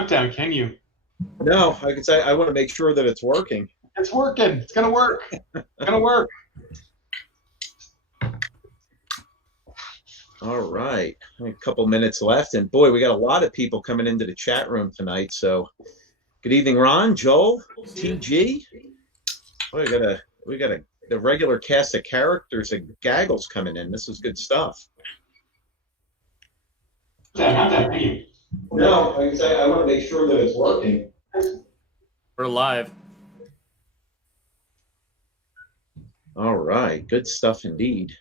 countdown, can you? No, I can say I want to make sure that it's working. It's working. It's going to work. It's going to work. All right. A couple minutes left. And boy, we got a lot of people coming into the chat room tonight. So good evening, Ron, Joel, TG. Boy, we got the regular cast of characters and gaggles coming in. This is good stuff. No, I can say I want to make sure that it's working. We're live. All right. Good stuff indeed.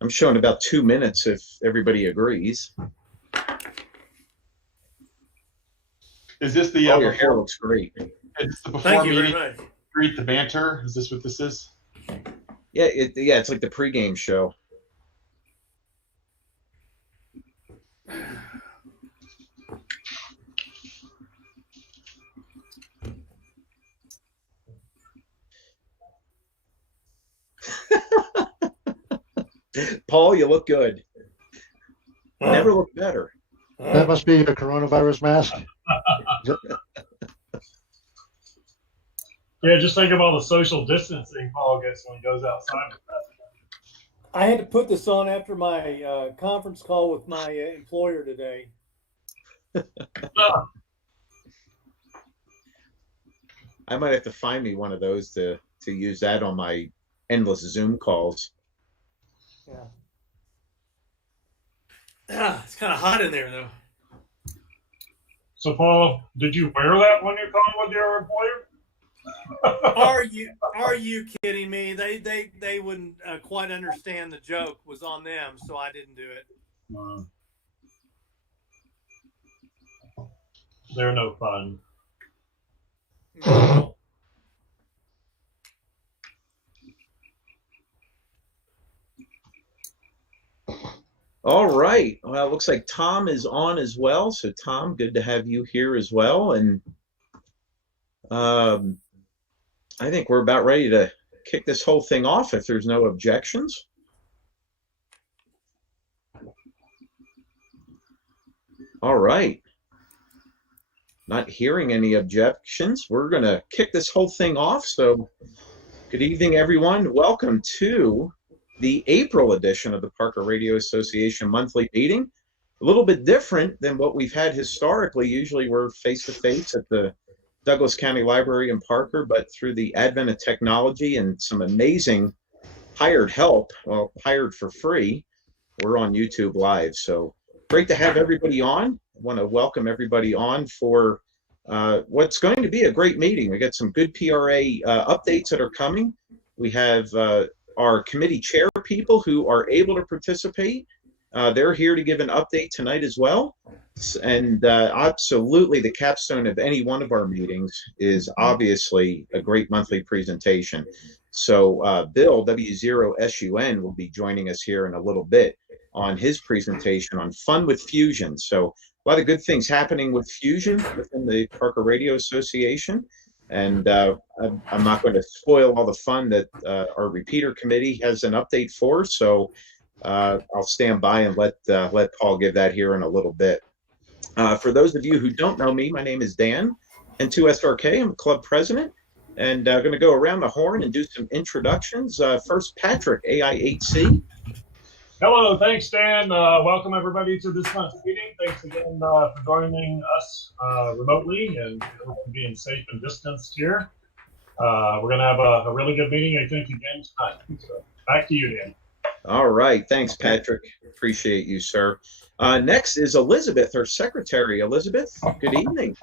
I'm showing about 2 minutes if everybody agrees. Is this the your hair looks great. Is the before Thank you meeting very much. greet the banter? Is this what this is? Yeah, it's like the pregame show. Paul, you look good. Never looked better. That must be a coronavirus mask. Yeah, just think of all the social distancing Paul gets when he goes outside. I had to put this on after my conference call with my employer today. I might have to find me one of those to use that on my endless Zoom calls. Yeah. It's kind of hot in there, though. So, Paul, did you wear that when you're calling with your employer? Are you kidding me? They wouldn't quite understand the joke was on them, so I didn't do it. They're no fun. All right. Well, it looks like Tom is on as well. So, Tom, good to have you here as well. And I think we're about ready to kick this whole thing off if there's no objections. All right. Not hearing any objections. We're going to kick this whole thing off. So, good evening, everyone. Welcome to the April edition of the Parker Radio Association monthly meeting. A little bit different than what we've had historically. Usually we're face-to-face at the Douglas County Library in Parker, but through the advent of technology and some amazing hired help, well, hired for free, we're on YouTube Live. So great to have everybody on. I want to welcome everybody on for what's going to be a great meeting. We got some good PRA updates that are coming. We have our committee chair people who are able to participate. They're here to give an update tonight as well. And absolutely the capstone of any one of our meetings is obviously a great monthly presentation. So Bill, W0SUN, will be joining us here in a little bit on his presentation on Fun with Fusion. So a lot of good things happening with Fusion within the Parker Radio Association. And I'm not going to spoil all the fun that our repeater committee has an update for. So I'll stand by and let Paul give that here in a little bit. For those of you who don't know me, my name is Dan, N2SRK. I'm club president, and I'm going to go around the horn and do some introductions. First, Patrick, AI8C. Hello, thanks, Dan. Welcome, everybody, to this month's meeting. Thanks again for joining us remotely and being safe and distanced here. We're going to have a really good meeting, I think, again tonight. So back to you, Dan. All right. Thanks, Patrick. Appreciate you, sir. Next is Elizabeth, our secretary. Elizabeth, good evening.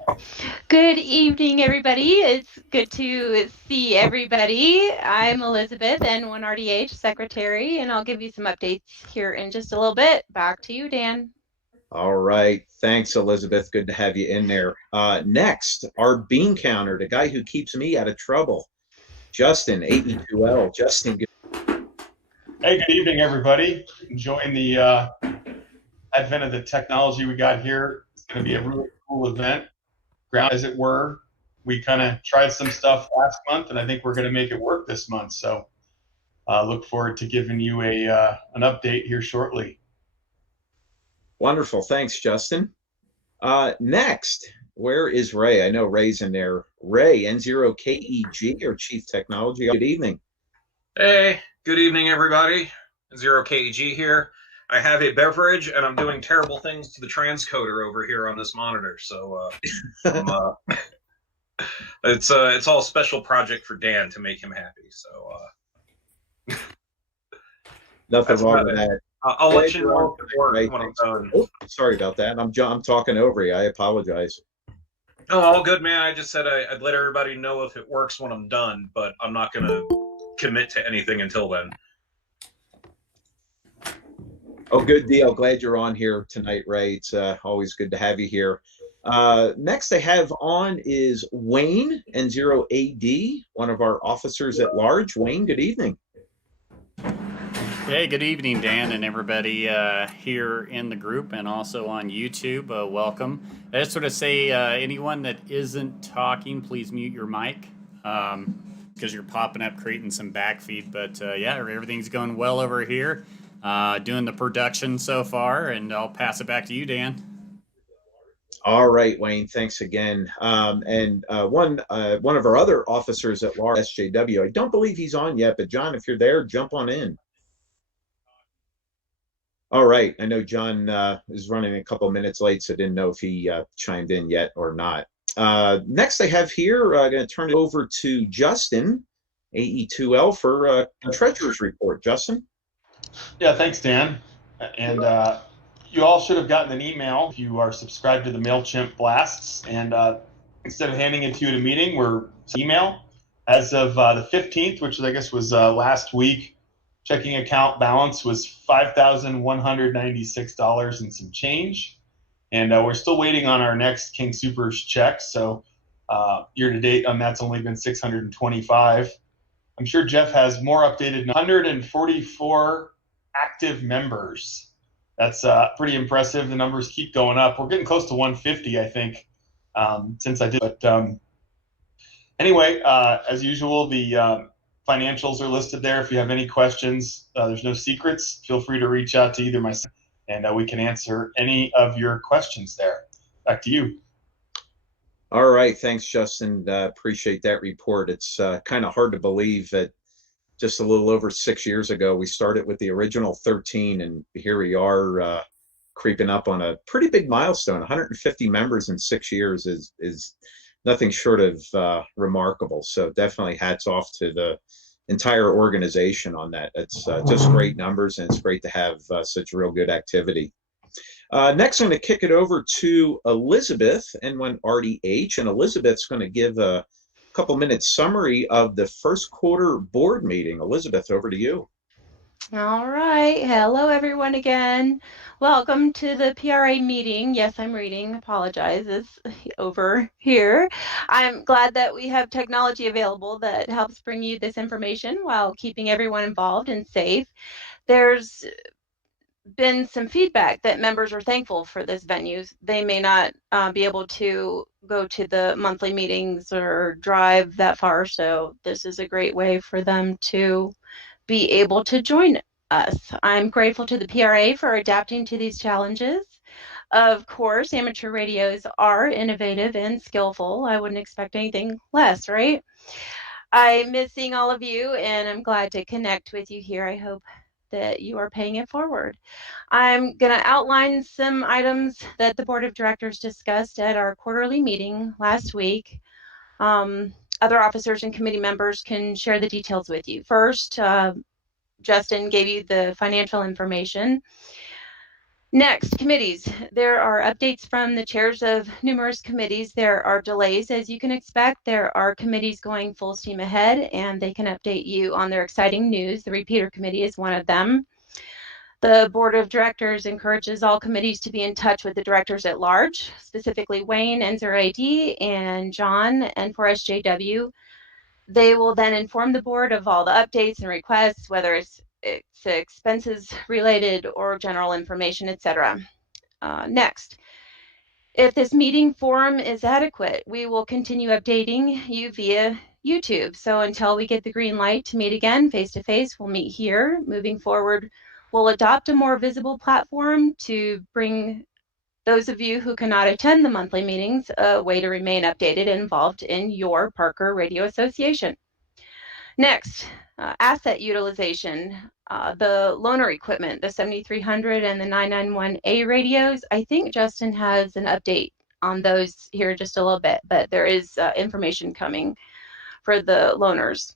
Good evening, everybody. It's good to see everybody. I'm Elizabeth, N1RDH secretary, and I'll give you some updates here in just a little bit. Back to you, Dan. All right. Thanks, Elizabeth. Good to have you in there. Next, our bean counter, the guy who keeps me out of trouble, Justin, AE2L. Justin, good. Hey, good evening, everybody. Enjoying the advent of the technology we got here. It's going to be a really cool event, ground as it were. We kind of tried some stuff last month, and I think we're going to make it work this month. So look forward to giving you an update here shortly. Wonderful. Thanks, Justin. Next, where is Ray? I know Ray's in there. Ray, N0KEG, or Chief Technology. Good evening. Hey, good evening, everybody. 0KEG here. I have a beverage, and I'm doing terrible things to the transcoder over here on this monitor. So it's all a special project for Dan to make him happy. So nothing wrong with that. I'll let you know if it works when I'm done. Oh, sorry about that. I'm talking over you. I apologize. Oh, all good, man. I just said I'd let everybody know if it works when I'm done, but I'm not going to commit to anything until then. Oh, good deal. Glad you're on here tonight, Ray. It's always good to have you here. Next I have on is Wayne, N0AD, one of our officers at large. Wayne, good evening. Hey, good evening, Dan, and everybody here in the group and also on YouTube. Welcome. I just want to say, anyone that isn't talking, please mute your mic because you're popping up, creating some backfeed. But yeah, everything's going well over here. Doing the production so far, and I'll pass it back to you, Dan. All right, Wayne, thanks again. And one of our other officers at large, SJW, I don't believe he's on yet, but John, if you're there, jump on in. All right, I know John is running a couple minutes late, so I didn't know if he chimed in yet or not. Next I have here, I'm going to turn it over to Justin, AE2L, for a treasurer's report. Justin? Yeah, thanks, Dan. And you all should have gotten an email if you are subscribed to the MailChimp blasts. And instead of handing it to you at a meeting, we're email. As of the 15th, which I guess was last week, checking account balance was $5,196 and some change. And we're still waiting on our next King Soopers check. So year to date on that's only been $625. I'm sure Jeff has more updated. 144 active members. That's pretty impressive. The numbers keep going up. We're getting close to 150, I think, since I did. But anyway, as usual, the financials are listed there. If you have any questions, there's no secrets. Feel free to reach out to either myself, and we can answer any of your questions there. Back to you. All right, thanks, Justin. Appreciate that report. It's kind of hard to believe that just a little over 6 years ago, we started with the original 13, and here we are creeping up on a pretty big milestone. 150 members in 6 years is nothing short of remarkable. So definitely hats off to the entire organization on that. It's just great numbers, and it's great to have such real good activity. Next, I'm going to kick it over to Elizabeth, N1RDH, and Elizabeth's going to give a couple minutes summary of the first quarter board meeting. Elizabeth, over to you. All right. Hello, everyone again. Welcome to the PRA meeting. Yes, I'm reading. Apologize. It's over here. I'm glad that we have technology available that helps bring you this information while keeping everyone involved and safe. There's been some feedback that members are thankful for this venue. They may not be able to go to the monthly meetings or drive that far, so this is a great way for them to be able to join us. I'm grateful to the PRA for adapting to these challenges. Of course, amateur radios are innovative and skillful. I wouldn't expect anything less, right? I miss seeing all of you, and I'm glad to connect with you here. I hope that you are paying it forward. I'm going to outline some items that the Board of Directors discussed at our quarterly meeting last week. Other officers and committee members can share the details with you. First, Justin gave you the financial information. Next, committees. There are updates from the chairs of numerous committees. There are delays, as you can expect. There are committees going full steam ahead, and they can update you on their exciting news. The repeater committee is one of them. The Board of Directors encourages all committees to be in touch with the directors at large, specifically Wayne, N0AD, and John, N4SJW. They will then inform the board of all the updates and requests, whether it's expenses related or general information, etc. Next, if this meeting forum is adequate, we will continue updating you via YouTube. So until we get the green light to meet again face to face, we'll meet here. Moving forward, We'll adopt a more visible platform to bring those of you who cannot attend the monthly meetings a way to remain updated and involved in your Parker Radio Association. Next, asset utilization. The loaner equipment, the 7300 and the 991A radios. I think Justin has an update on those here in just a little bit, but there is information coming for the loaners.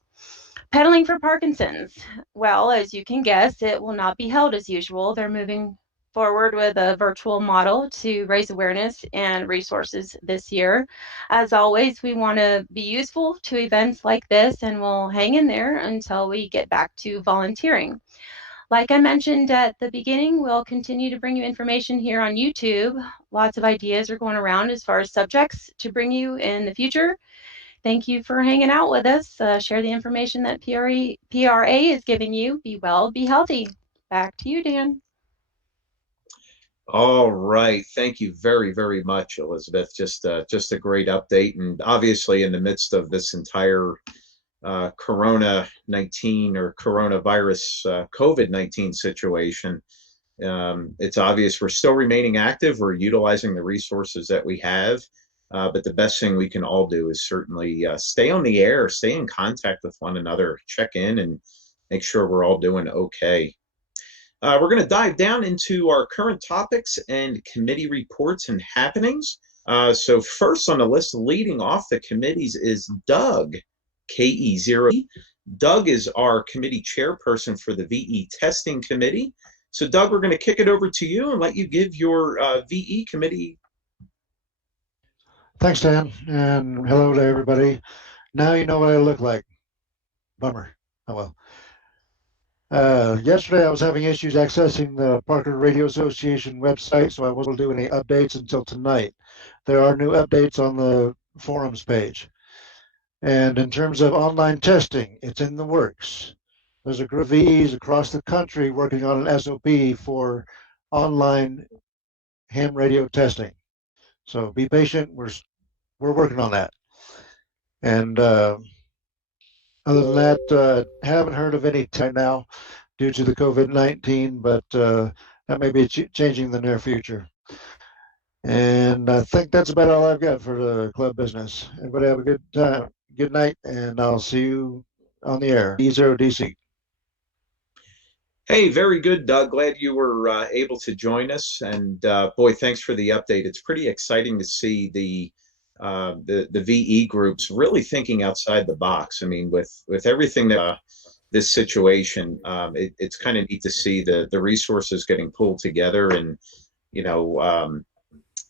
Pedaling for Parkinson's. Well, as you can guess, it will not be held as usual. They're moving forward with a virtual model to raise awareness and resources this year. As always, we want to be useful to events like this, and we'll hang in there until we get back to volunteering. Like I mentioned at the beginning, we'll continue to bring you information here on YouTube. Lots of ideas are going around as far as subjects to bring you in the future. Thank you for hanging out with us. Share the information that PRA is giving you. Be well, be healthy. Back to you, Dan. All right. Thank you very, very much, Elizabeth. Just a great update. And obviously, in the midst of this entire Corona-19 or coronavirus COVID-19 situation, it's obvious we're still remaining active. We're utilizing the resources that we have. But the best thing we can all do is certainly stay on the air, stay in contact with one another, check in, and make sure we're all doing okay. We're going to dive down into our current topics and committee reports and happenings. So first on the list, leading off the committees is Doug, KE0. Doug is our committee chairperson for the VE testing committee. So Doug, we're going to kick it over to you and let you give your VE committee. Thanks, Dan, and hello to everybody. Now you know what I look like. Bummer. Oh well. Yesterday I was having issues accessing the Parker Radio Association website, so I wasn't able to do any updates until tonight. There are new updates on the forums page. And in terms of online testing, it's in the works. There's a group of VEs across the country working on an SOP for online ham radio testing. So be patient. We're working on that. And other than that, haven't heard of any right now due to the COVID-19, but that may be changing in the near future. And I think that's about all I've got for the club business. Everybody have a good time, good night, and I'll see you on the air. E0DC. Hey, very good, Doug. Glad you were able to join us. And boy, thanks for the update. It's pretty exciting to see the VE groups really thinking outside the box. I mean, with everything that this situation, it's kind of neat to see the resources getting pulled together, and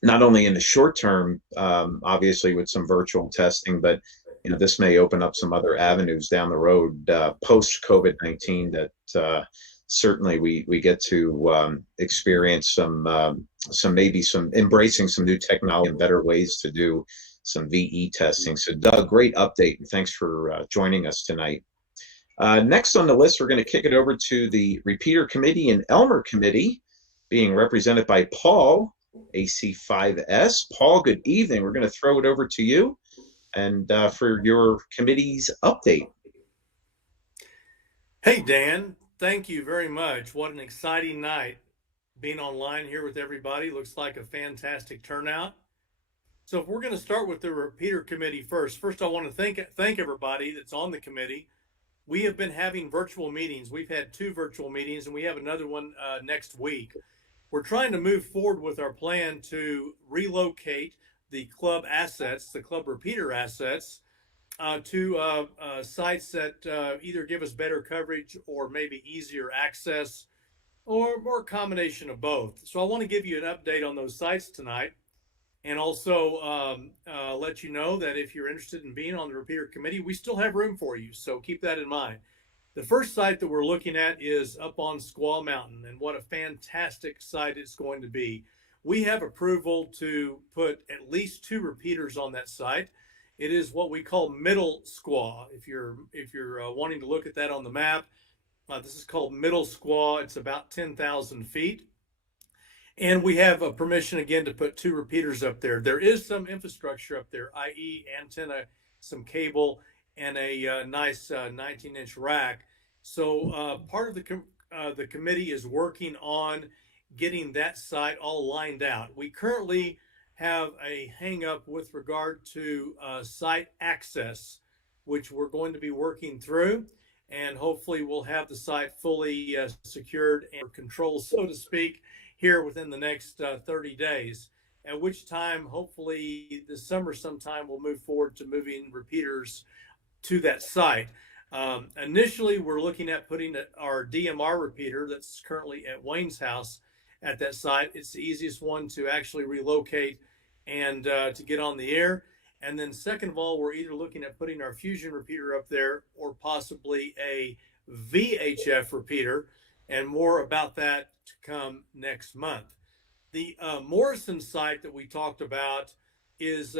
not only in the short term, obviously with some virtual testing, but this may open up some other avenues down the road post COVID-19 that certainly we get to experience some embracing some new technology and better ways to do some VE testing. So Doug, great update, and thanks for joining us tonight. Next on the list, we're going to kick it over to the Repeater Committee and Elmer Committee, being represented by Paul, AC5S. Paul, good evening. We're going to throw it over to you and for your committee's update. Hey, Dan. Thank you very much. What an exciting night being online here with everybody. Looks like a fantastic turnout. So if we're going to start with the Repeater Committee first I want to thank everybody that's on the committee. We have been having virtual meetings. We've had 2 virtual meetings, and we have another one next week. We're trying to move forward with our plan to relocate the club assets, the club repeater assets, to sites that either give us better coverage or maybe easier access, or a combination of both. So I want to give you an update on those sites tonight, and also let you know that if you're interested in being on the Repeater Committee, we still have room for you, so keep that in mind. The first site that we're looking at is up on Squaw Mountain, and what a fantastic site it's going to be. We have approval to put at least 2 repeaters on that site. It is what we call Middle Squaw. If you're wanting to look at that on the map, this is called Middle Squaw. It's about 10,000 feet. And we have a permission again to put 2 repeaters up there. There is some infrastructure up there, i.e. antenna, some cable, and a nice 19-inch rack. So part of the the committee is working on getting that site all lined out. We currently have a hang up with regard to site access, which we're going to be working through, and hopefully we'll have the site fully secured and controlled, so to speak, here within the next 30 days, at which time, hopefully this summer sometime, we'll move forward to moving repeaters to that site. Initially, we're looking at putting our DMR repeater that's currently at Wayne's house at that site. It's the easiest one to actually relocate and to get on the air. And then second of all, we're either looking at putting our fusion repeater up there or possibly a VHF repeater, and more about that to come next month. The Morrison site that we talked about is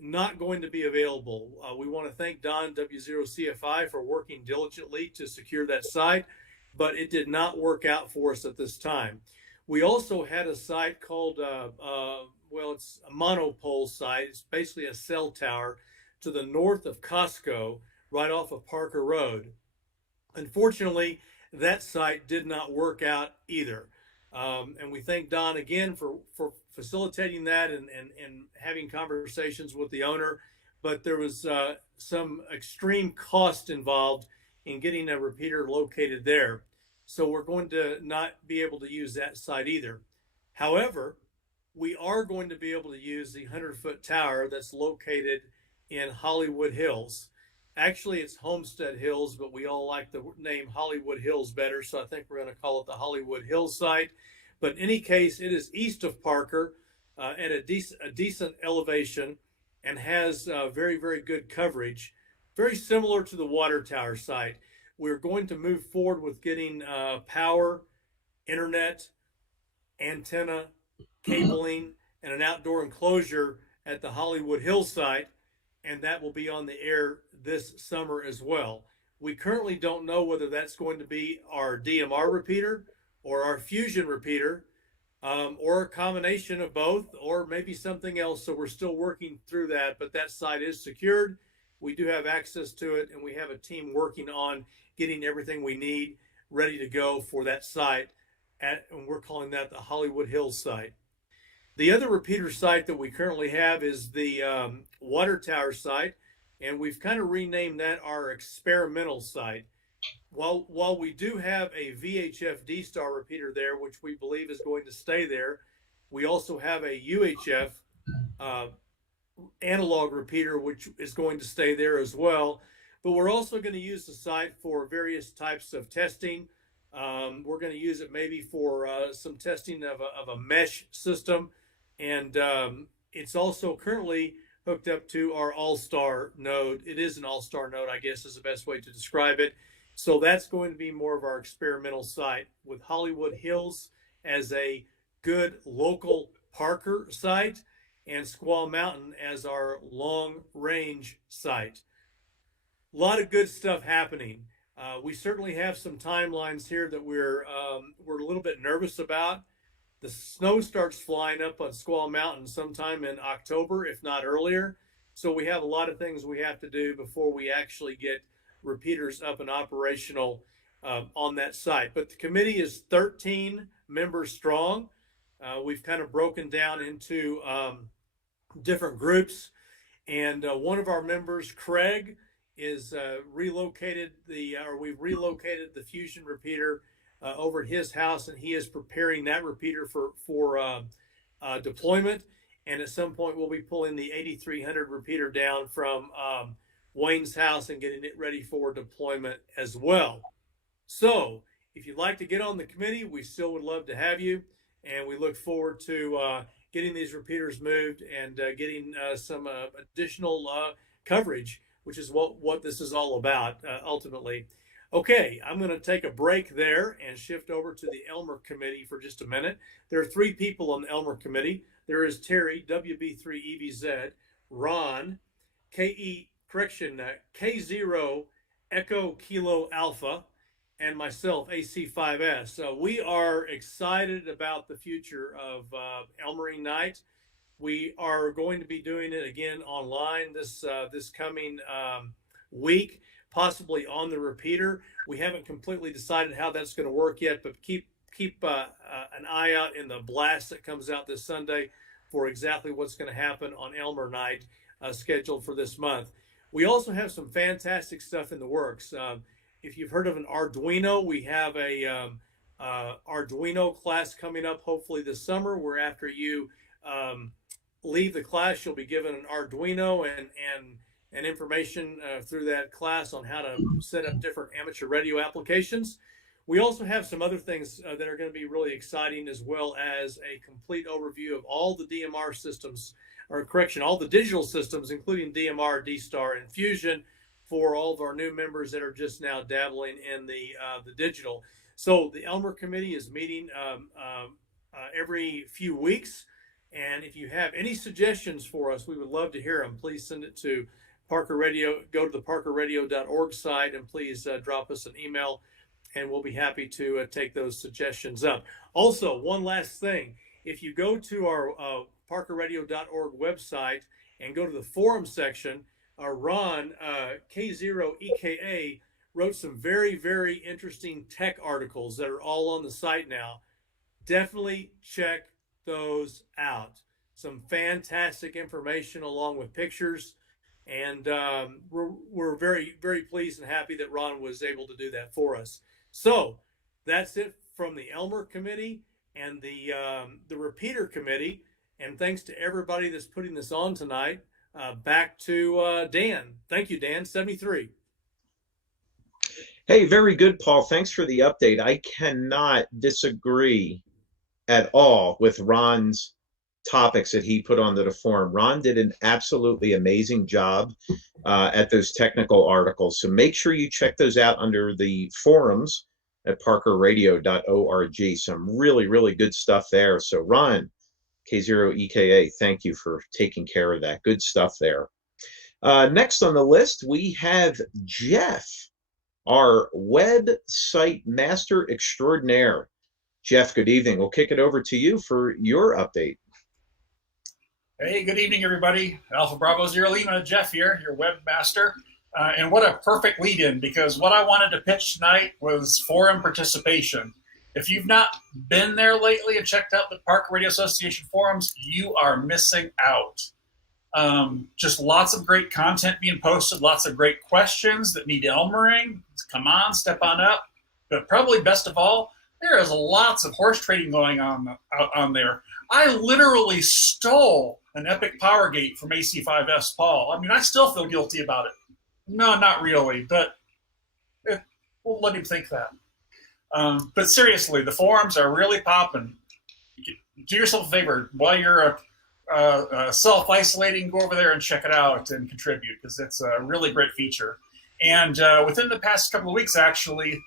not going to be available. We want to thank Don W0CFI for working diligently to secure that site, but it did not work out for us at this time. We also had a site called, well, it's a monopole site. It's basically a cell tower to the north of Costco, right off of Parker Road. Unfortunately, that site did not work out either. And we thank Don again for facilitating that and having conversations with the owner. But there was some extreme cost involved in getting a repeater located there. So we're going to not be able to use that site either. However, we are going to be able to use the 100-foot tower that's located in Hollywood Hills. Actually, it's Homestead Hills, but we all like the name Hollywood Hills better, so I think we're going to call it the Hollywood Hills site. But in any case, it is east of Parker at a decent elevation and has very, very good coverage, very similar to the water tower site. We're going to move forward with getting power, internet, antenna, cabling, and an outdoor enclosure at the Hollywood Hills site, and that will be on the air this summer as well. We currently don't know whether that's going to be our DMR repeater or our fusion repeater, or a combination of both, or maybe something else. So we're still working through that, but that site is secured. We do have access to it, and we have a team working on getting everything we need ready to go for that site, and we're calling that the Hollywood Hills site. The other repeater site that we currently have is the water tower site, and we've kind of renamed that our experimental site. While we do have a VHF D-Star repeater there, which we believe is going to stay there, we also have a UHF analog repeater, which is going to stay there as well. But we're also going to use the site for various types of testing. We're going to use it maybe for some testing of a mesh system. And it's also currently hooked up to our All-Star node. It is an All-Star node, I guess is the best way to describe it. So that's going to be more of our experimental site, with Hollywood Hills as a good local Parker site and Squaw Mountain as our long-range site. A lot of good stuff happening. We certainly have some timelines here that we're a little bit nervous about. The snow starts flying up on Squaw Mountain sometime in October, if not earlier. So we have a lot of things we have to do before we actually get repeaters up and operational on that site. But the committee is 13 members strong. We've kind of broken down into different groups. And one of our members, Craig, is we've relocated the fusion repeater over at his house, and he is preparing that repeater for deployment. And at some point, we'll be pulling the 8300 repeater down from Wayne's house and getting it ready for deployment as well. So if you'd like to get on the committee, we still would love to have you. And we look forward to getting these repeaters moved and getting some additional coverage, which is what this is all about ultimately. Okay, I'm going to take a break there and shift over to the Elmer Committee for just a minute. There are 3 people on the Elmer Committee. There is Terry, WB3EVZ, Ron, K0 Echo Kilo Alpha, and myself, AC5S. So we are excited about the future of Elmering Night. We are going to be doing it again online this coming week. possibly on the repeater. We haven't completely decided how that's going to work yet, but keep an eye out in the blast that comes out this Sunday for exactly what's going to happen on Elmer Night, scheduled for this month. We also have some fantastic stuff in the works. If you've heard of an Arduino, we have a Arduino class coming up hopefully this summer, where after you leave the class, you'll be given an Arduino and information through that class on how to set up different amateur radio applications. We also have some other things that are going to be really exciting, as well as a complete overview of all the DMR systems, or correction, all the digital systems, including DMR, D-Star, and Fusion, for all of our new members that are just now dabbling in the digital. So the Elmer Committee is meeting every few weeks. And if you have any suggestions for us, we would love to hear them. Please send it to Parker Radio. Go to the parkerradio.org site and please drop us an email, and we'll be happy to take those suggestions up. Also, one last thing. If you go to our parkerradio.org website and go to the forum section, Ron, K0EKA, wrote some very, very interesting tech articles that are all on the site now. Definitely check those out. Some fantastic information along with pictures, and we're very, very pleased and happy that Ron was able to do that for us. So that's it from the Elmer Committee and the Repeater Committee, and thanks to everybody that's putting this on tonight. Back to Dan. Thank you, Dan. 73. Hey, very good, Paul. Thanks for the update. I cannot disagree at all with Ron's topics that he put onto the forum. Ron did an absolutely amazing job at those technical articles. So make sure you check those out under the forums at parkerradio.org. Some really, really good stuff there. So Ron, K0EKA, thank you for taking care of that. Good stuff there. Next on the list, we have Jeff, our website master extraordinaire. Jeff, good evening. We'll kick it over to you for your update. Hey, good evening, everybody. Alpha Bravo Zero Lima, Jeff here, your webmaster. And what a perfect lead-in, because what I wanted to pitch tonight was forum participation. If you've not been there lately and checked out the Parker Radio Association forums, you are missing out. Just lots of great content being posted, lots of great questions that need Elmering. Come on, step on up. But probably best of all, there is lots of horse trading going on out on there. I literally stole an Epic Power Gate from AC5S Paul. I mean, I still feel guilty about it. No, not really, but we'll let him think that. But seriously, the forums are really popping. Do yourself a favor. While you're self-isolating, go over there and check it out and contribute, because it's a really great feature. And within the past couple of weeks, actually,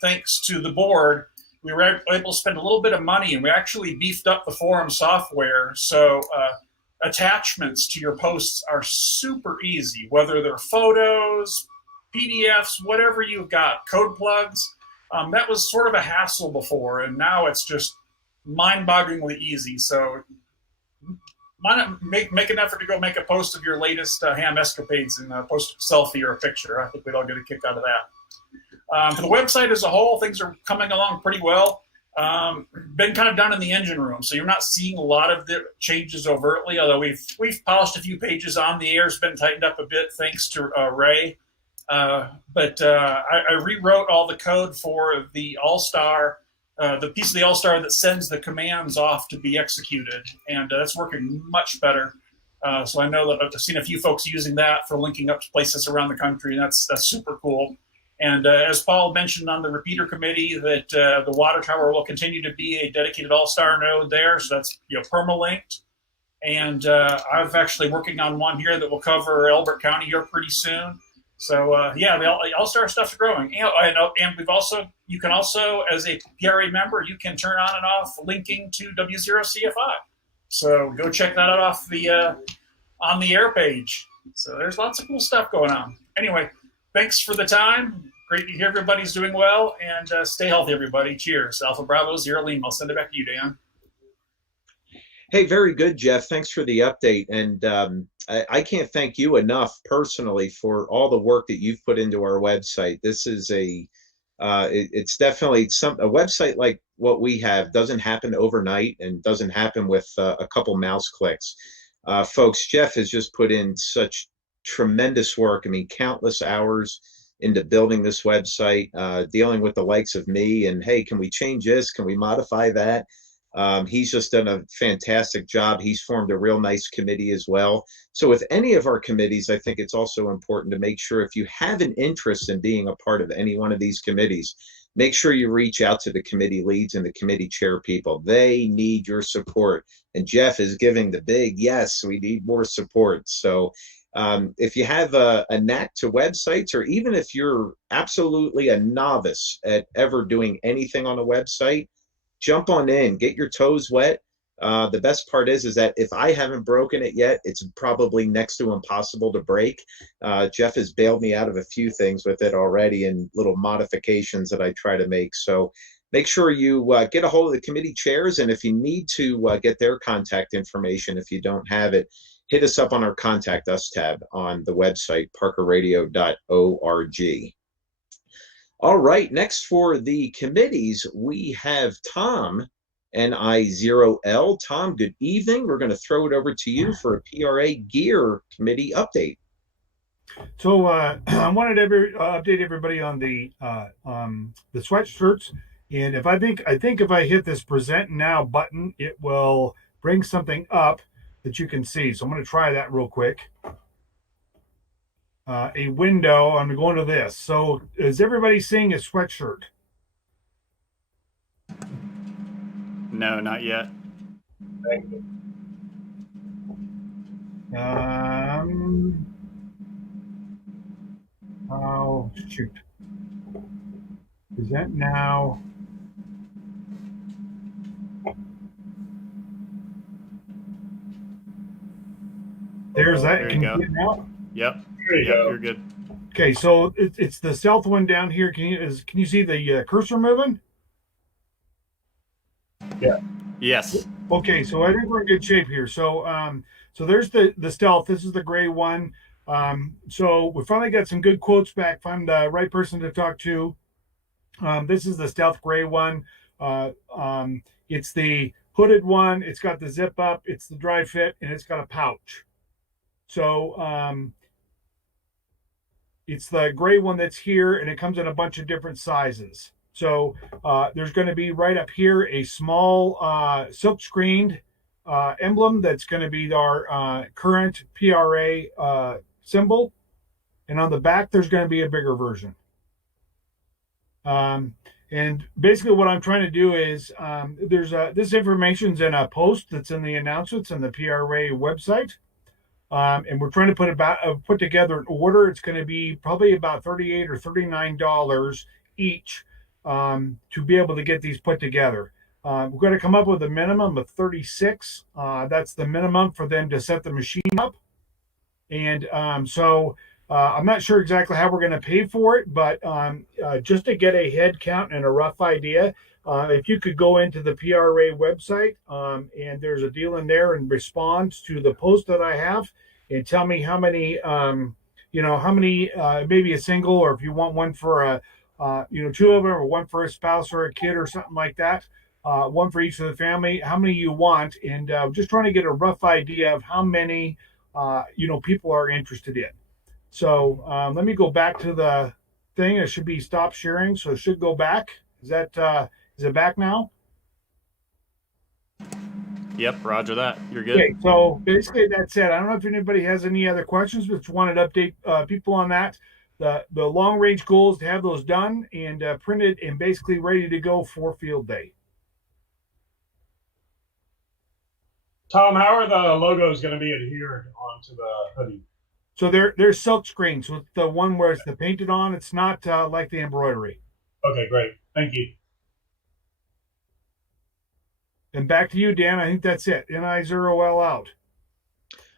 thanks to the board, we were able to spend a little bit of money, and we actually beefed up the forum software. So attachments to your posts are super easy, whether they're photos, PDFs, whatever you've got, code plugs. That was sort of a hassle before, and now it's just mind-bogglingly easy. So why not make an effort to go make a post of your latest ham escapades and post a selfie or a picture. I think we'd all get a kick out of that. For the website as a whole, things are coming along pretty well. Been kind of done in the engine room, so you're not seeing a lot of the changes overtly, although we've polished a few pages on. The air's been tightened up a bit thanks to Ray. But I rewrote all the code for the All-Star, the piece of the All-Star that sends the commands off to be executed, and that's working much better. So I know that I've seen a few folks using that for linking up to places around the country, and that's super cool. And as Paul mentioned on the repeater committee, that the water tower will continue to be a dedicated All-Star node there, so that's permalinked. And I'm actually working on one here that will cover Elbert County here pretty soon. So yeah, the All-Star stuff's growing. And we've also, you can also, as a PRA member, you can turn on and off linking to W0CFI. So go check that out off the on the air page. So there's lots of cool stuff going on. Anyway, thanks for the time. Great to hear everybody's doing well, and stay healthy, everybody. Cheers. Alpha Bravo Zero Lima. I'll send it back to you, Dan. Hey, very good, Jeff. Thanks for the update. And I can't thank you enough personally for all the work that you've put into our website. This is it's definitely a website like what we have doesn't happen overnight and doesn't happen with a couple mouse clicks. Folks, Jeff has just put in such tremendous work. I mean, countless hours into building this website, dealing with the likes of me and, hey, can we change this? Can we modify that? He's just done a fantastic job. He's formed a real nice committee as well. So with any of our committees, I think it's also important to make sure if you have an interest in being a part of any one of these committees, make sure you reach out to the committee leads and the committee chair people. They need your support. And Jeff is giving the big, yes, we need more support. So if you have a knack to websites, or even if you're absolutely a novice at ever doing anything on a website, jump on in, get your toes wet. The best part is that if I haven't broken it yet, it's probably next to impossible to break. Jeff has bailed me out of a few things with it already and little modifications that I try to make. So make sure you get a hold of the committee chairs. And if you need to get their contact information, if you don't have it, hit us up on our Contact Us tab on the website, parkerradio.org. All right, next for the committees, we have Tom, NI0L. Tom, good evening. We're going to throw it over to you for a PRA Gear Committee update. So I wanted to update everybody on the sweatshirts, and I think if I hit this Present Now button, it will bring something up that you can see. So I'm going to try that real quick. A window. I'm going to this. So is everybody seeing a sweatshirt? No, not yet. Oh shoot. Present now. There's that. There you go. Yep. There you go. You're good. Okay, so it's the stealth one down here. Can you see the cursor moving? Yeah. Yes. Okay, so I think we're in good shape here. So so there's the stealth. This is the gray one. So we finally got some good quotes back. If I'm the right person to talk to. This is the stealth gray one. It's the hooded one. It's got the zip up. It's the dry fit, and it's got a pouch. So it's the gray one that's here, and it comes in a bunch of different sizes. So there's going to be right up here a small silk screened emblem that's going to be our current PRA symbol. And on the back, there's going to be a bigger version. And basically what I'm trying to do is this information's in a post that's in the announcements on the PRA website. And we're trying to put together an order. It's going to be probably about $38 or $39 each to be able to get these put together. We're going to come up with a minimum of 36. That's the minimum for them to set the machine up. And so I'm not sure exactly how we're going to pay for it, but just to get a head count and a rough idea, if you could go into the PRA website and there's a deal in there and respond to the post that I have and tell me how many, maybe a single, or if you want one for a, two of them, or one for a spouse or a kid or something like that, one for each of the family, how many you want, and just trying to get a rough idea of how many, people are interested in. So let me go back to the thing. It should be stop sharing, so it should go back. Is it back now? Yep, roger that. You're good. Okay, so basically that's it. I don't know if anybody has any other questions, but just wanted to update people on that. The long range goal is to have those done and printed and basically ready to go for field day. Tom, how are the logos going to be adhered onto the hoodie? So they're silk screen. So it's the one where it's the painted on. It's not like the embroidery. Okay, great. Thank you. And back to you, Dan. I think that's it. NI0L out.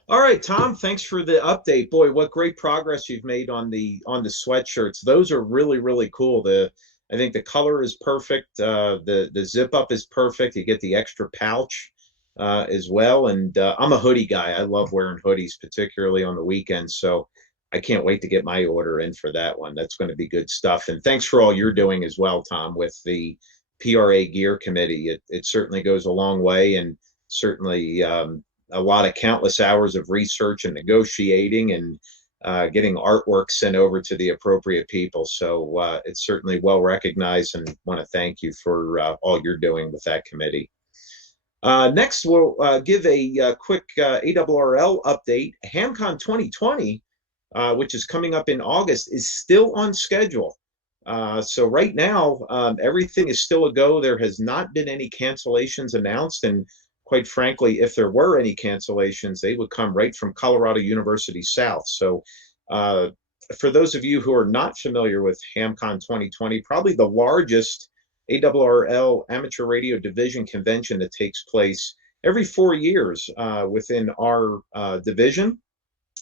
All right, Tom, thanks for the update. Boy, what great progress you've made on the sweatshirts. Those are really, really cool. I think the color is perfect. The zip up is perfect. You get the extra pouch. as well. And I'm a hoodie guy. I love wearing hoodies, particularly on the weekends. So I can't wait to get my order in for that one. That's going to be good stuff. And thanks for all you're doing as well, Tom, with the PRA Gear Committee. It certainly goes a long way, and certainly a lot of countless hours of research and negotiating and getting artwork sent over to the appropriate people. So it's certainly well recognized, and want to thank you for all you're doing with that committee. Next, we'll give a quick ARRL update. HamCon 2020, which is coming up in August, is still on schedule. So right now, everything is still a go. There has not been any cancellations announced, and quite frankly, if there were any cancellations, they would come right from Colorado University South. So for those of you who are not familiar with HamCon 2020, probably the largest ARRL amateur radio division convention that takes place every 4 years within our division.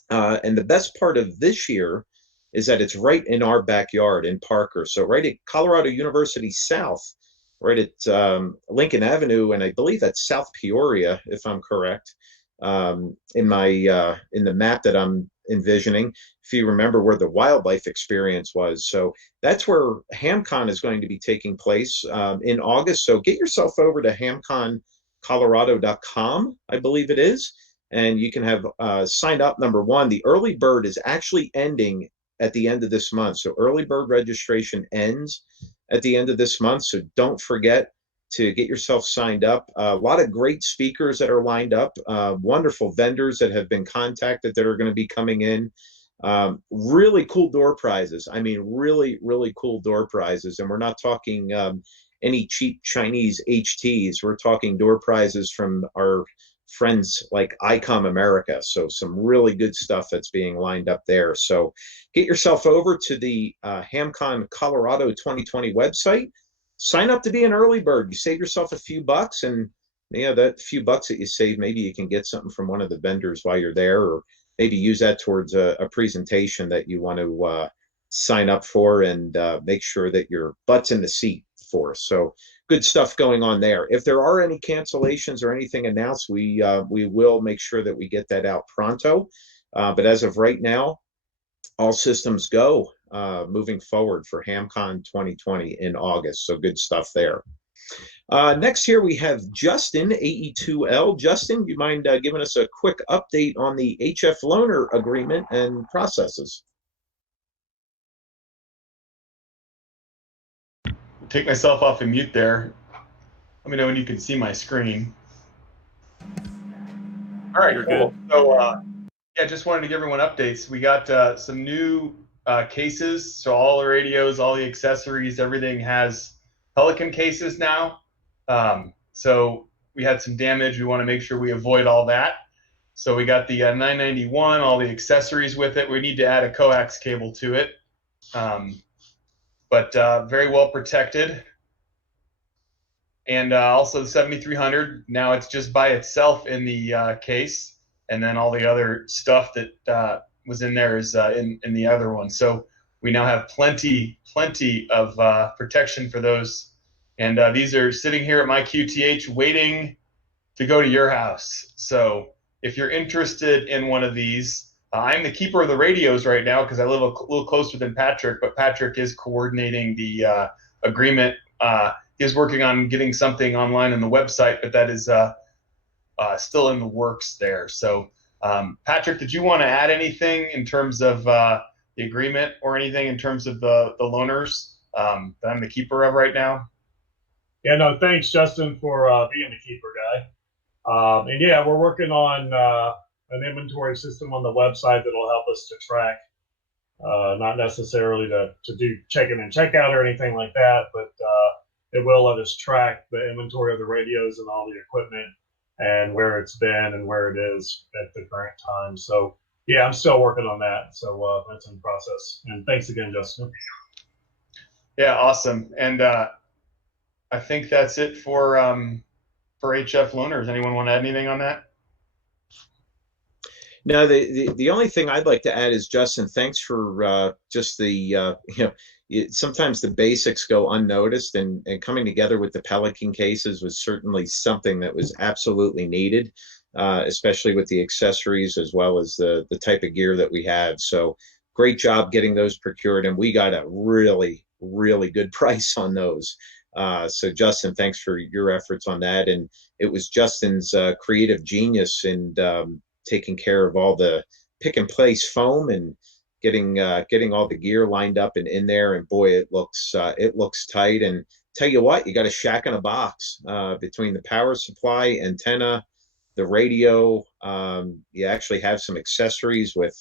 And the best part of this year is that it's right in our backyard in Parker. So right at Colorado University South, right at Lincoln Avenue, and I believe that's South Peoria, if I'm correct, in the map that I'm envisioning, if you remember where the wildlife experience was. So that's where HamCon is going to be taking place in August. So get yourself over to hamconcolorado.com, I believe it is, and you can have signed up. Number one, the early bird is actually ending at the end of this month. So early bird registration ends at the end of this month. So don't forget to get yourself signed up. A lot of great speakers that are lined up, wonderful vendors that have been contacted that are going to be coming in. Really cool door prizes. I mean, really, really cool door prizes. And we're not talking any cheap Chinese HTs. We're talking door prizes from our friends like ICOM America. So some really good stuff that's being lined up there. So get yourself over to the HamCon Colorado 2020 website. Sign up to be an early bird. You save yourself a few bucks, and that few bucks that you save, maybe you can get something from one of the vendors while you're there, or maybe use that towards a presentation that you want to sign up for, and make sure that your butt's in the seat for. So good stuff going on there. If there are any cancellations or anything announced, we will make sure that we get that out pronto. But as of right now, all systems go moving forward for HamCon 2020 in August. So good stuff there. Next here we have Justin, AE2L. Justin, you mind giving us a quick update on the HF loaner agreement and processes? Take myself off of mute there. Let me know when you can see my screen. All right, You're cool. good. So yeah, just wanted to give everyone updates. We got some new cases. So all the radios, all the accessories, everything has Pelican cases now. So we had some damage. We want to make sure we avoid all that. So we got the 991, all the accessories with it. We need to add a coax cable to it. But very well protected. And also the 7300, now it's just by itself in the case. And then all the other stuff that was in there is in the other one. So we now have plenty of protection for those. And these are sitting here at my QTH waiting to go to your house. So if you're interested in one of these, I'm the keeper of the radios right now because I live a little closer than Patrick, but Patrick is coordinating the agreement. He's working on getting something online on the website, but that is still in the works there. So Patrick, did you want to add anything in terms of the agreement or anything in terms of the loaners that I'm the keeper of right now? Yeah, no, thanks, Justin, for being the keeper guy. And yeah, we're working on an inventory system on the website that'll help us to track, not necessarily to do check-in and check-out or anything like that, but it will let us track the inventory of the radios and all the equipment and where it's been and where it is at the current time. So yeah, I'm still working on that. So that's in process. And thanks again, Justin. Yeah, awesome. And I think that's it for HF loaners. Anyone want to add anything on that? No, the only thing I'd like to add is, Justin, thanks for just the sometimes the basics go unnoticed, and coming together with the Pelican cases was certainly something that was absolutely needed, especially with the accessories as well as the type of gear that we have. So great job getting those procured, and we got a really good price on those. So Justin, thanks for your efforts on that, and it was Justin's creative genius and taking care of all the pick and place foam and getting all the gear lined up and in there. And boy, it looks tight. And tell you what, you got a shack in a box between the power supply, antenna, the radio. You actually have some accessories with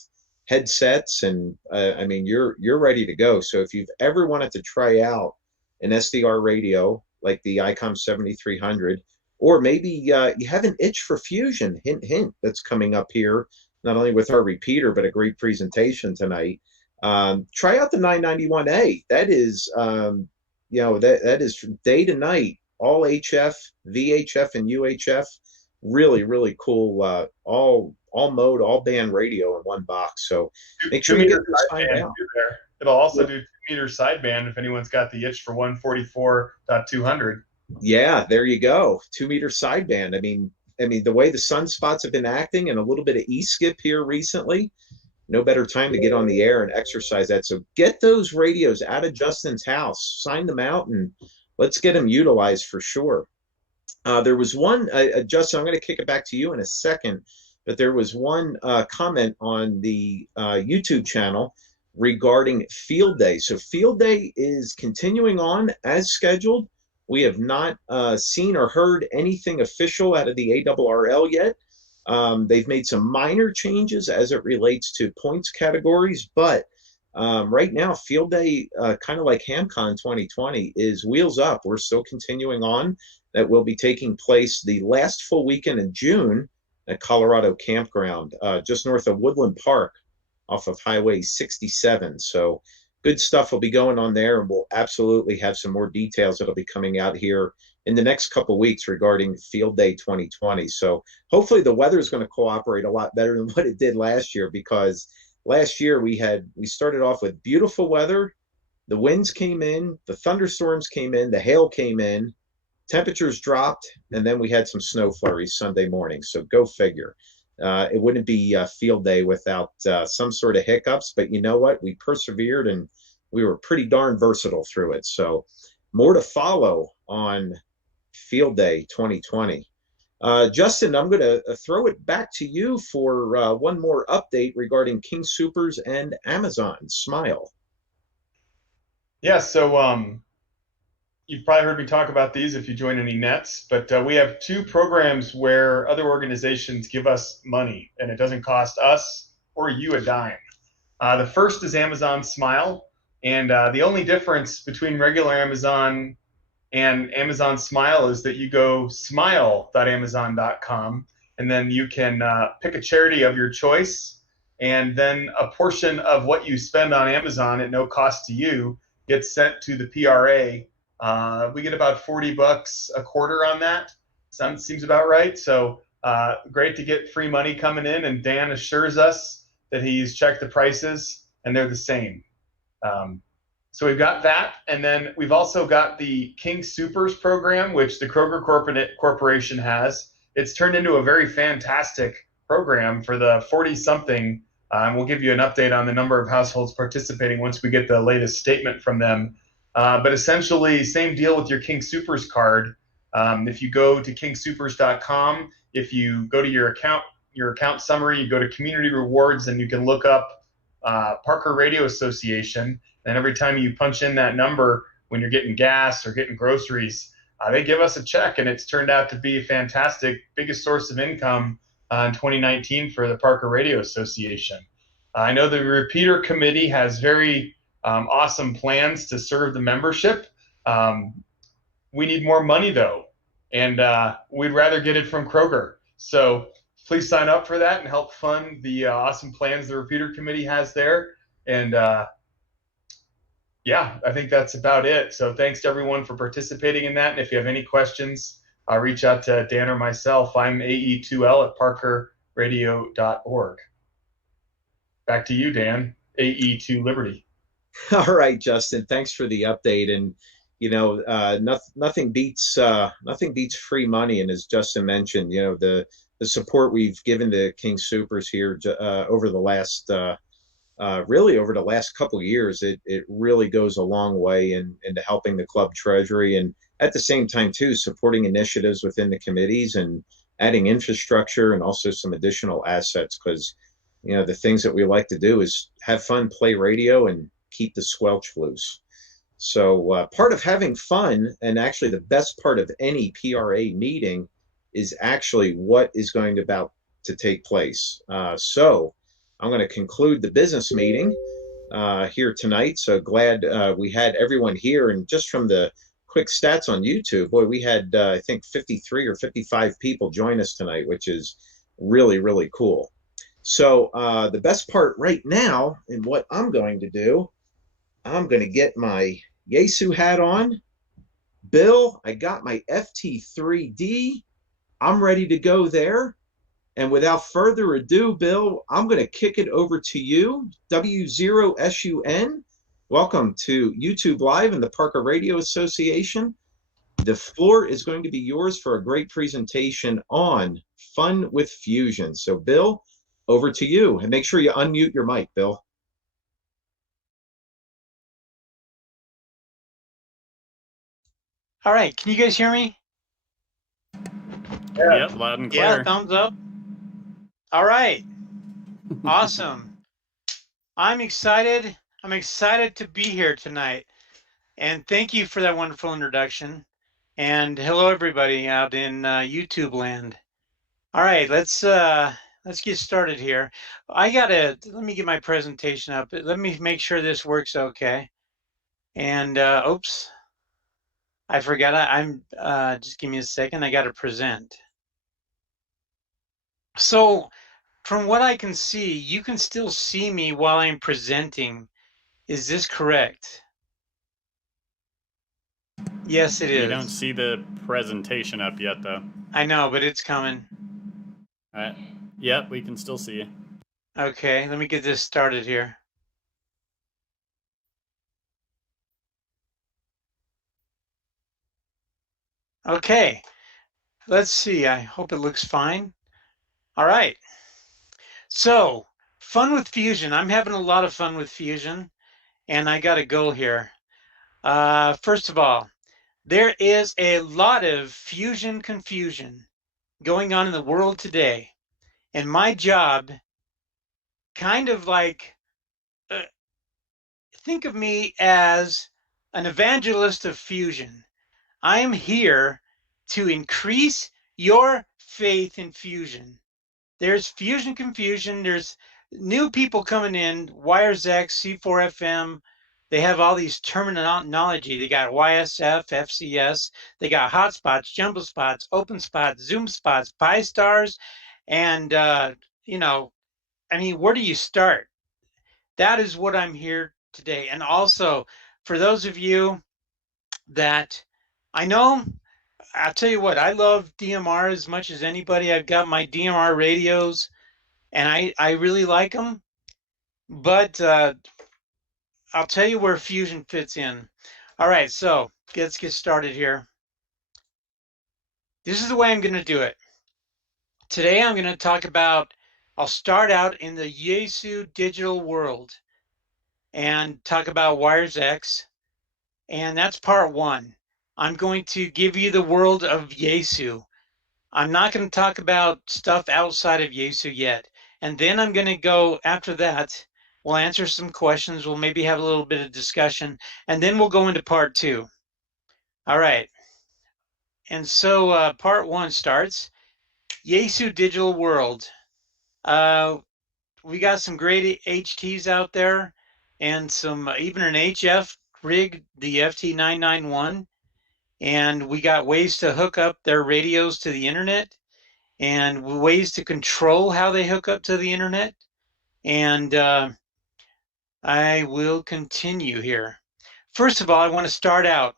headsets, and I mean, you're ready to go. So if you've ever wanted to try out an SDR radio like the ICOM 7300, or maybe you have an itch for fusion, hint, hint, that's coming up here, not only with our repeater, but a great presentation tonight. Try out the 991A. That is, that is from day to night, all HF, VHF, and UHF. Really cool, all mode, all band radio in one box. So make sure you get this find out. It'll also do 2-meter sideband if anyone's got the itch for 144.200. Yeah, there you go. 2-meter sideband. I mean, the way the sunspots have been acting and a little bit of e-skip here recently, no better time to get on the air and exercise that. So get those radios out of Justin's house, sign them out, and let's get them utilized for sure. There was one, Justin, I'm going to kick it back to you in a second, but there was one comment on the YouTube channel regarding Field Day. So Field Day is continuing on as scheduled. We have not seen or heard anything official out of the ARRL yet. They've made some minor changes as it relates to points categories, but right now, Field Day, kind of like HamCon 2020, is wheels up. We're still continuing on. That will be taking place the last full weekend in June at Colorado Campground, just north of Woodland Park off of Highway 67. So good stuff will be going on there, and we'll absolutely have some more details that'll be coming out here in the next couple of weeks regarding Field Day 2020. So hopefully the weather is going to cooperate a lot better than what it did last year, because last year we started off with beautiful weather. The winds came in, the thunderstorms came in, the hail came in, temperatures dropped, and then we had some snow flurries Sunday morning. So go figure. It wouldn't be Field Day without some sort of hiccups, but you know what? We persevered, and we were pretty darn versatile through it. So more to follow on Field Day 2020. Justin, I'm going to throw it back to you for one more update regarding King Soopers and Amazon Smile. Yeah, so you've probably heard me talk about these if you join any nets, but we have 2 programs where other organizations give us money, and it doesn't cost us or you a dime. The first is Amazon Smile, and the only difference between regular Amazon and Amazon Smile is that you go smile.amazon.com, and then you can pick a charity of your choice, and then a portion of what you spend on Amazon at no cost to you gets sent to the PRA. We get about $40 a quarter on that. Seems about right. So great to get free money coming in, and Dan assures us that he's checked the prices and they're the same. So we've got that, and then we've also got the King Soopers program, which the Kroger Corporation has. It's turned into a very fantastic program for the 40-something. We'll give you an update on the number of households participating once we get the latest statement from them. But essentially, same deal with your King Soopers card. If you go to kingsoopers.com, if you go to your account summary, you go to community rewards, and you can look up Parker Radio Association. And every time you punch in that number when you're getting gas or getting groceries, they give us a check, and it's turned out to be a fantastic, biggest source of income in 2019 for the Parker Radio Association. I know the Repeater Committee has very awesome plans to serve the membership. We need more money, though, and we'd rather get it from Kroger. So please sign up for that and help fund the awesome plans the Repeater Committee has there. And yeah, I think that's about it. So thanks to everyone for participating in that. And if you have any questions, reach out to Dan or myself. I'm AE2L at radio.org. Back to you, Dan. AE to Liberty. All right, Justin. Thanks for the update. And nothing beats free money. And as Justin mentioned, the support we've given to King Supers here over the last really over the last couple of years, it really goes a long way into helping the club treasury, and at the same time too supporting initiatives within the committees and adding infrastructure and also some additional assets, because the things that we like to do is have fun, play radio, and keep the squelch loose. So part of having fun, and actually the best part of any PRA meeting, is actually what is going about to take place. So I'm going to conclude the business meeting here tonight. So glad we had everyone here. And just from the quick stats on YouTube, boy, we had, I think, 53 or 55 people join us tonight, which is really, really cool. So the best part right now, and what I'm going to do, I'm going to get my Yaesu hat on. Bill, I got my FT3D. I'm ready to go there. And without further ado, Bill, I'm going to kick it over to you. W0SUN, welcome to YouTube Live and the Parker Radio Association. The floor is going to be yours for a great presentation on Fun with Fusion. So, Bill, over to you. And make sure you unmute your mic, Bill. All right, can you guys hear me? Yep, loud and clear. Yeah, thumbs up. All right, awesome. I'm excited. I'm excited to be here tonight. And thank you for that wonderful introduction. And hello, everybody out in YouTube land. All right, let's get started here. Let me get my presentation up. Let me make sure this works okay. And oops, I forgot. I'm just give me a second. I got to present. So from what I can see, you can still see me while I'm presenting. Is this correct? Yes, it is. You don't see the presentation up yet, though. I know, but it's coming. All right. Yep, we can still see you. Okay, let me get this started here. Okay, let's see. I hope it looks fine. All right. So, fun with Fusion. I'm having a lot of fun with Fusion, and I got a goal here. First of all, there is a lot of Fusion confusion going on in the world today. And my job, kind of like, think of me as an evangelist of Fusion. I am here to increase your faith in Fusion. There's Fusion confusion. There's new people coming in, WiresX, C4FM. They have all these terminology. They got YSF, FCS. They got hotspots, jumbo spots, open spots, Zoom spots, Pi stars. And, I mean, where do you start? That is what I'm here today. And also, for those of you that I know, I'll tell you what, I love DMR as much as anybody. I've got my DMR radios, and I really like them. But I'll tell you where Fusion fits in. All right, so let's get started here. This is the way I'm going to do it. Today I'm going to talk about, I'll start out in the Yaesu digital world and talk about WiresX, and that's part one. I'm going to give you the world of Yaesu. I'm not going to talk about stuff outside of Yaesu yet. And then I'm going to go after that. We'll answer some questions. We'll maybe have a little bit of discussion. And then we'll go into part two. All right. And so part one starts. Yaesu digital world. We got some great HTs out there and some even an HF rig, the FT991. And we got ways to hook up their radios to the internet and ways to control how they hook up to the internet. And I will continue here. First of all, I want to start out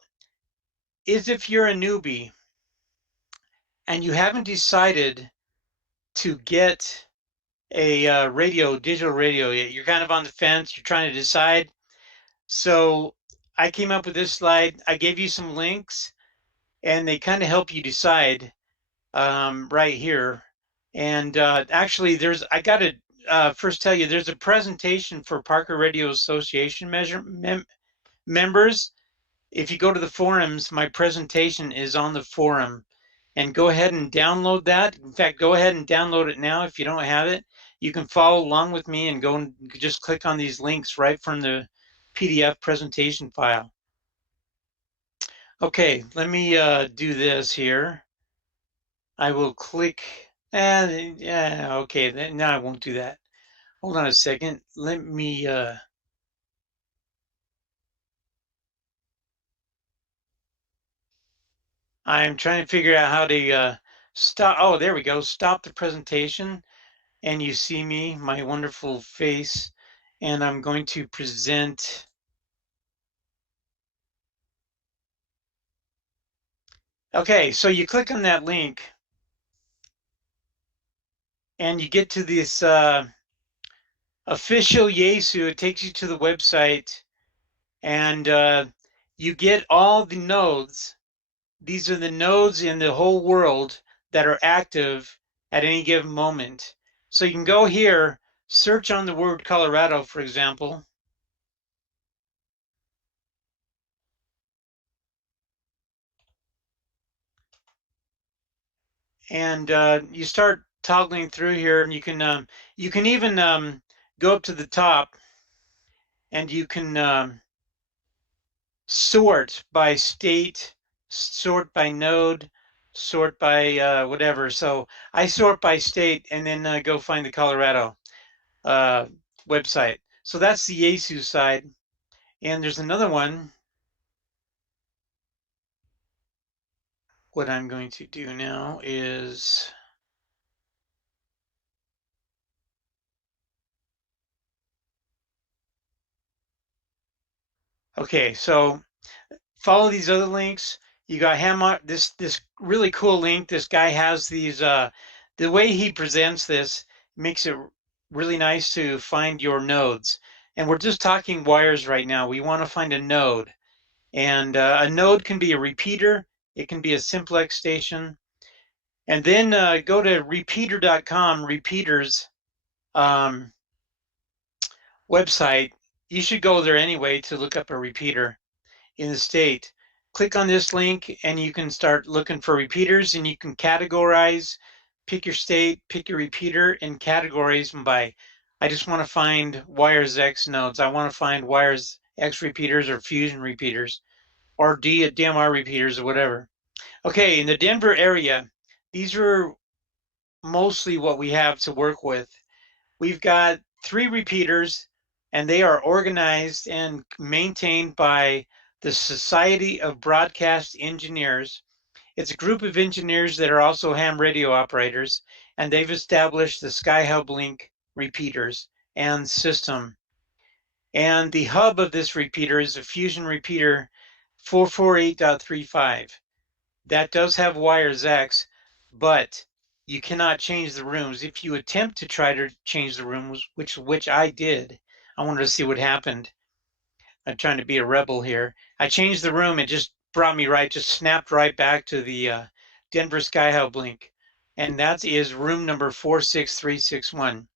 is if you're a newbie and you haven't decided to get a digital radio yet. You're kind of on the fence. You're trying to decide. So I came up with this slide. I gave you some links, and they kind of help you decide right here. And actually, I got to first tell you, there's a presentation for Parker Radio Association members. If you go to the forums, my presentation is on the forum. And go ahead and download that. In fact, go ahead and download it now if you don't have it. You can follow along with me and go and just click on these links right from the PDF presentation file. Okay, let me do this here. I will click, and yeah, okay, now I won't do that. Hold on a second. Let me, I'm trying to figure out how to stop. Oh, there we go. Stop the presentation. And you see me, my wonderful face. And I'm going to present. Okay, so you click on that link. And you get to this official Yaesu. It takes you to the website. And you get all the nodes. These are the nodes in the whole world that are active at any given moment. So you can go here, search on the word Colorado, for example. And you start toggling through here, and you can even go up to the top, and you can sort by state, sort by node, sort by whatever. So I sort by state, and then go find the Colorado website. So that's the Yaesu side. And there's another one. What I'm going to do now is okay, so follow these other links. You got this really cool link. This guy has these the way he presents this makes it really nice to find your nodes. And we're just talking wires right now. We want to find a node. And a node can be a repeater, it can be a simplex station. And then go to repeater.com, repeaters website. You should go there anyway to look up a repeater in the state. Click on this link and you can start looking for repeaters, and you can categorize, pick your state, pick your repeater, and categories them by, I just want to find wires X nodes. I want to find wires X repeaters or fusion repeaters or DMR repeaters or whatever. Okay, in the Denver area, these are mostly what we have to work with. We've got 3 repeaters, and they are organized and maintained by the Society of Broadcast Engineers. It's a group of engineers that are also ham radio operators, and they've established the Sky-Hub Link repeaters and system. And the hub of this repeater is a fusion repeater 448.35. That does have wires X, but you cannot change the rooms. If you attempt to try to change the rooms, which I did, I wanted to see what happened. I'm trying to be a rebel here. I changed the room. It just brought me just snapped right back to the Denver Sky-Hub link. And that is room number 46361.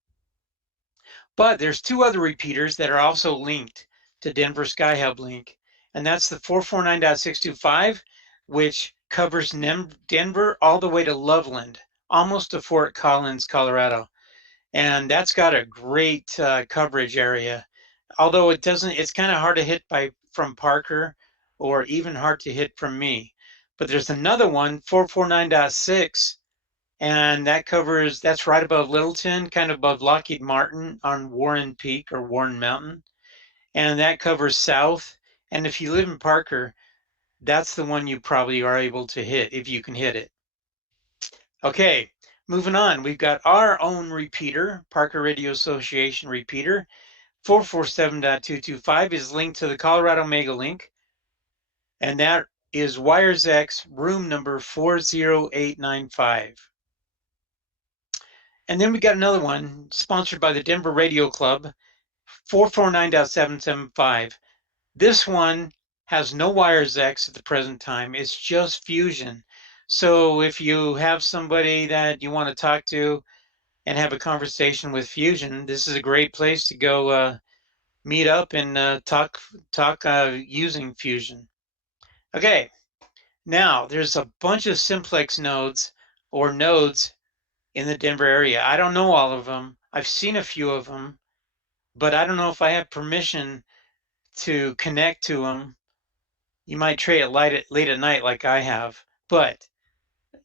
But there's 2 other repeaters that are also linked to Denver Sky-Hub link. And that's the 449.625, which covers Denver all the way to Loveland, almost to Fort Collins, Colorado. And that's got a great coverage area. Although it's kind of hard to hit from Parker, or even hard to hit from me. But there's another one, 449.6, and that's right above Littleton, kind of above Lockheed Martin on Warren Peak or Warren Mountain. And that covers south. And if you live in Parker, that's the one you probably are able to hit, if you can hit it. Okay, moving on. We've got our own repeater, Parker Radio Association repeater. 447.225 is linked to the Colorado Mega Link, and that is Wires X room number 40895. And then we got another one sponsored by the Denver Radio Club, 449.775. This one has no wires X at the present time. It's just Fusion. So if you have somebody that you want to talk to and have a conversation with Fusion, this is a great place to go meet up and talk using Fusion. Okay, now there's a bunch of simplex nodes or nodes in the Denver area. I don't know all of them. I've seen a few of them, but I don't know if I have permission to connect to them. You might try it late at night like I have, but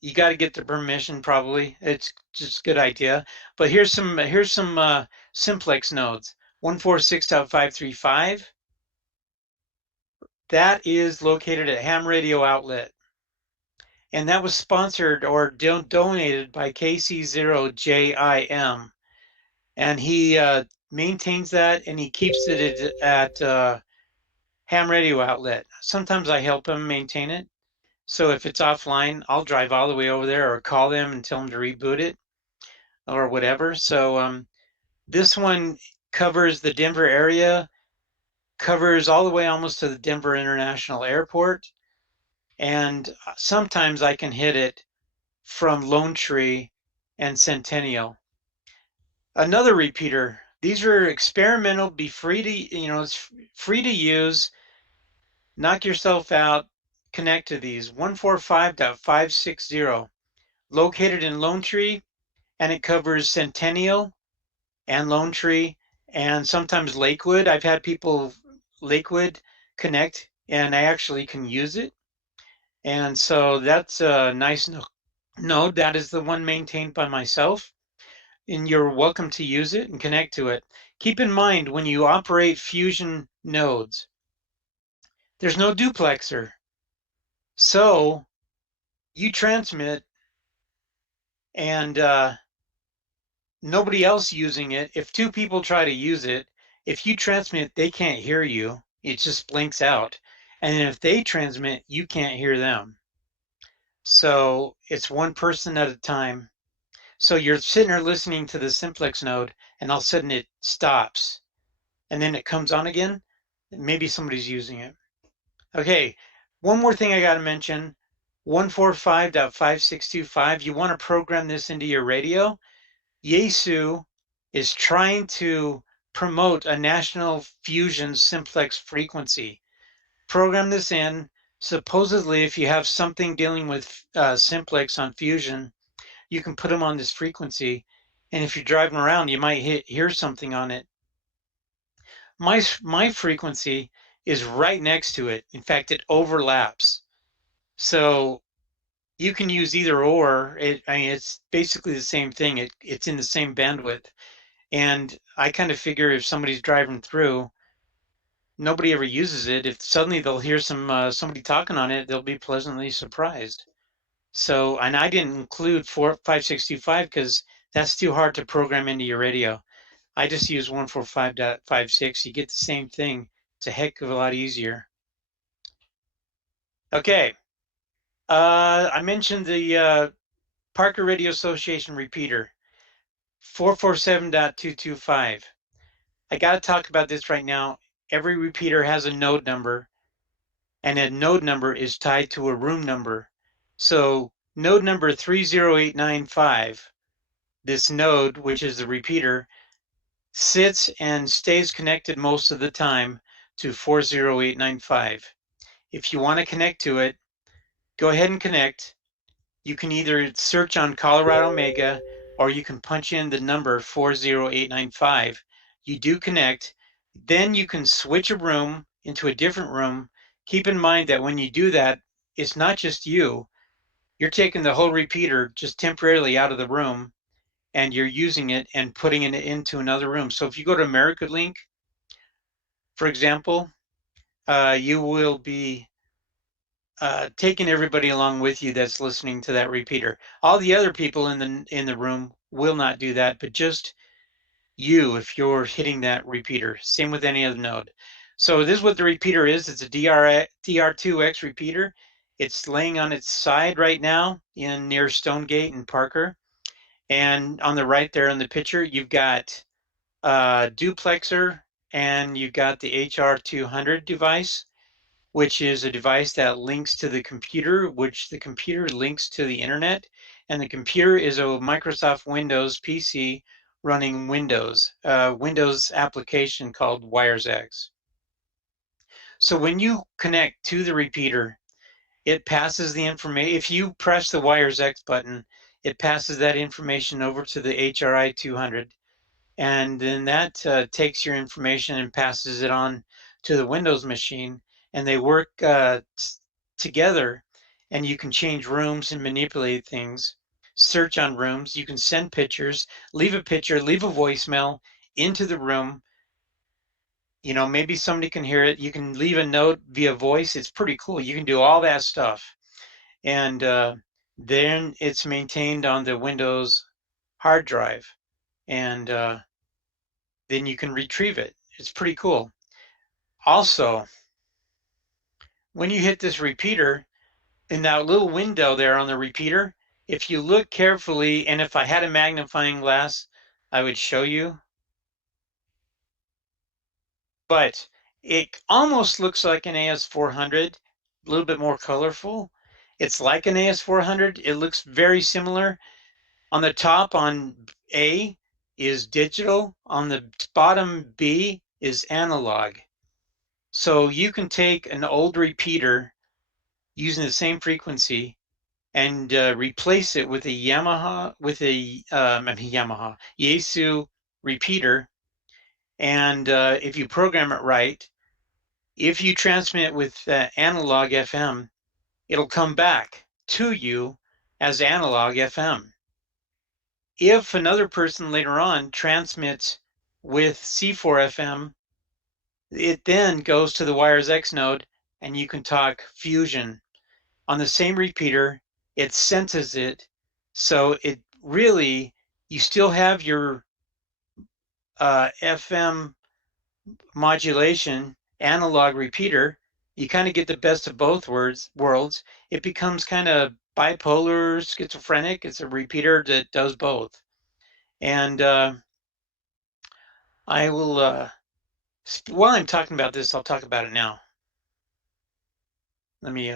you got to get the permission probably. It's just a good idea. But here's some simplex nodes. 146.535. That is located at Ham Radio Outlet. And that was sponsored or donated by KC0JIM. And he maintains that and he keeps it at Ham Radio Outlet. Sometimes I help him maintain it. So if it's offline, I'll drive all the way over there or call them and tell them to reboot it or whatever. So this one covers the Denver area, covers all the way almost to the Denver International Airport. And sometimes I can hit it from Lone Tree and Centennial. Another repeater. These are experimental, be free to, it's free to use. Knock yourself out. Connect to these. 145.560. Located in Lone Tree, and it covers Centennial and Lone Tree and sometimes Lakewood. I've had people Lakewood connect and I actually can use it. And so that's a nice node. That is the one maintained by myself. And you're welcome to use it and connect to it. Keep in mind when you operate Fusion nodes, there's no duplexer. So you transmit and nobody else using it. If two people try to use it, if you transmit, they can't hear you. It just blinks out. And if they transmit, you can't hear them. So it's one person at a time. So you're sitting there listening to the simplex node and all of a sudden it stops and then it comes on again. Maybe somebody's using it. Okay, one more thing I got to mention, 145.5625. You want to program this into your radio. Yaesu is trying to promote a national fusion simplex frequency. Program this in. Supposedly, if you have something dealing with simplex on fusion, you can put them on this frequency. And if you're driving around, you might hear something on it. My frequency is right next to it. In fact, it overlaps. So you can use either or. It's basically the same thing. It's in the same bandwidth. And I kind of figure if somebody's driving through, nobody ever uses it. If suddenly they'll hear somebody talking on it, they'll be pleasantly surprised. So, and I didn't include 5625 because that's too hard to program into your radio. I just use 145.56. You get the same thing. It's a heck of a lot easier. Okay. I mentioned the Parker Radio Association repeater, 447.225. I got to talk about this right now. Every repeater has a node number, and a node number is tied to a room number. So node number 30895, this node, which is the repeater, sits and stays connected most of the time to 40895. If you want to connect to it, go ahead and connect. You can either search on Colorado Mega or you can punch in the number 40895. You do connect. Then you can switch a room into a different room. Keep in mind that when you do that, it's not just you. You're taking the whole repeater just temporarily out of the room and you're using it and putting it into another room. So if you go to America Link, for example, you will be taking everybody along with you that's listening to that repeater. All the other people in the room will not do that, but just you if you're hitting that repeater. Same with any other node. So this is what the repeater is. It's a DR2X repeater. It's laying on its side right now near Stonegate and Parker. And on the right there in the picture, you've got a duplexer, and you've got the HR200 device, which is a device that links to the computer, which the computer links to the internet. And the computer is a Microsoft Windows PC running Windows, Windows application called WiresX. So when you connect to the repeater, it passes the information. If you press the WiresX button, it passes that information over to the HRI 200. And then that takes your information and passes it on to the Windows machine. And they work together, and you can change rooms and manipulate things, search on rooms. You can send pictures, leave a picture, leave a voicemail into the room. You know, maybe somebody can hear it. You can leave a note via voice. It's pretty cool. You can do all that stuff. And then it's maintained on the Windows hard drive. And then you can retrieve it. It's pretty cool. Also, when you hit this repeater, in that little window there on the repeater, if you look carefully, and if I had a magnifying glass, I would show you. But it almost looks like an AS400, a little bit more colorful. It's like an AS400. It looks very similar. On the top, on A, is digital. On the bottom, B, is analog. So you can take an old repeater using the same frequency and replace it with a Yaesu repeater. And if you program it right, if you transmit with analog FM, it'll come back to you as analog FM. If another person later on transmits with C4 FM, it then goes to the WiresX node, and you can talk fusion. On the same repeater, it senses it. So it really, you still have your FM modulation analog repeater. You kind of get the best of both worlds. It becomes kind of bipolar, schizophrenic. It's a repeater that does both. And I will, while I'm talking about this, I'll talk about it now. Let me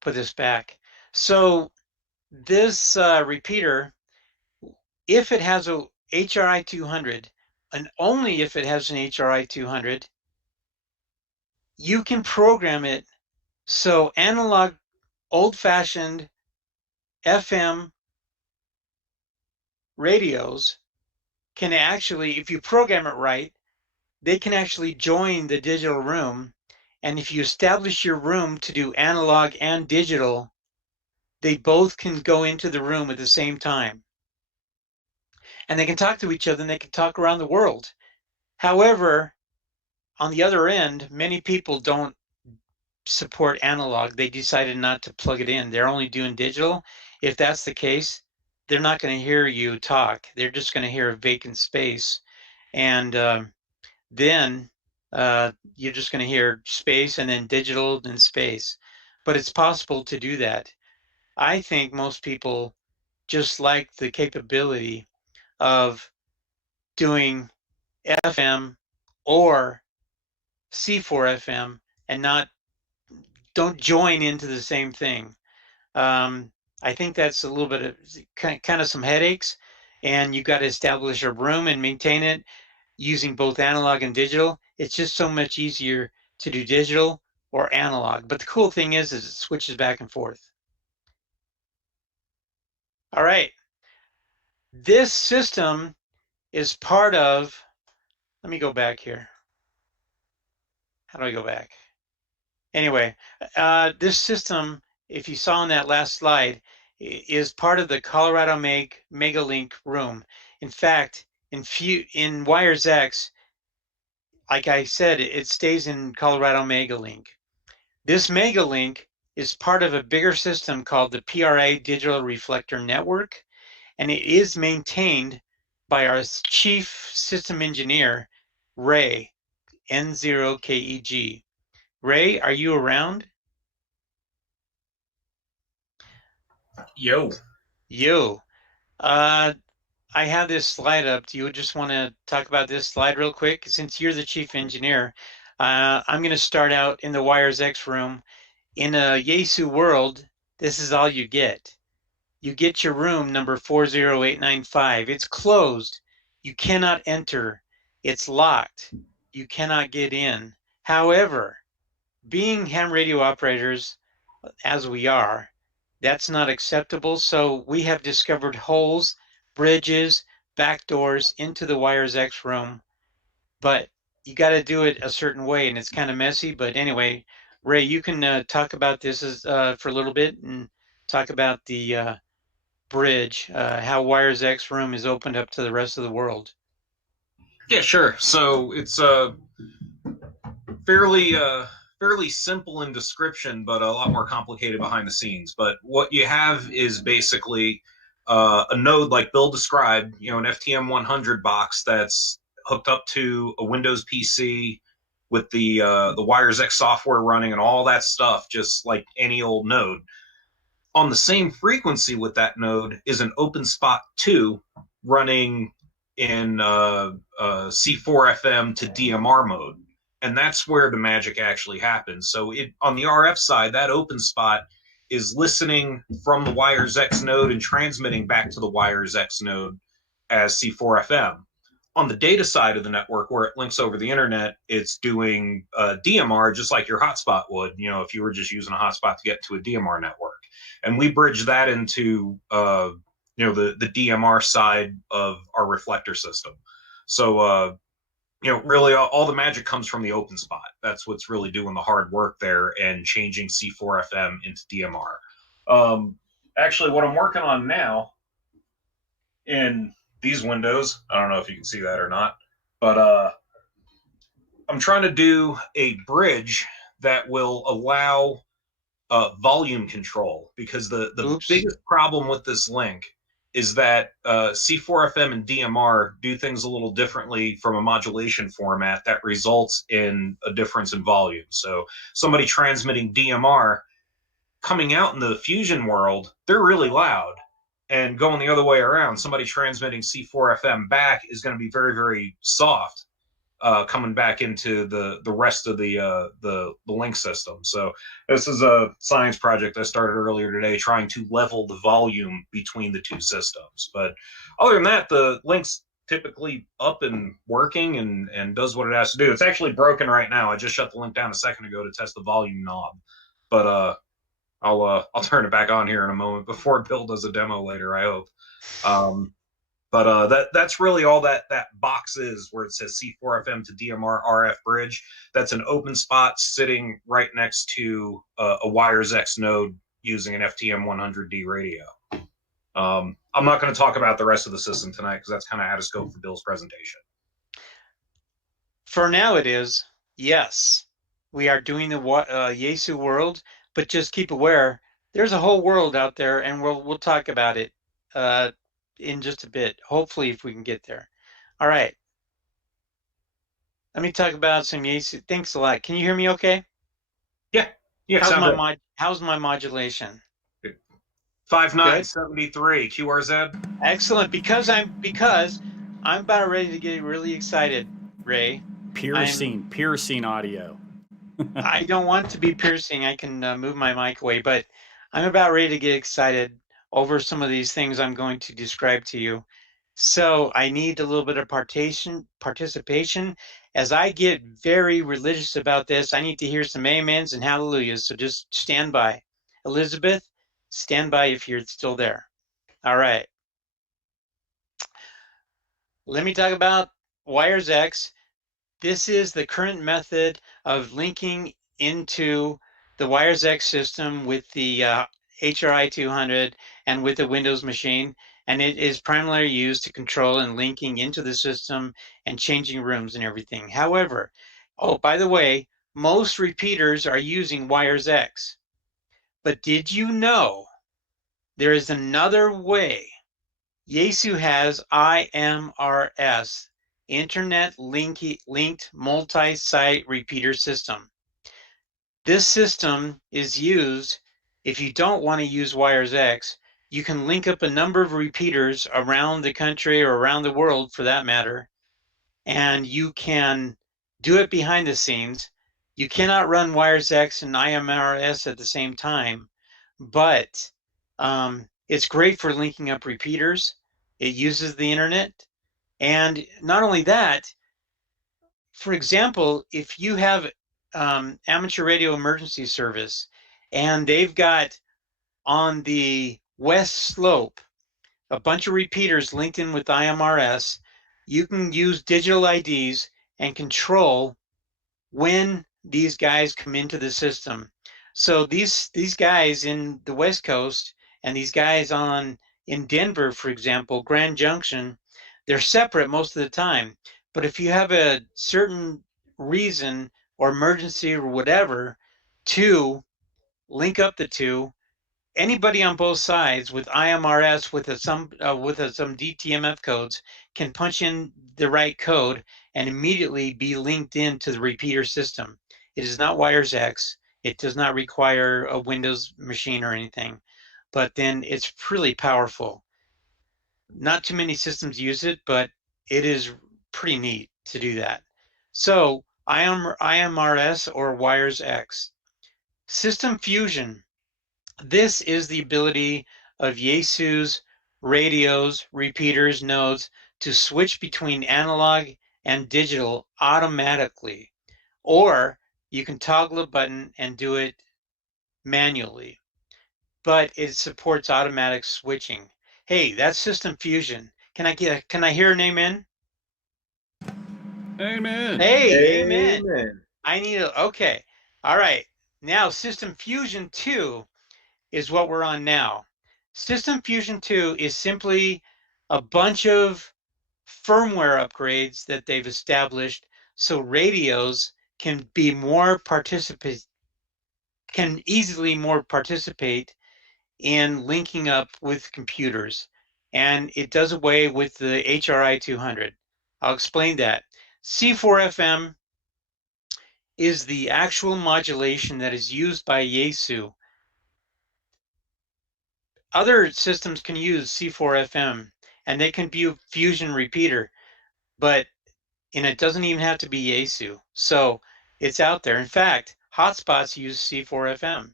put this back. So this repeater, if it has a HRI 200, and only if it has an HRI 200, you can program it so analog, old-fashioned FM radios can actually, if you program it right, they can actually join the digital room. And if you establish your room to do analog and digital, they both can go into the room at the same time. And they can talk to each other, and they can talk around the world. However, on the other end, many people don't support analog. They decided not to plug it in. They're only doing digital. If that's the case, they're not going to hear you talk. They're just going to hear a vacant space. And then you're just going to hear space, and then digital, and space. But it's possible to do that. I think most people just like the capability of doing FM or C4 FM and don't join into the same thing. I think that's a little bit of kind of some headaches, and you've got to establish a room and maintain it using both analog and digital. It's just so much easier to do digital or analog. But the cool thing is it switches back and forth. All right. This system is part of, let me go back here. How do I go back? Anyway, this system, if you saw on that last slide, is part of the Colorado MegaLink room. In fact, in WiresX, like I said, it stays in Colorado MegaLink. This MegaLink is part of a bigger system called the PRA Digital Reflector Network, and it is maintained by our chief system engineer, Ray, N0KEG. Ray, are you around? Yo. Yo. I have this slide up. Do you just want to talk about this slide real quick? Since you're the chief engineer, I'm going to start out in the Wires X room. In a Yaesu world, this is all you get. You get your room number 40895. It's closed. You cannot enter. It's locked. You cannot get in. However, being ham radio operators, as we are, that's not acceptable. So we have discovered holes, bridges, back doors into the Wires X room, but you got to do it a certain way, and it's kind of messy. But anyway, Ray, you can talk about this for a little bit and talk about the bridge, how Wires X room is opened up to the rest of the world. Yeah, sure. So it's fairly simple in description, but a lot more complicated behind the scenes. But what you have is basically a node like Bill described, an FTM 100 box that's hooked up to a Windows PC with the Wires X software running and all that stuff, just like any old node. On the same frequency with that node is an OpenSpot 2 running in C4 FM to DMR mode. And that's where the magic actually happens. So on the RF side, that OpenSpot is listening from the Wires X node and transmitting back to the Wires X node as C4 FM. On the data side of the network, where it links over the internet, it's doing DMR just like your hotspot would, if you were just using a hotspot to get to a DMR network. And we bridge that into the DMR side of our reflector system. So really all the magic comes from the OpenSpot. That's what's really doing the hard work there and changing C4 FM into DMR. Actually, what I'm working on now in these windows, I don't know if you can see that or not, but I'm trying to do a bridge that will allow volume control, because the biggest problem with this link is that C4 FM and DMR do things a little differently from a modulation format that results in a difference in volume. So somebody transmitting DMR coming out in the fusion world, they're really loud. And going the other way around, somebody transmitting C4 FM back is going to be very, very soft. Coming back into the rest of the link system. So this is a science project I started earlier today, trying to level the volume between the two systems. But other than that, the link's typically up and working and does what it has to do. It's actually broken right now. I just shut the link down a second ago to test the volume knob. But I'll turn it back on here in a moment before Bill does a demo later, I hope. But that's really all that box is, where it says C4 FM to DMR RF bridge. That's an OpenSpot sitting right next to a Wires X node using an FTM 100D radio. I'm not going to talk about the rest of the system tonight because that's kind of out of scope for Bill's presentation. For now it is, yes. We are doing the Yaesu world, but just keep aware, there's a whole world out there, and we'll talk about it in just a bit, hopefully, if we can get there. All right. Let me talk about some Yaesu. Thanks a lot. Can you hear me okay? Yeah. How's my modulation? 5973 QRZ. Excellent. Because I'm about ready to get really excited, Ray. Piercing audio. I don't want to be piercing. I can move my mic away, but I'm about ready to get excited over some of these things I'm going to describe to you. So I need a little bit of participation. As I get very religious about this, I need to hear some amens and hallelujahs. So just stand by. Elizabeth, stand by if you're still there. All right. Let me talk about Wires X. This is the current method of linking into the Wires X system with the HRI 200 and with the Windows machine, and it is primarily used to control and linking into the system and changing rooms and everything. However, by the way, most repeaters are using Wires X. But did you know there is another way? Yaesu has IMRS, Internet Linked Multi-Site Repeater System. This system is used if you don't want to use Wires X. you can link up a number of repeaters around the country or around the world for that matter, and you can do it behind the scenes. You cannot run WiresX and IMRS at the same time, but it's great for linking up repeaters. It uses the internet. And not only that, for example, if you have amateur radio emergency service and they've got on the west slope a bunch of repeaters linked in with IMRS, you can use digital IDs and control when these guys come into the system. So these guys in the West Coast and these guys in Denver, for example, Grand Junction, they're separate most of the time. But if you have a certain reason or emergency or whatever to link up the two, anybody on both sides with IMRS with some DTMF codes can punch in the right code and immediately be linked into the repeater system. It is not WiresX. It does not require a Windows machine or anything, but then it's really powerful. Not too many systems use it, but it is pretty neat to do that. So IMRS or WiresX. System Fusion. This is the ability of Yaesu's radios, repeaters, nodes to switch between analog and digital automatically. Or you can toggle a button and do it manually. But it supports automatic switching. Hey, that's System Fusion. Can I hear an amen? Amen. Hey, amen. I need okay. All right. Now System Fusion 2 is what we're on now. System Fusion 2 is simply a bunch of firmware upgrades that they've established so radios can be more easily participate in linking up with computers. And it does away with the HRI 200. I'll explain that. C4FM is the actual modulation that is used by Yaesu. Other systems can use C4FM and they can be a fusion repeater, and it doesn't even have to be Yaesu. So it's out there. In fact, hotspots use C4FM.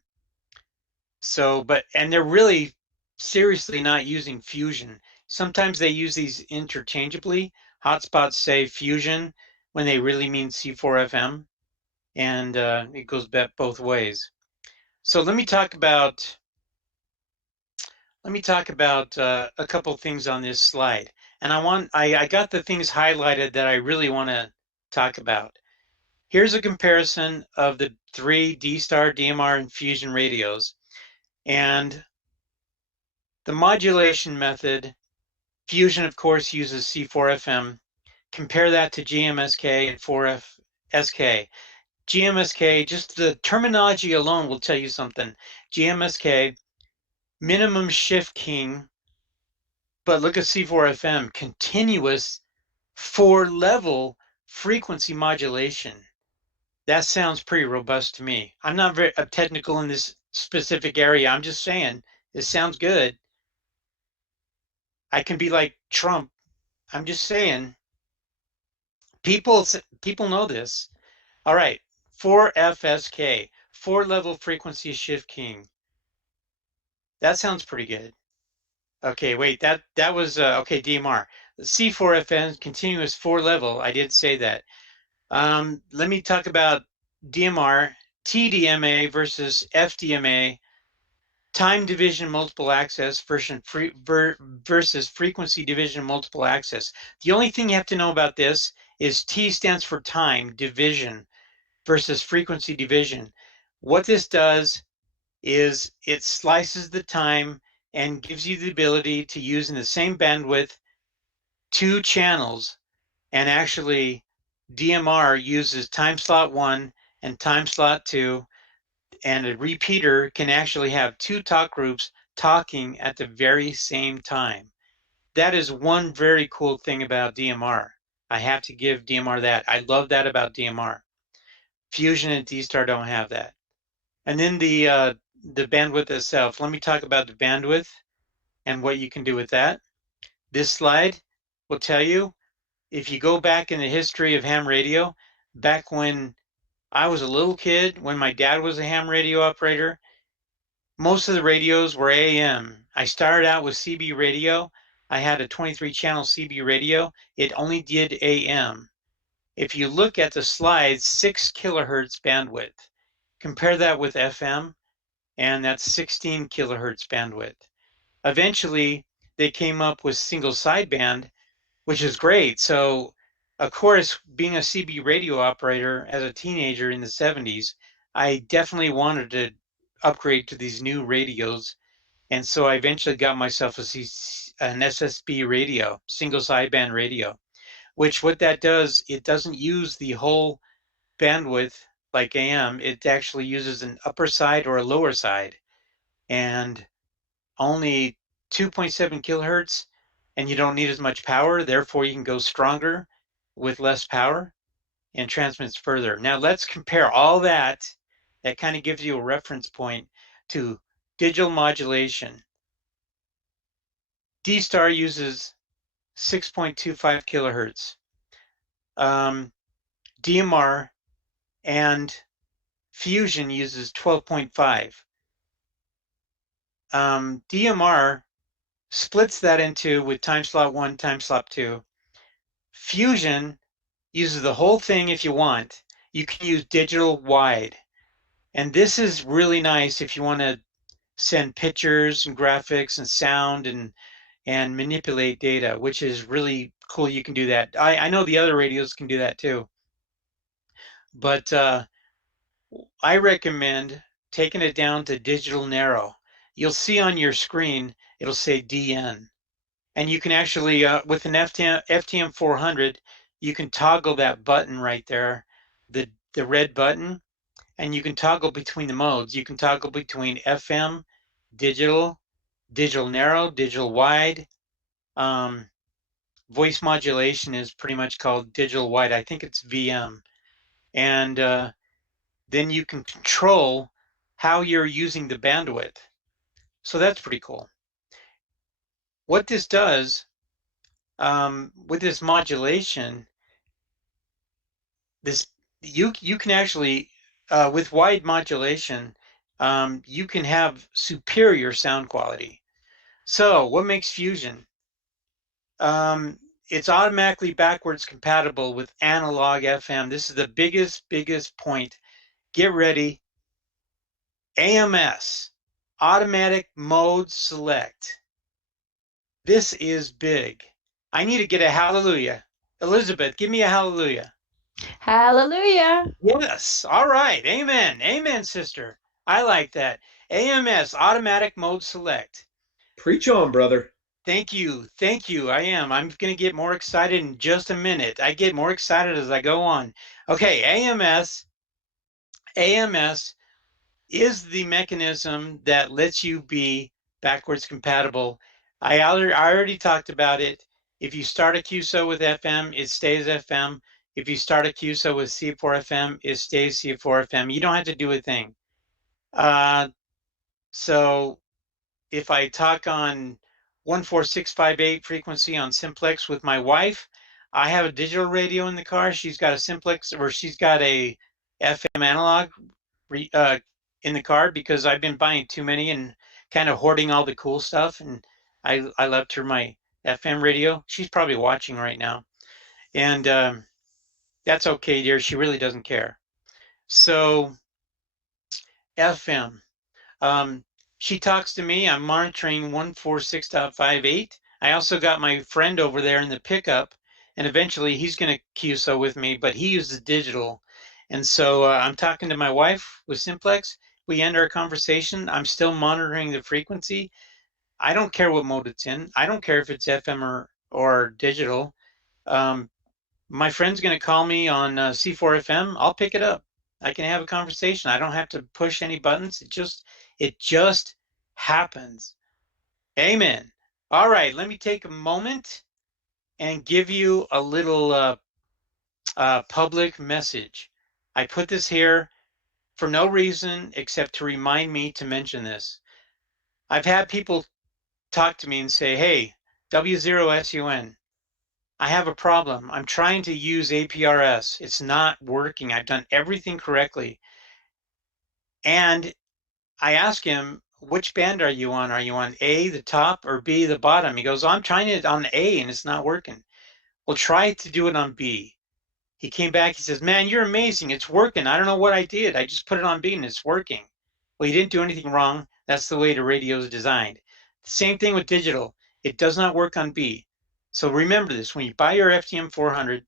And they're really seriously not using fusion. Sometimes they use these interchangeably. Hotspots say fusion when they really mean C4FM, and it goes both ways. So let me talk about a couple things on this slide. And I got the things highlighted that I really want to talk about. Here's a comparison of the 3 D-Star, DMR, and Fusion radios. And the modulation method, Fusion, of course, uses C4FM. Compare that to GMSK and 4FSK. GMSK, just the terminology alone will tell you something. GMSK, minimum shift keying, but look at C4FM, continuous 4-level frequency modulation. That sounds pretty robust to me. I'm not very technical in this specific area. I'm just saying, it sounds good. I can be like Trump. I'm just saying, people know this. All right, 4FSK, 4-level frequency shift keying. That sounds pretty good. Okay, wait, that was okay, DMR. The C4FM, continuous 4-level, I did say that. Let me talk about DMR, TDMA versus FDMA, time division multiple access versus frequency division multiple access. The only thing you have to know about this is T stands for time division versus frequency division. What this does is it slices the time and gives you the ability to use in the same bandwidth 2 channels. And actually DMR uses time slot 1 and time slot 2, and a repeater can actually have 2 talk groups talking at the very same time. That is one very cool thing about DMR. I have to give DMR that. I love that about DMR. Fusion and D-Star don't have that. And then the bandwidth itself. Let me talk about the bandwidth. and what you can do with that. This slide will tell you, if you go back in the history of ham radio, back when I was a little kid, when my dad was a ham radio operator, most of the radios were AM. I started out with CB radio. I had a 23 channel CB radio. It only did AM. If you look at the slides, 6 kilohertz bandwidth. Compare that with FM, and that's 16 kilohertz bandwidth. Eventually, they came up with single sideband, which is great. So, of course, being a CB radio operator as a teenager in the 70s, I definitely wanted to upgrade to these new radios. And so I eventually got myself an SSB radio, single sideband radio, which what that does, it doesn't use the whole bandwidth like AM. It actually uses an upper side or a lower side, and only 2.7 kilohertz, and you don't need as much power. Therefore, you can go stronger with less power and transmits further. Now let's compare all that. That kind of gives you a reference point to digital modulation. D-Star uses 6.25 kilohertz. DMR and Fusion uses 12.5. DMR splits that into with time slot 1, time slot 2. Fusion uses the whole thing if you want. You can use digital wide. And this is really nice if you want to send pictures and graphics and sound and manipulate data, which is really cool. You can do that. I know the other radios can do that too. But I recommend taking it down to digital narrow. You'll see on your screen, it'll say DN. And you can actually, with an FTM 400, you can toggle that button right there, the red button, and you can toggle between the modes. You can toggle between FM, digital, digital narrow, digital wide. Voice modulation is pretty much called digital wide. I think it's VM. And then you can control how you're using the bandwidth. So that's pretty cool. What this does with this modulation, you can actually with wide modulation, you can have superior sound quality. So what makes Fusion? It's automatically backwards compatible with analog FM. This is the biggest point. Get ready. AMS, automatic mode select. This is big. I need to get a hallelujah. Elizabeth, give me a hallelujah. Hallelujah. Yes. All right. Amen. Amen, sister. I like that. AMS, automatic mode select. Preach on, brother. Thank you. Thank you. I am. I'm going to get more excited in just a minute. I get more excited as I go on. Okay. AMS is the mechanism that lets you be backwards compatible. I already talked about it. If you start a QSO with FM, it stays FM. If you start a QSO with C4FM, it stays C4FM. You don't have to do a thing. So if I talk on 14658 frequency on simplex with my wife, I have a digital radio in the car. She's got a simplex, or she's got a FM analog in the car, because I've been buying too many and kind of hoarding all the cool stuff. And I left her my FM radio. She's probably watching right now. And that's okay, dear. She really doesn't care. So FM. She talks to me. I'm monitoring 146.58. I also got my friend over there in the pickup, and eventually he's going to QSO with me, but he uses digital. And so I'm talking to my wife with simplex. We end our conversation. I'm still monitoring the frequency. I don't care what mode it's in. I don't care if it's FM or digital. My friend's going to call me on C4FM. I'll pick it up. I can have a conversation. I don't have to push any buttons. It just happens. Amen. All right, let me take a moment and give you a little public message. I put this here for no reason except to remind me to mention this. I've had people talk to me and say, hey, W0SUN, I have a problem. I'm trying to use APRS. It's not working. I've done everything correctly. And I ask him, which band are you on? Are you on A, the top, or B, the bottom? He goes, I'm trying it on A and it's not working. Well, try to do it on B. He came back, he says, man, you're amazing. It's working. I don't know what I did. I just put it on B and it's working. Well, you didn't do anything wrong. That's the way the radio is designed. Same thing with digital. It does not work on B. So remember this, when you buy your FTM 400,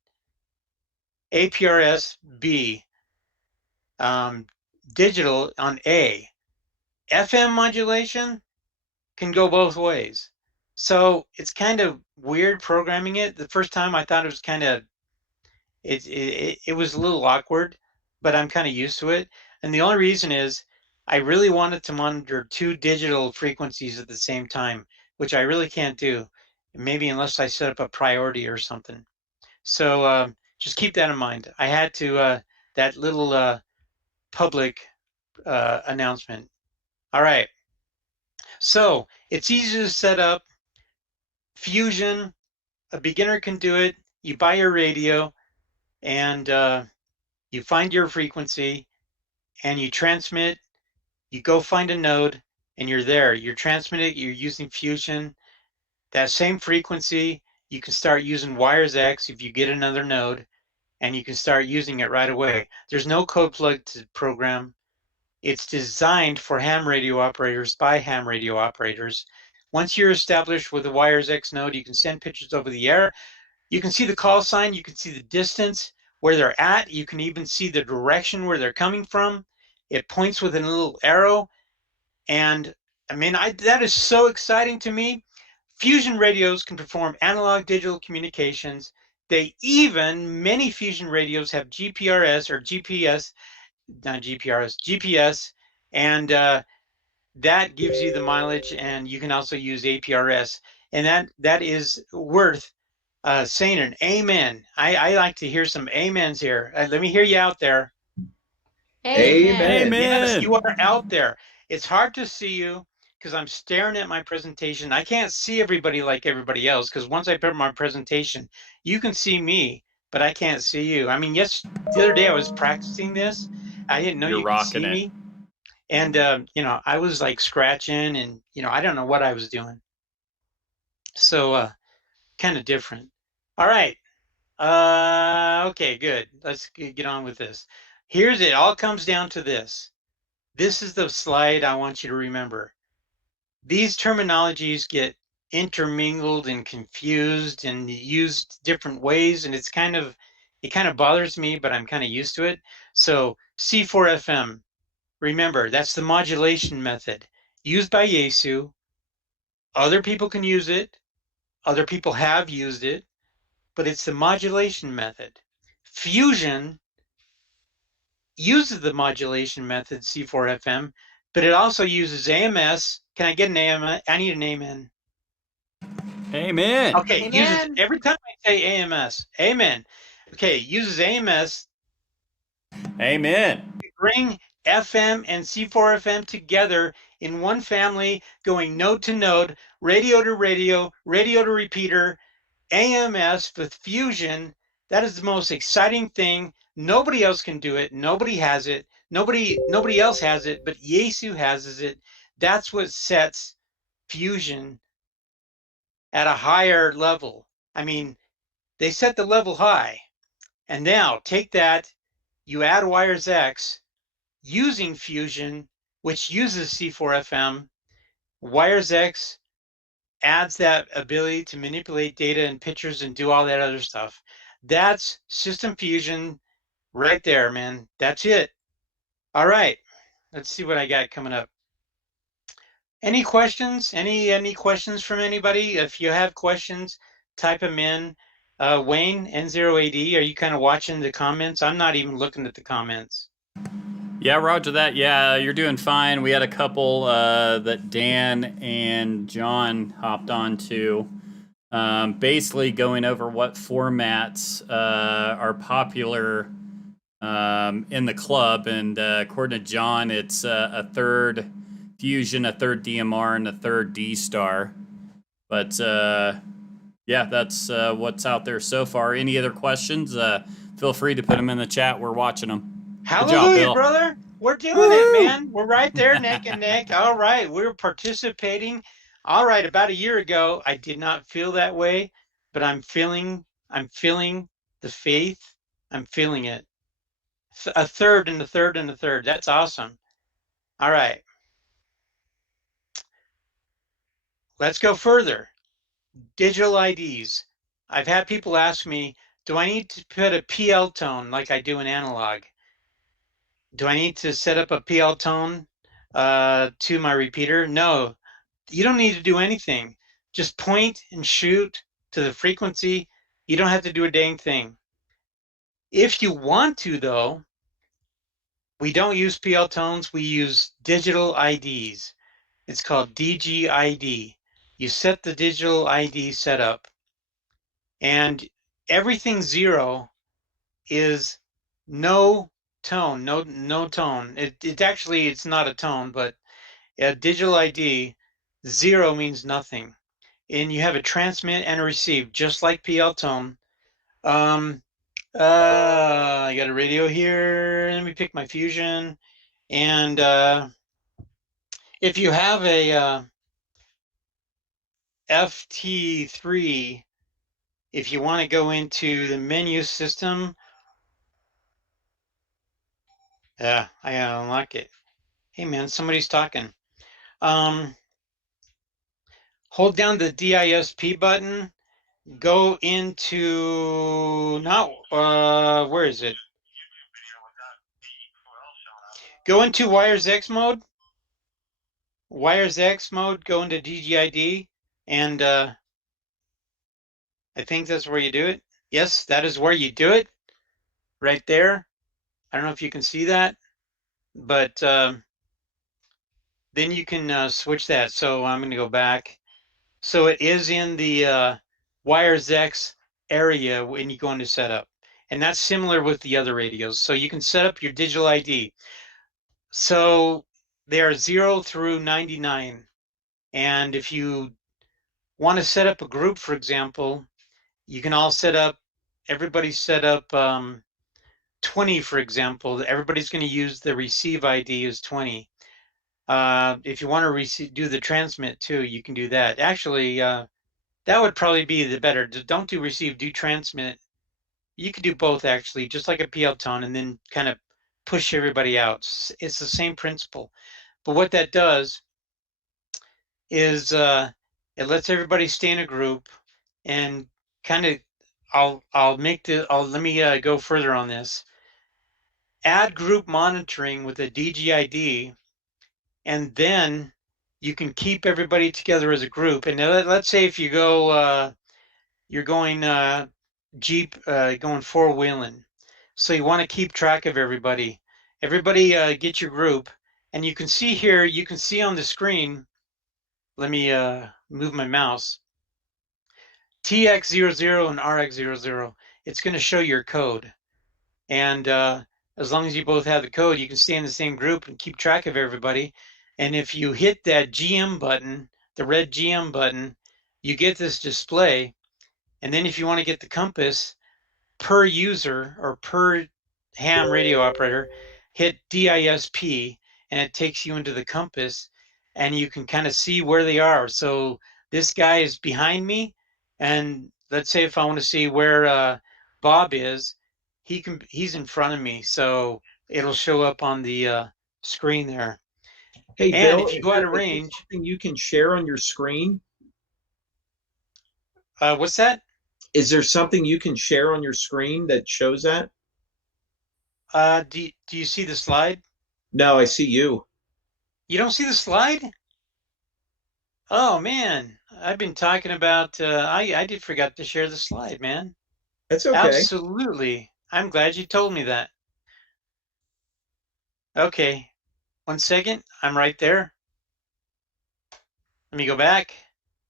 APRS B, digital on A, FM modulation can go both ways. So it's kind of weird programming it. The first time I thought it was kind of, it was a little awkward, but I'm kind of used to it. And the only reason is I really wanted to monitor 2 digital frequencies at the same time, which I really can't do, maybe unless I set up a priority or something. So just keep that in mind. I had to, that little public announcement. All right. So it's easy to set up. Fusion, a beginner can do it. You buy your radio and you find your frequency and you transmit. You go find a node and you're there. You're transmitting, you're using Fusion. That same frequency, you can start using Wires X if you get another node, and you can start using it right away. There's no code plug to program. It's designed for ham radio operators by ham radio operators. Once you're established with a Wires X node, you can send pictures over the air. You can see the call sign, you can see the distance, where they're at. You can even see the direction where they're coming from. It points with a little arrow. And I mean, that is so exciting to me. Fusion radios can perform analog digital communications. Many Fusion radios have GPRS or GPS, not GPRS, GPS, and that gives you the mileage, and you can also use APRS, and that is worth saying an amen. I like to hear some amens here. Let me hear you out there. Amen. Yes, you are out there. It's hard to see you because I'm staring at my presentation. I can't see everybody like everybody else because once I put my presentation, you can see me, but I can't see you. I mean, the other day I was practicing this. I didn't know You're you could see rocking it. me. And, I was like scratching and, I don't know what I was doing. So kind of different. All right. Okay, good. Let's get on with this. It all comes down to this. This is the slide I want you to remember. These terminologies get intermingled and confused and used different ways, and it kind of bothers me, but I'm kind of used to it. So C4FM, remember, that's the modulation method used by Yaesu. Other people can use it. Other people have used it, but it's the modulation method. Fusion uses the modulation method C4FM, but it also uses AMS. Can I get an AMS? I need an amen. Amen. Okay, uses every time I say AMS. Amen. Okay, uses AMS. Amen. To bring FM and C4FM together in one family, going node to node, radio to radio, radio to repeater, AMS with Fusion. That is the most exciting thing. Nobody else can do it. Nobody has it. Nobody else has it, but Yaesu has it. That's what sets Fusion at a higher level. I mean, they set the level high. And now take that, you add Wires X using Fusion, which uses C4FM. Wires X adds that ability to manipulate data and pictures and do all that other stuff. That's System Fusion right there, man. That's it. All right. Let's see what I got coming up. Any questions? Any questions from anybody? If you have questions, type them in. Wayne, N0AD, are you kind of watching the comments? I'm not even looking at the comments. Yeah, roger that. Yeah, you're doing fine. We had a couple that Dan and John hopped on to, basically going over what formats are popular in the club. And according to John, it's a third Fusion, a third DMR, and a third D-Star. But yeah, that's what's out there so far. Any other questions? Feel free to put them in the chat. We're watching them. Hallelujah, Bill. brother. We're doing it, man. We're right there, neck and neck. All right, we're participating. All right, about a year ago, I did not feel that way, but I'm feeling the faith. I'm feeling it. A third and a third and a third. That's awesome. All right. Let's go further. Digital IDs. I've had people ask me, do I need to put a PL tone like I do in analog? Do I need to set up a PL tone to my repeater? No, you don't need to do anything. Just point and shoot to the frequency. You don't have to do a dang thing. If you want to, though, we don't use PL tones. We use digital IDs. It's called DGID. You set the digital ID setup, and everything 0 is no tone, no tone. It actually, it's not a tone, but a digital ID, 0 means nothing. And you have a transmit and a receive, just like PL tone. I got a radio here. Let me pick my Fusion. And if you have a FT3, if you want to go into the menu system, I gotta unlock it. Hey man, somebody's talking. Hold down the DISP button. Go into where is it? Go into Wires X mode. Wires X mode. Go into DGID, and I think that's where you do it. Yes, that is where you do it. Right there. I don't know if you can see that, but then you can switch that. So I'm going to go back. So it is in the Wires X area when you go into setup. And that's similar with the other radios. So you can set up your digital ID. So they are 0 through 99. And if you want to set up a group, for example, you can all set up, everybody's set up 20, for example. Everybody's going to use the receive ID as 20. If you want to do the transmit too, you can do that. Actually, that would probably be the better. Don't do receive, do transmit. You could do both actually, just like a PL tone, and then kind of push everybody out. It's the same principle. But what that does is it lets everybody stay in a group, and kind of let me go further on this. Add group monitoring with a DGID, and then you can keep everybody together as a group. And let's say if you go, you're going going four-wheeling. So you want to keep track of everybody. Everybody get your group. And you can see here, you can see on the screen, let me move my mouse, TX00 and RX00. It's going to show your code. And as long as you both have the code, you can stay in the same group and keep track of everybody. And if you hit that GM button, the red GM button, you get this display. And then if you want to get the compass per user or per ham radio operator, hit DISP, and it takes you into the compass, and you can kind of see where they are. So this guy is behind me, and let's say if I want to see where Bob is, he's in front of me, so it'll show up on the screen there. Hey, and Bill, if you go out of range, something you can share on your screen? What's that? Is there something you can share on your screen that shows that? Do you see the slide? No, I see you. You don't see the slide? Oh man, I've been talking about. I did forget to share the slide, man. That's okay. Absolutely. I'm glad you told me that. Okay, 1 second. I'm right there. Let me go back.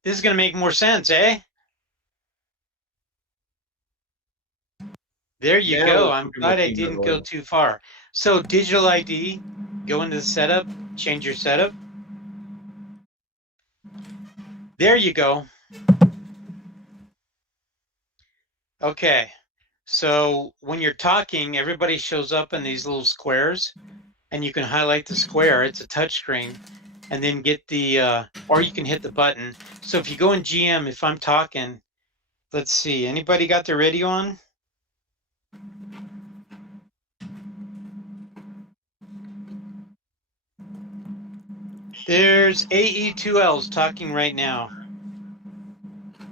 This is going to make more sense, eh? There you go. I'm glad I didn't go too far. So digital ID, go into the setup, change your setup. There you go. Okay. So when you're talking, everybody shows up in these little squares, and you can highlight the square. It's a touch screen, and then get the, or you can hit the button. So if you go in GM, if I'm talking, let's see, anybody got their radio on? There's AE2Ls talking right now.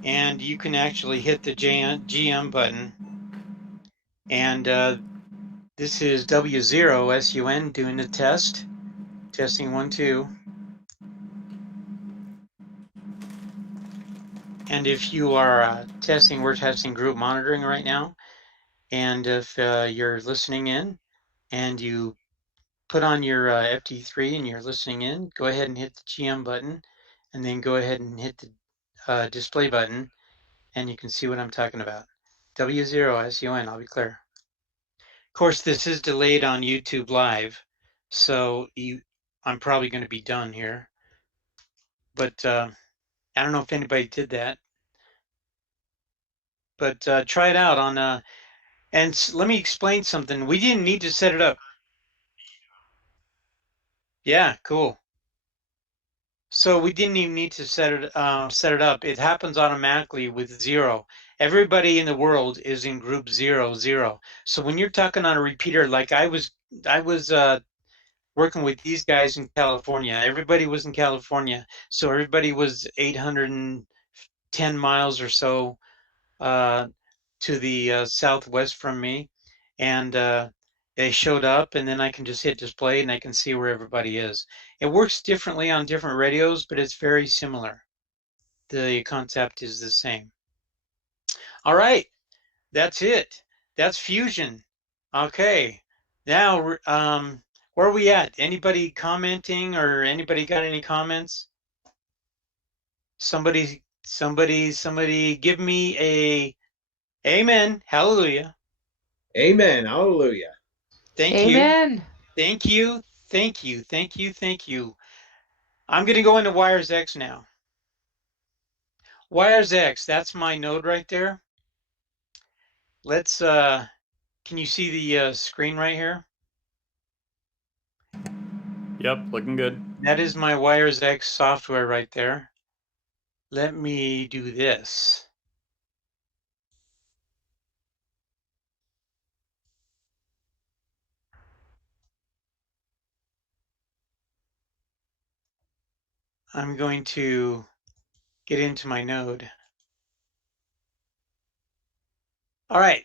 And you can actually hit the GM button. And this is W0SUN doing the test. Testing 1, 2. And if you are testing, we're testing group monitoring right now. And if you're listening in and you put on your FT3 and you're listening in, go ahead and hit the GM button, and then go ahead and hit the display button, and you can see what I'm talking about. W0SUN, I'll be clear. Of course, this is delayed on YouTube Live, so I'm probably going to be done here. But I don't know if anybody did that. But try it out on, and let me explain something. We didn't need to set it up. Yeah, cool. So we didn't even need to set it up. It happens automatically with 0. Everybody in the world is in group 0, 0. So when you're talking on a repeater, like I was working with these guys in California. Everybody was in California, so everybody was 810 miles or so to the southwest from me, and they showed up, and then I can just hit display and I can see where everybody is. It works differently on different radios, but it's very similar. The concept is the same. All right, that's it. That's Fusion. Okay, now where are we at? Anybody commenting, or anybody got any comments? Somebody give me a amen. Hallelujah. Amen. Hallelujah. Thank Amen. you. Thank you. Thank you. Thank you. Thank you. I'm going to go into Wires X now. Wires X, that's my node right there. Let's, can you see the screen right here? Yep, looking good. That is my Wires X software right there. Let me do this. I'm going to get into my node. All right.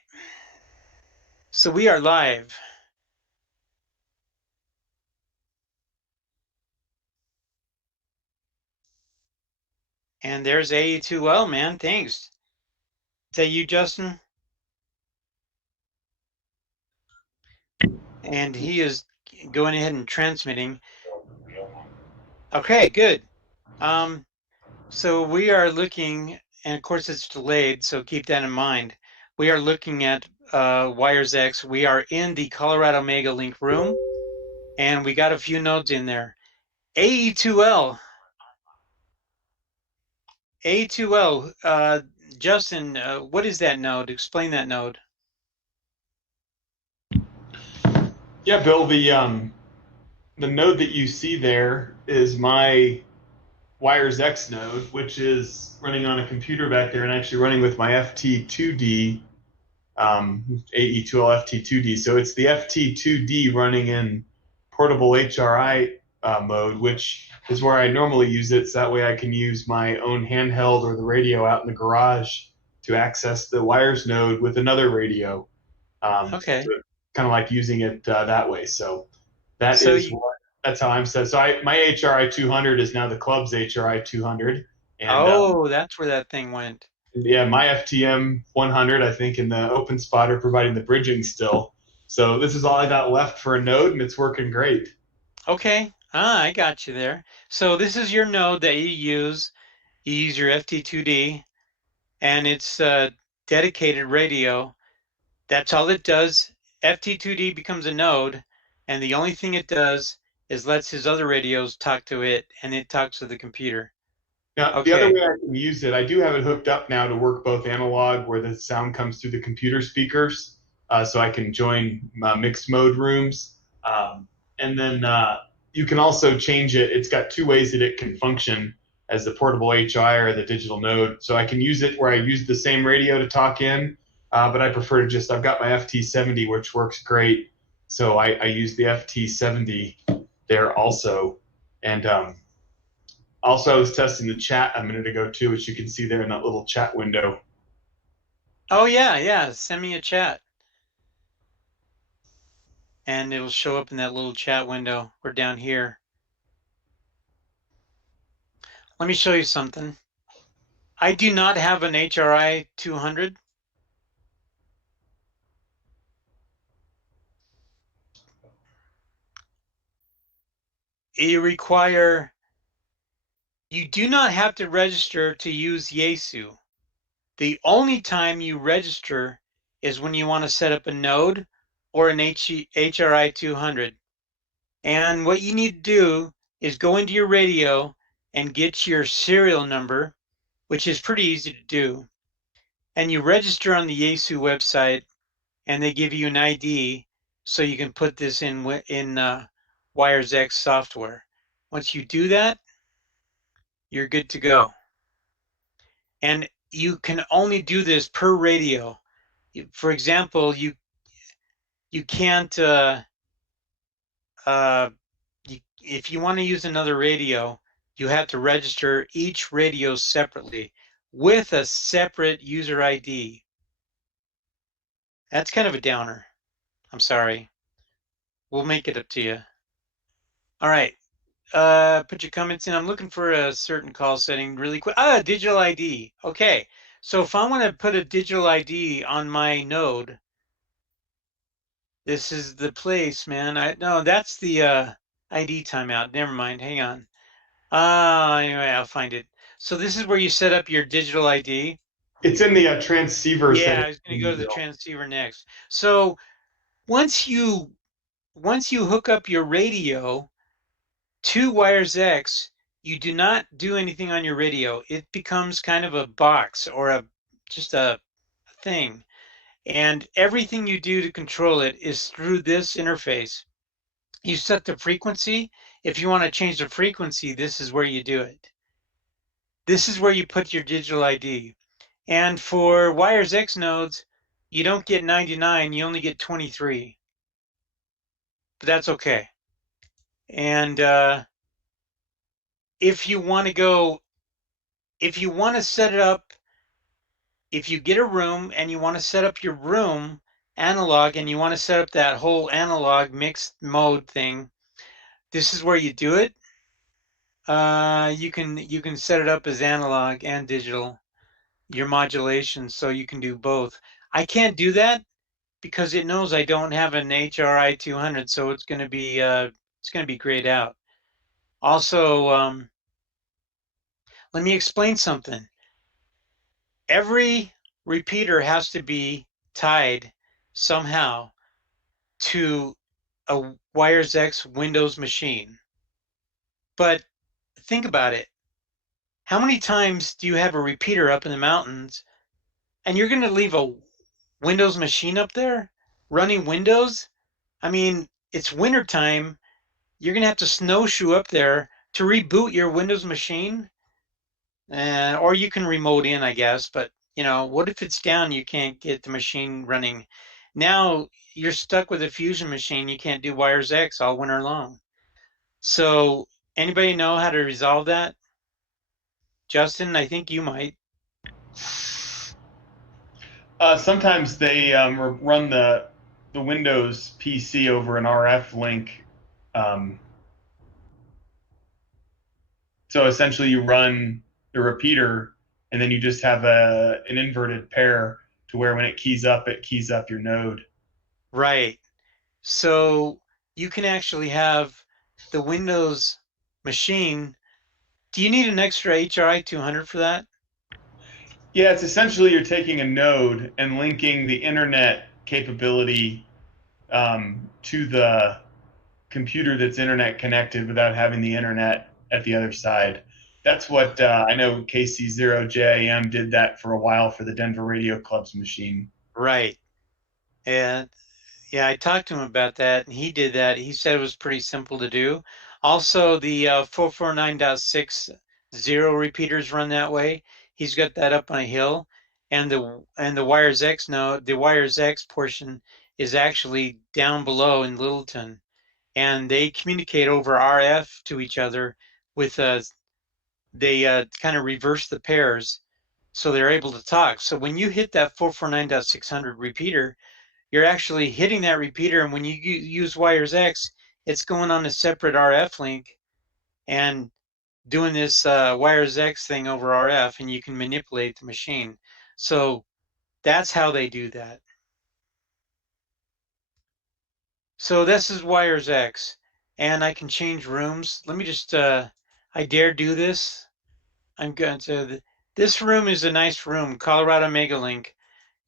So we are live. And there's AE2L, man. Thanks. Is that you, Justin? And he is going ahead and transmitting. Okay, good. So we are looking, and of course it's delayed, so keep that in mind. We are looking at Wires X. We are in the Colorado Mega Link room, and we got a few nodes in there. AE2L. AE2L. Justin, what is that node? Explain that node. Yeah, Bill, the node that you see there is my Wires X node, which is running on a computer back there and actually running with my FT2D, AE2L FT2D. So it's the FT2D running in portable HRI mode, which is where I normally use it. So that way I can use my own handheld or the radio out in the garage to access the wires node with another radio. Okay. So kind of like using it that way. So that's how I'm set. So my HRI 200 is now the club's HRI 200. And, that's where that thing went. Yeah, my FTM 100, I think, in the open spot are providing the bridging still. So this is all I got left for a node, and it's working great. Okay. I got you there. So this is your node that you use. You use your FT2D, and it's a dedicated radio. That's all it does. FT2D becomes a node, and the only thing it does is lets his other radios talk to it, and it talks to the computer. Now, the other way I can use it, I do have it hooked up now to work both analog, where the sound comes through the computer speakers, so I can join mixed mode rooms. And then you can also change it. It's got two ways that it can function as the portable HI or the digital node. So I can use it where I use the same radio to talk in, but I prefer to just, I've got my FT70, which works great. So I use the FT70 there also. And also, I was testing the chat a minute ago too, which you can see there in that little chat window. Oh yeah. Send me a chat, and it'll show up in that little chat window or down here. Let me show you something. I do not have an HRI 200. You do not have to register to use Yaesu. The only time you register is when you want to set up a node or an HRI 200. And what you need to do is go into your radio and get your serial number, which is pretty easy to do. And you register on the Yaesu website, and they give you an ID so you can put this in WiresX software. Once you do that, you're good to go. And you can only do this per radio. For example, you can't if you want to use another radio, you have to register each radio separately with a separate user ID. That's kind of a downer. I'm sorry. We'll make it up to you. All right. Put your comments in. I'm looking for a certain call setting really quick. Digital ID. Okay. So if I want to put a digital ID on my node, this is the place, man. No, that's the ID timeout. Never mind. Hang on. Anyway, I'll find it. So this is where you set up your digital ID. It's in the transceiver. Yeah, I was going to go to the transceiver next. So once you hook up your radio to WiresX, you do not do anything on your radio. It becomes kind of a box or just a thing. And everything you do to control it is through this interface. You set the frequency. If you want to change the frequency, this is where you do it. This is where you put your digital ID. And for WiresX nodes, you don't get 99, you only get 23. But that's okay. And if you want to set it up, if you get a room and you want to set up your room analog and you want to set up that whole analog mixed mode thing, this is where you do it. You can set it up as analog and digital, your modulation, so you can do both. I can't do that because it knows I don't have an HRI 200, so it's going to be grayed out. Also, let me explain something. Every repeater has to be tied somehow to a WiresX Windows machine. But think about it. How many times do you have a repeater up in the mountains and you're going to leave a Windows machine up there running Windows? I mean, it's wintertime. You're going to have to snowshoe up there to reboot your Windows machine. Or you can remote in, I guess. But, what if it's down? You can't get the machine running. Now you're stuck with a Fusion machine. You can't do WiresX all winter long. So anybody know how to resolve that? Justin, I think you might. Sometimes they run the Windows PC over an RF link. So essentially you run the repeater and then you just have an inverted pair to where when it keys up your node. Right. So you can actually have the Windows machine. Do you need an extra HRI 200 for that? Yeah, it's essentially you're taking a node and linking the internet capability to the computer that's internet connected without having the internet at the other side. That's what I know. KC0JM did that for a while for the Denver Radio Club's machine. Right. And yeah, I talked to him about that, and he did that. He said it was pretty simple to do. Also, the 449.60 repeaters run that way. He's got that up on a hill, and the Wires X node, the Wires X portion is actually down below in Littleton, and they communicate over RF to each other with they kind of reverse the pairs, so they're able to talk. So when you hit that 449.600 repeater, you're actually hitting that repeater, and when you use Wires X, it's going on a separate RF link and doing this Wires X thing over RF, and you can manipulate the machine. So that's how they do that. So this is Wires X, and I can change rooms. Let me just, I dare do this. I'm going to, this room is a nice room, Colorado Megalink.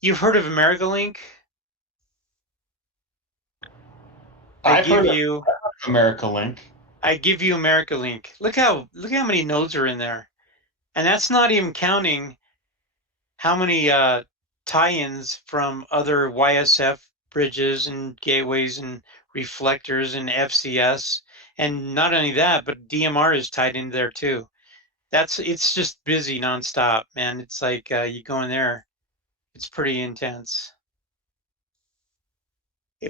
You've heard of AmericaLink? I've heard of AmericaLink. I give you AmericaLink. Look how many nodes are in there, and that's not even counting how many tie-ins from other YSF bridges and gateways and reflectors and FCS, and not only that, but DMR is tied in there too. It's just busy nonstop, man. It's like you go in there, it's pretty intense,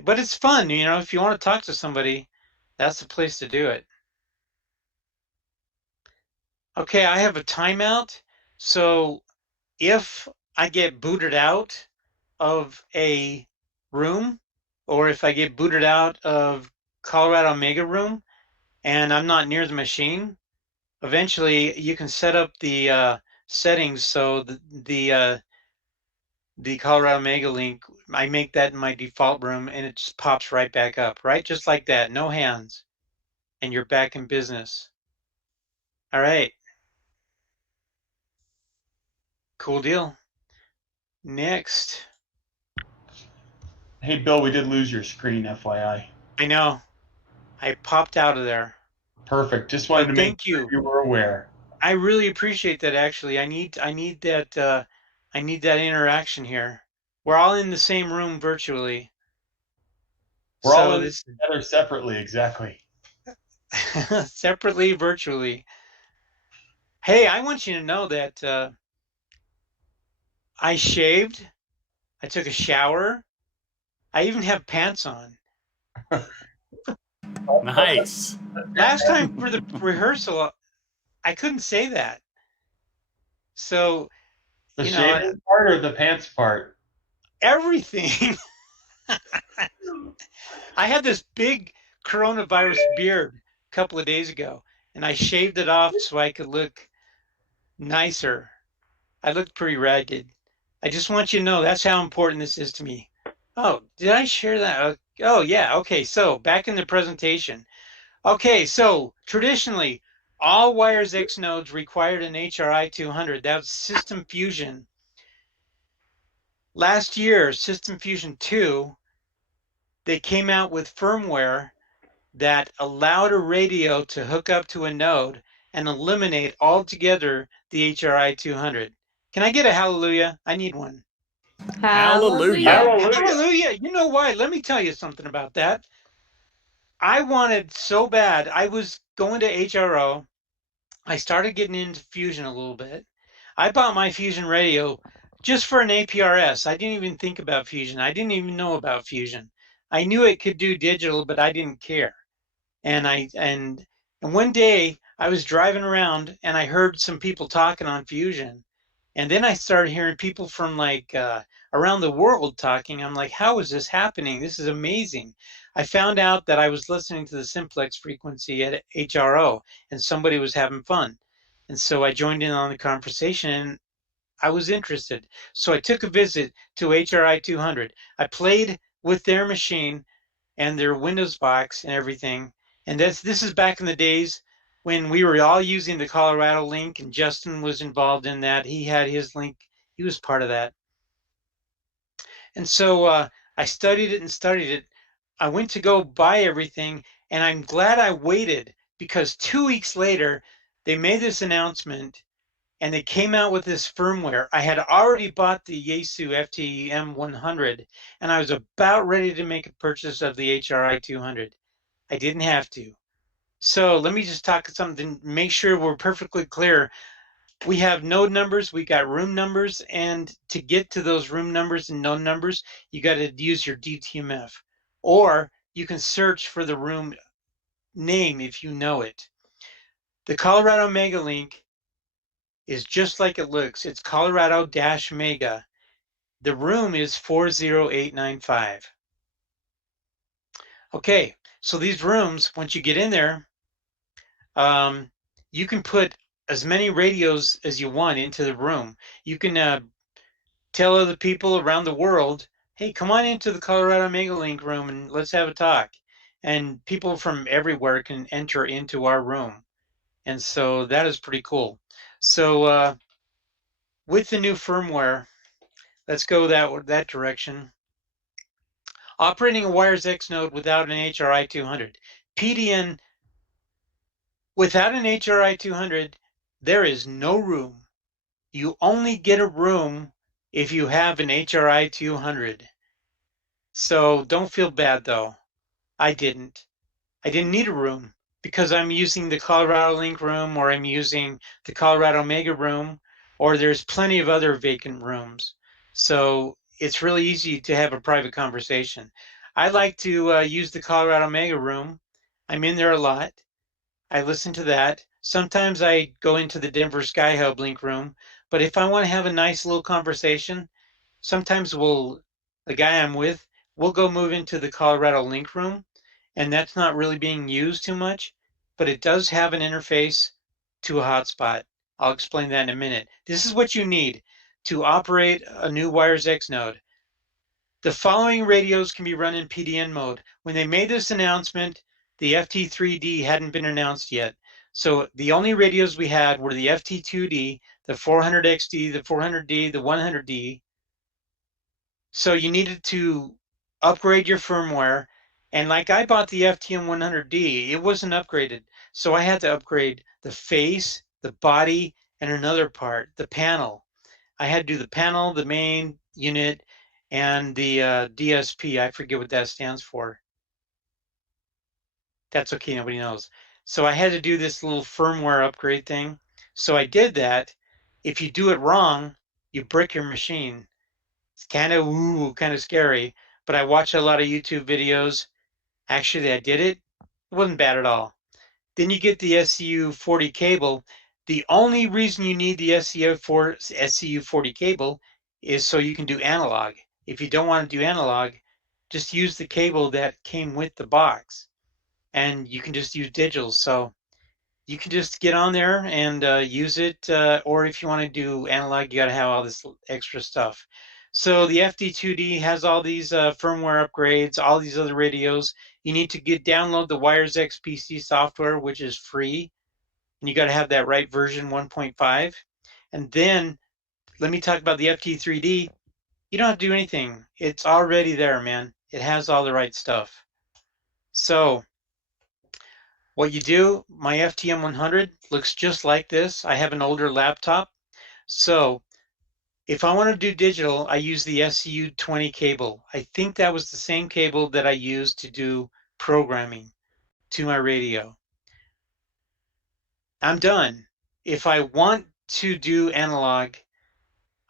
but it's fun. You know, if you want to talk to somebody, that's the place to do it. Okay, I have a timeout. So if I get booted out of a room, or if I get booted out of Colorado Mega Room and I'm not near the machine, eventually you can set up the settings so the Colorado Mega Link, I make that in my default room and it just pops right back up, right? Just like that, no hands, and you're back in business. All right. Cool deal. Next. Hey, Bill, we did lose your screen, FYI. I know. I popped out of there. Perfect. Just wanted to make thank sure you were aware. I really appreciate that. Actually, I need that interaction here. We're all in the same room virtually. We're all in together separately, exactly. Separately, virtually. Hey, I want you to know that I shaved. I took a shower. I even have pants on. Nice. Last time for the rehearsal, I couldn't say that. So, the shaving part or the pants part? Everything. I had this big coronavirus beard a couple of days ago, and I shaved it off so I could look nicer. I looked pretty ragged. I just want you to know that's how important this is to me. Oh, did I share that? Oh, yeah. Okay, so back in the presentation. Okay, so traditionally, all Wires X nodes required an HRI 200. That's System Fusion. Last year, System Fusion 2, they came out with firmware that allowed a radio to hook up to a node and eliminate altogether the HRI 200. Can I get a hallelujah? I need one. Hallelujah. Hallelujah. You know why? Let me tell you something about that. I wanted so bad. I was going to HRO. I started getting into Fusion a little bit. I bought my Fusion radio just for an APRS. I didn't even think about Fusion. I didn't even know about Fusion. I knew it could do digital, but I didn't care. And one day I was driving around and I heard some people talking on Fusion. And then I started hearing people from like around the world talking. I'm like, how is this happening? This is amazing. I found out that I was listening to the simplex frequency at HRO and somebody was having fun. And so I joined in on the conversation and I was interested. So I took a visit to HRI 200. I played with their machine and their Windows box and everything. And this is back in the days when we were all using the Colorado link, and Justin was involved in that. He had his link. He was part of that. And so I studied it and studied it. I went to go buy everything, and I'm glad I waited because 2 weeks later, They made this announcement and they came out with this firmware. I had already bought the Yaesu FTM 100 and I was about ready to make a purchase of the HRI 200. I didn't have to. So let me just talk something, make sure we're perfectly clear. We have node numbers, we got room numbers, and to get to those room numbers and node numbers, you got to use your DTMF. Or you can search for the room name if you know it. The Colorado Mega Link is just like it looks. It's Colorado-Mega. The room is 40895. Okay, so these rooms, once you get in there, you can put as many radios as you want into the room. You can tell other people around the world, hey, come on into the Colorado Mega Link room and let's have a talk. And people from everywhere can enter into our room. And so that is pretty cool. So with the new firmware, let's go that direction. Operating a Wires X node without an HRI 200. PDN without an HRI 200, there is no room. You only get a room if you have an HRI 200. So don't feel bad though. I didn't need a room because I'm using the Colorado Link room, or I'm using the Colorado Mega room, or there's plenty of other vacant rooms. So it's really easy to have a private conversation. I like to use the Colorado Mega room. I'm in there a lot. I listen to that. Sometimes I go into the Denver Sky Hub Link room, but if I want to have a nice little conversation, sometimes the guy I'm with, we'll go move into the Colorado Link room, and that's not really being used too much, but it does have an interface to a hotspot. I'll explain that in a minute. This is what you need to operate a new Wires X node. The following radios can be run in PDN mode. When they made this announcement, the FT3D hadn't been announced yet. So the only radios we had were the FT2D, the 400XD, the 400D, the 100D. So you needed to upgrade your firmware. And like I bought the FTM 100D, it wasn't upgraded. So I had to upgrade the face, the body, and another part, the panel. I had to do the panel, the main unit, and the DSP. I forget what that stands for. That's okay, nobody knows. So I had to do this little firmware upgrade thing. So I did that. If you do it wrong, you brick your machine. It's kind of scary, but I watched a lot of YouTube videos. Actually, I did it. It wasn't bad at all. Then you get the SCU40 cable. The only reason you need the SCU40 cable is so you can do analog. If you don't want to do analog, just use the cable that came with the box, and you can just use digital. So you can just get on there and use it, or if you want to do analog, you got to have all this extra stuff. So the FD2D has all these firmware upgrades, all these other radios. You need to download the Wires X PC software, which is free, and you got to have that right version 1.5. And then let me talk about the FT3D. You don't have to do anything. It's already there, man. It has all the right stuff. So what you do, my FTM 100 looks just like this. I have an older laptop. So if I want to do digital, I use the SCU20 cable. I think that was the same cable that I used to do programming to my radio. I'm done. If I want to do analog,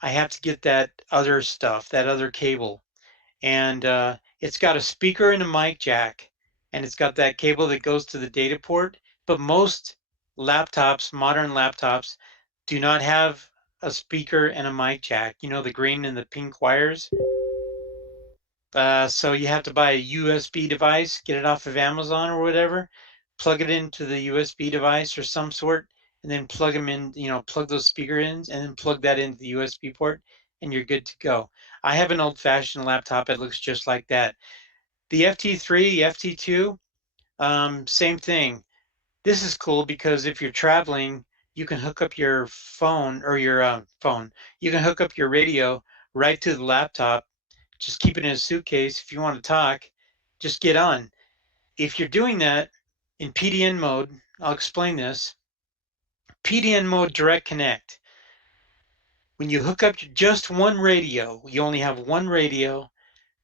I have to get that other stuff, that other cable. And it's got a speaker and a mic jack, and it's got that cable that goes to the data port. But most laptops, modern laptops, do not have a speaker and a mic jack. You know, the green and the pink wires. So you have to buy a USB device, get it off of Amazon or whatever, plug it into the USB device or some sort, and then plug them in, plug those speaker ins and then plug that into the USB port, and you're good to go. I have an old-fashioned laptop that looks just like that. The FT3, FT2, same thing. This is cool because if you're traveling, you can hook up your phone or your phone. You can hook up your radio right to the laptop. Just keep it in a suitcase. If you want to talk, just get on. If you're doing that in PDN mode, I'll explain this. PDN mode direct connect. When you hook up just one radio, you only have one radio.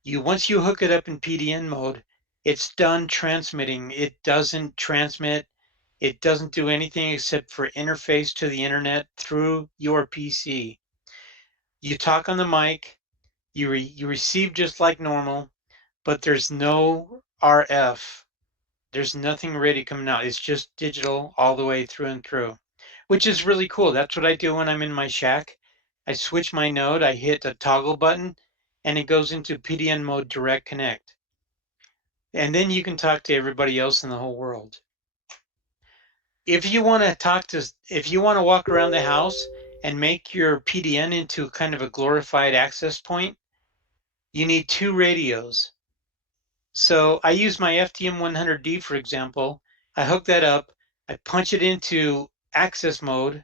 Once you hook it up in PDN mode, it's done transmitting. It doesn't transmit. It doesn't do anything except for interface to the internet through your PC. You talk on the mic, you receive just like normal, but there's no RF. There's nothing radio coming out. It's just digital all the way through and through, which is really cool. That's what I do when I'm in my shack. I switch my node, I hit a toggle button, and it goes into PDN mode direct connect. And then you can talk to everybody else in the whole world. If you want to walk around the house and make your PDN into kind of a glorified access point, you need two radios. So I use my FTM 100D, for example. I hook that up, I punch it into access mode,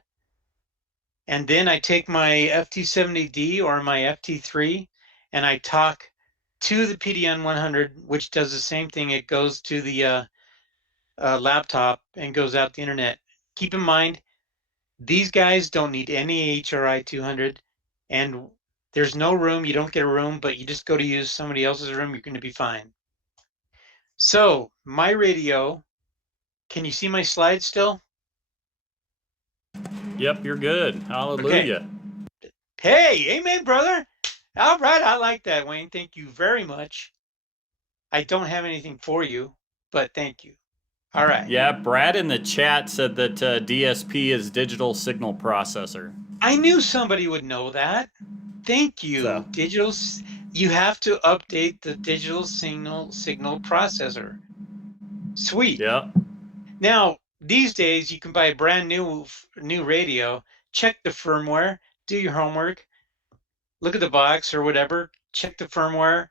and then I take my FT70D or my FT3 and I talk to the PDN 100, which does the same thing. It goes to the laptop and goes out the internet. Keep in mind, these guys don't need any HRI 200, and there's no room. You don't get a room, but you just go to use somebody else's room. You're going to be fine. So my radio, can you see my slides still? Yep, you're good. Hallelujah. Okay. Hey, amen, brother. All right, I like that, Wayne. Thank you very much. I don't have anything for you, but thank you. All right. Yeah, Brad in the chat said that DSP is digital signal processor. I knew somebody would know that. Thank you. So. You have to update the digital signal processor. Sweet. Yeah. Now, these days you can buy a brand new radio, check the firmware, do your homework, look at the box or whatever, check the firmware.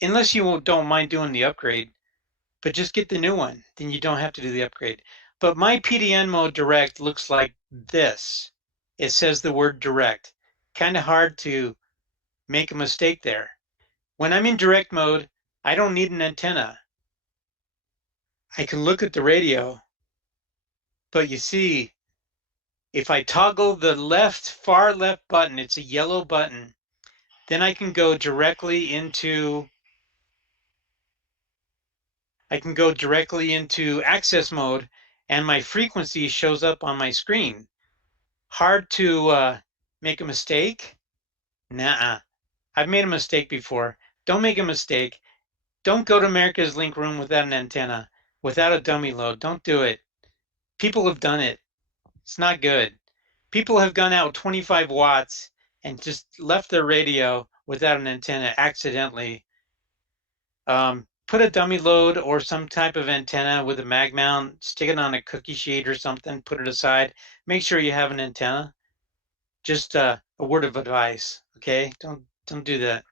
Unless you don't mind doing the upgrade, but just get the new one, then you don't have to do the upgrade. But my PDN mode direct looks like this. It says the word direct. Kind of hard to make a mistake there. When I'm in direct mode, I don't need an antenna. I can look at the radio, but you see, if I toggle the far left button, it's a yellow button, then I can go directly into access mode, and my frequency shows up on my screen. Hard to make a mistake? Nuh-uh. I've made a mistake before. Don't make a mistake. Don't go to America's Link room without an antenna, without a dummy load. Don't do it. People have done it. It's not good. People have gone out 25 watts and just left their radio without an antenna accidentally. Put a dummy load or some type of antenna with a mag mount, stick it on a cookie sheet or something, put it aside. Make sure you have an antenna. Just a word of advice, okay? Don't do that.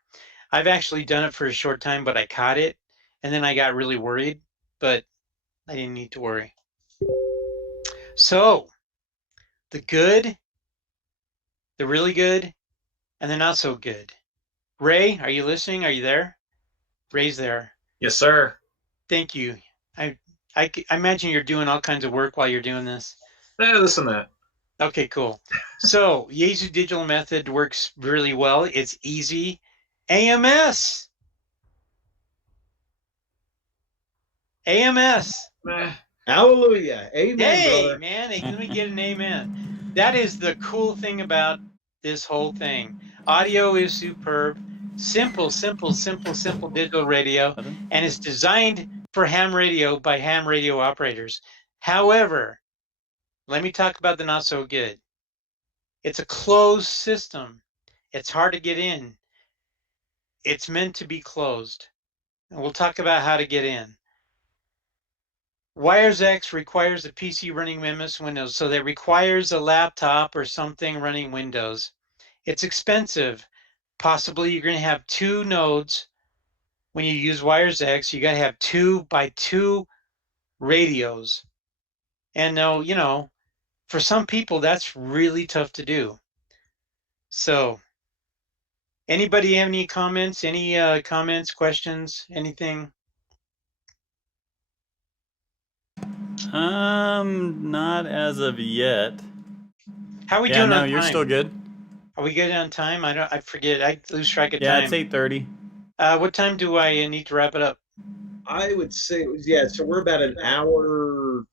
I've actually done it for a short time, but I caught it, and then I got really worried, but I didn't need to worry. So, the good, the really good, and the not so good. Ray, are you listening? Are you there? Ray's there. Yes, sir. Thank you. I imagine you're doing all kinds of work while you're doing this. This and that. Okay, cool. So Yaesu digital method works really well. It's easy. AMS. Hallelujah. Amen, Hey, brother. man, let me get an amen. That is the cool thing about this whole thing. Audio is superb. Simple digital radio, and it's designed for ham radio by ham radio operators. However, let me talk about the not so good. It's a closed system. It's hard to get in. It's meant to be closed. And we'll talk about how to get in. WiresX requires a PC running MS Windows, so that requires a laptop or something running Windows. It's expensive. Possibly you're going to have two nodes. When you use WiresX, you got to have 2x2 radios. And now, for some people, that's really tough to do. So, anybody have any comments? Any questions, anything? Not as of yet. How are we Yeah, doing no, on you're time? still good. Are we good on time? I forget. I lose track of Yeah, time. it's 8:30. What time do I need to wrap it up? I would say, yeah, so we're about an hour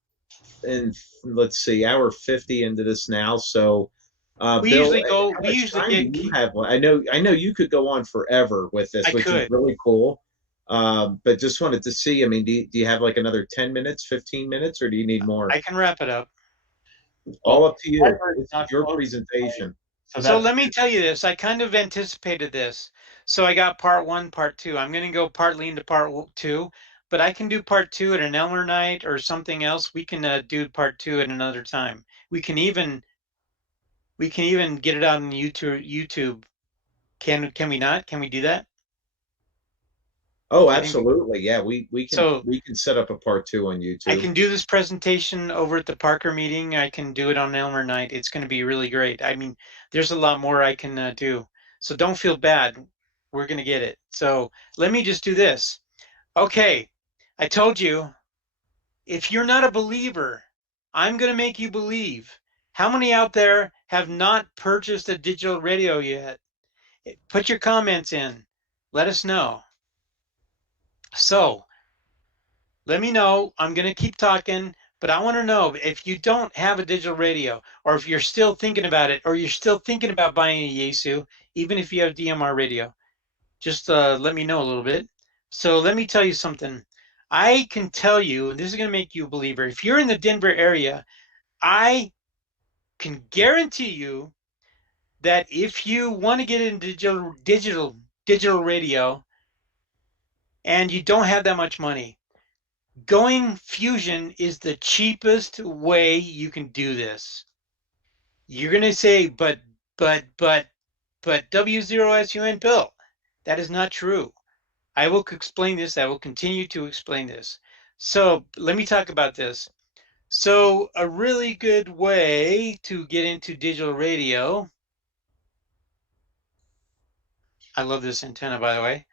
and let's see, hour 50 into this now. So, We Bill, usually go. how We much usually time do get. you have? I know you could go on forever with this, I which is could. really cool. But just wanted to see, I mean, do you have like another 10 minutes, 15 minutes, or do you need more? I can wrap it up. All up to you. Library is This is not your closed presentation. So So that's let me tell you this. I kind of anticipated this. So I got part one, part two. I'm going to go partly into part two, but I can do part two at an Elmer night or something else. We can do part two at another time. We can even get it out on YouTube. Can we not? Can we do that? Oh, I think absolutely. Yeah, we so. can set up a part 2 on I YouTube. can do this presentation over at the Parker meeting. I can do it on Elmer night. It's going to be really great. I mean, there's a lot more I can do. So don't feel bad. We're going to get it. So let me just do this. Okay. I told you, if you're not a believer, I'm going to make you believe. How many out there have not purchased a digital radio yet? Put your comments in. Let us know. So let me know. I'm going to keep talking, but I want to know if you don't have a digital radio, or if you're still thinking about it, or you're still thinking about buying a Yaesu, even if you have DMR radio, just let me know a little bit. So let me tell you something. I can tell you, and this is going to make you a believer. If you're in the Denver area, I can guarantee you that if you want to get into digital radio, and you don't have that much money, going fusion is the cheapest way you can do this. You're going to say, but W0SUN Bill, that is not true. I will explain this. I will continue to explain this. So let me talk about this. So a really good way to get into digital radio. I love this antenna, by the way.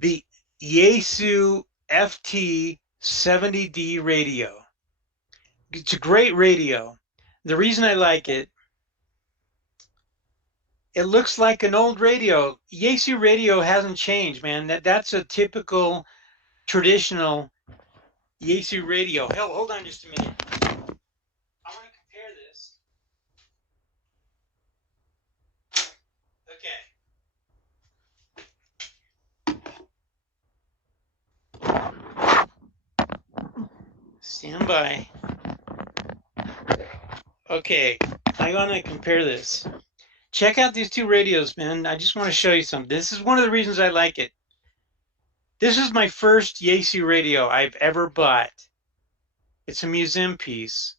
The Yaesu FT70D radio. It's a great radio. The reason I like it, it looks like an old radio. Yaesu radio hasn't changed, man. That's a typical traditional Yaesu radio. Hell, hold on just a minute. I want to compare this. Okay. Stand by. Okay, I want to compare this. Check out these two radios, man. I just want to show you something. This is one of the reasons I like it. This is my first Yaesu radio I've ever bought. It's a museum piece.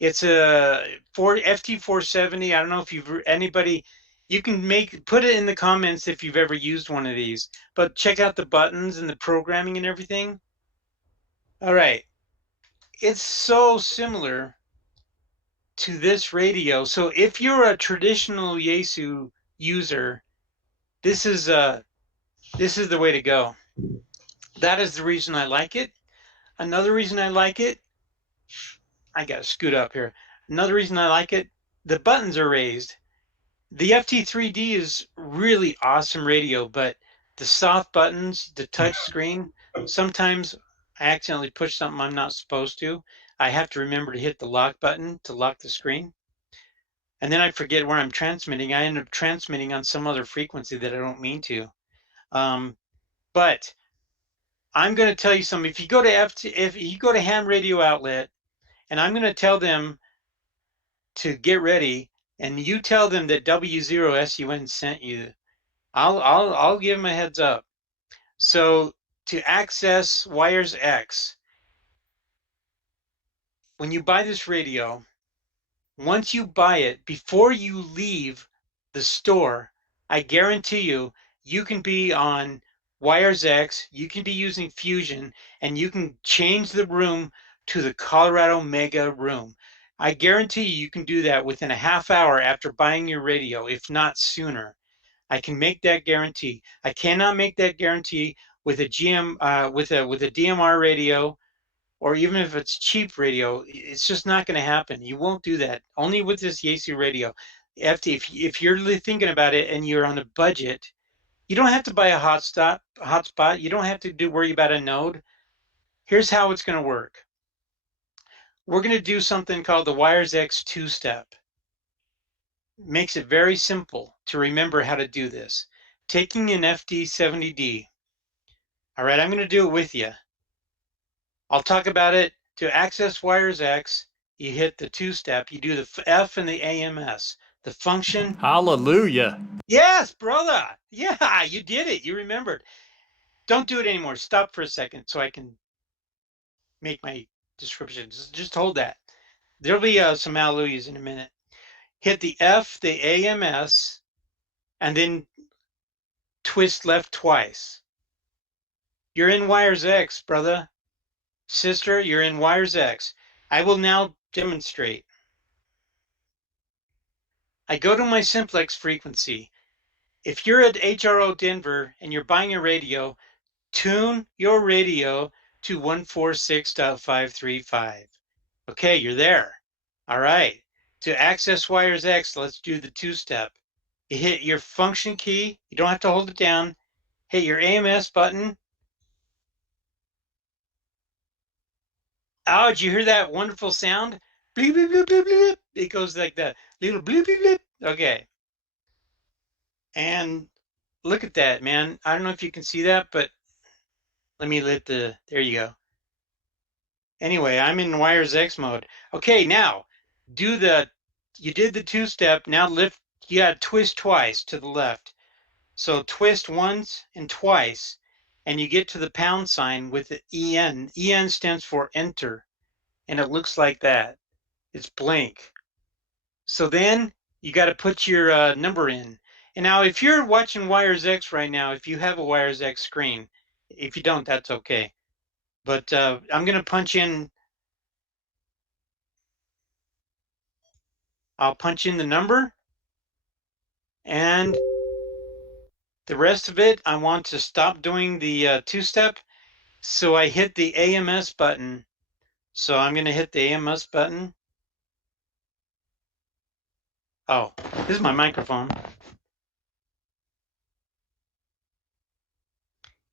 It's a FT470. I don't know if anybody, you can put it in the comments if you've ever used one of these. But check out the buttons and the programming and everything. All right. It's so similar to this radio. So if you're a traditional Yaesu user, this is the way to go. That is the reason I like it. Another reason I like it, I got to scoot up here. Another reason I like it, the buttons are raised. The FT3D is really awesome radio, but the soft buttons, the touch screen, sometimes I accidentally push something I'm not supposed to. I have to remember to hit the lock button to lock the screen. And then I forget where I'm transmitting. I end up transmitting on some other frequency that I don't mean to. But I'm going to tell you something. If you go to if you go to ham radio outlet, and I'm going to tell them to get ready, and you tell them that W0SUN sent you, I'll give them a heads up. So to access Wires X, when you buy this radio, once you buy it, before you leave the store, I guarantee you, you can be on Wires X, you can be using Fusion, and you can change the room to the Colorado Mega room. I guarantee you can do that within a half hour after buying your radio, if not sooner. I can make that guarantee. I cannot make that guarantee with a with a DMR radio or even if it's cheap radio, it's just not going to happen. You won't do that. Only with this Yaesu radio. If you're really thinking about it and you're on a budget, you don't have to buy a hotspot. You don't have to worry about a node. Here's how it's going to work. We're going to do something called the WiresX two-step. Makes it very simple to remember how to do this. Taking an FD70D. All right, I'm going to do it with you. I'll talk about it. To access WiresX, you hit the two-step. You do the F and the AMS. The function. Hallelujah. Yes, brother. Yeah, you did it. You remembered. Don't do it anymore. Stop for a second so I can make my description. Just hold that. There'll be some hallelujahs in a minute. Hit the F, the AMS, and then twist left twice. You're in WiresX, brother. Sister, you're in WiresX. I will now demonstrate. I go to my simplex frequency. If you're at HRO Denver and you're buying a radio, tune your radio to 146.535. Okay, you're there. All right. To access WiresX, let's do the two-step. You hit your function key. You don't have to hold it down. Hit your AMS button. Oh, did you hear that wonderful sound? Bleep, bleep, bleep, bleep, bleep. It goes like that. Little bleep, bleep, bleep. Okay. And look at that, man. I don't know if you can see that, but let me there you go. Anyway, I'm in WiresX mode. Okay, now you did the two-step. Now lift, you got to twist twice to the left. So twist once and twice, and you get to the pound sign with the EN. EN stands for enter, and it looks like that. It's blank. So then you got to put your number in. And now if you're watching WiresX right now, if you have a WiresX screen, if you don't, that's okay. But I'm going to punch in. I'll punch in the number. And the rest of it, I want to stop doing the two-step. So I hit the AMS button. So I'm going to hit the AMS button. Oh, this is my microphone.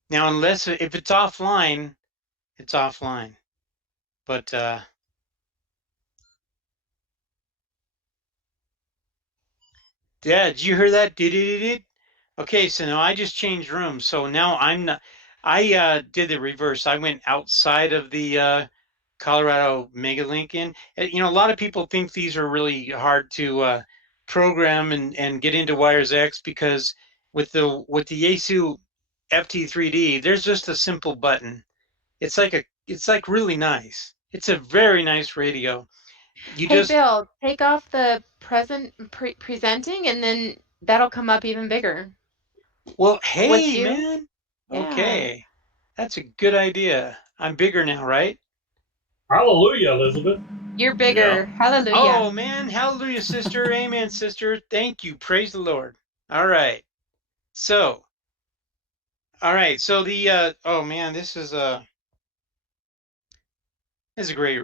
Now, if it's offline, it's offline. But yeah, did you hear that? Okay, so now I just changed rooms. So now I'm not. I did the reverse. I went outside of the Colorado Megalink in. You know, a lot of people think these are really hard to program and get into WiresX because with the Yaesu FT3D, there's just a simple button. It's like really nice. It's a very nice radio. Hey, Bill, take off the presenting, and then that'll come up even bigger. Well, hey, man. Yeah. Okay. That's a good idea. I'm bigger now, right? Hallelujah, Elizabeth. You're bigger. Yeah. Hallelujah. Oh, man. Hallelujah, sister. Amen, sister. Thank you. Praise the Lord. All right. So, oh, man, this is great.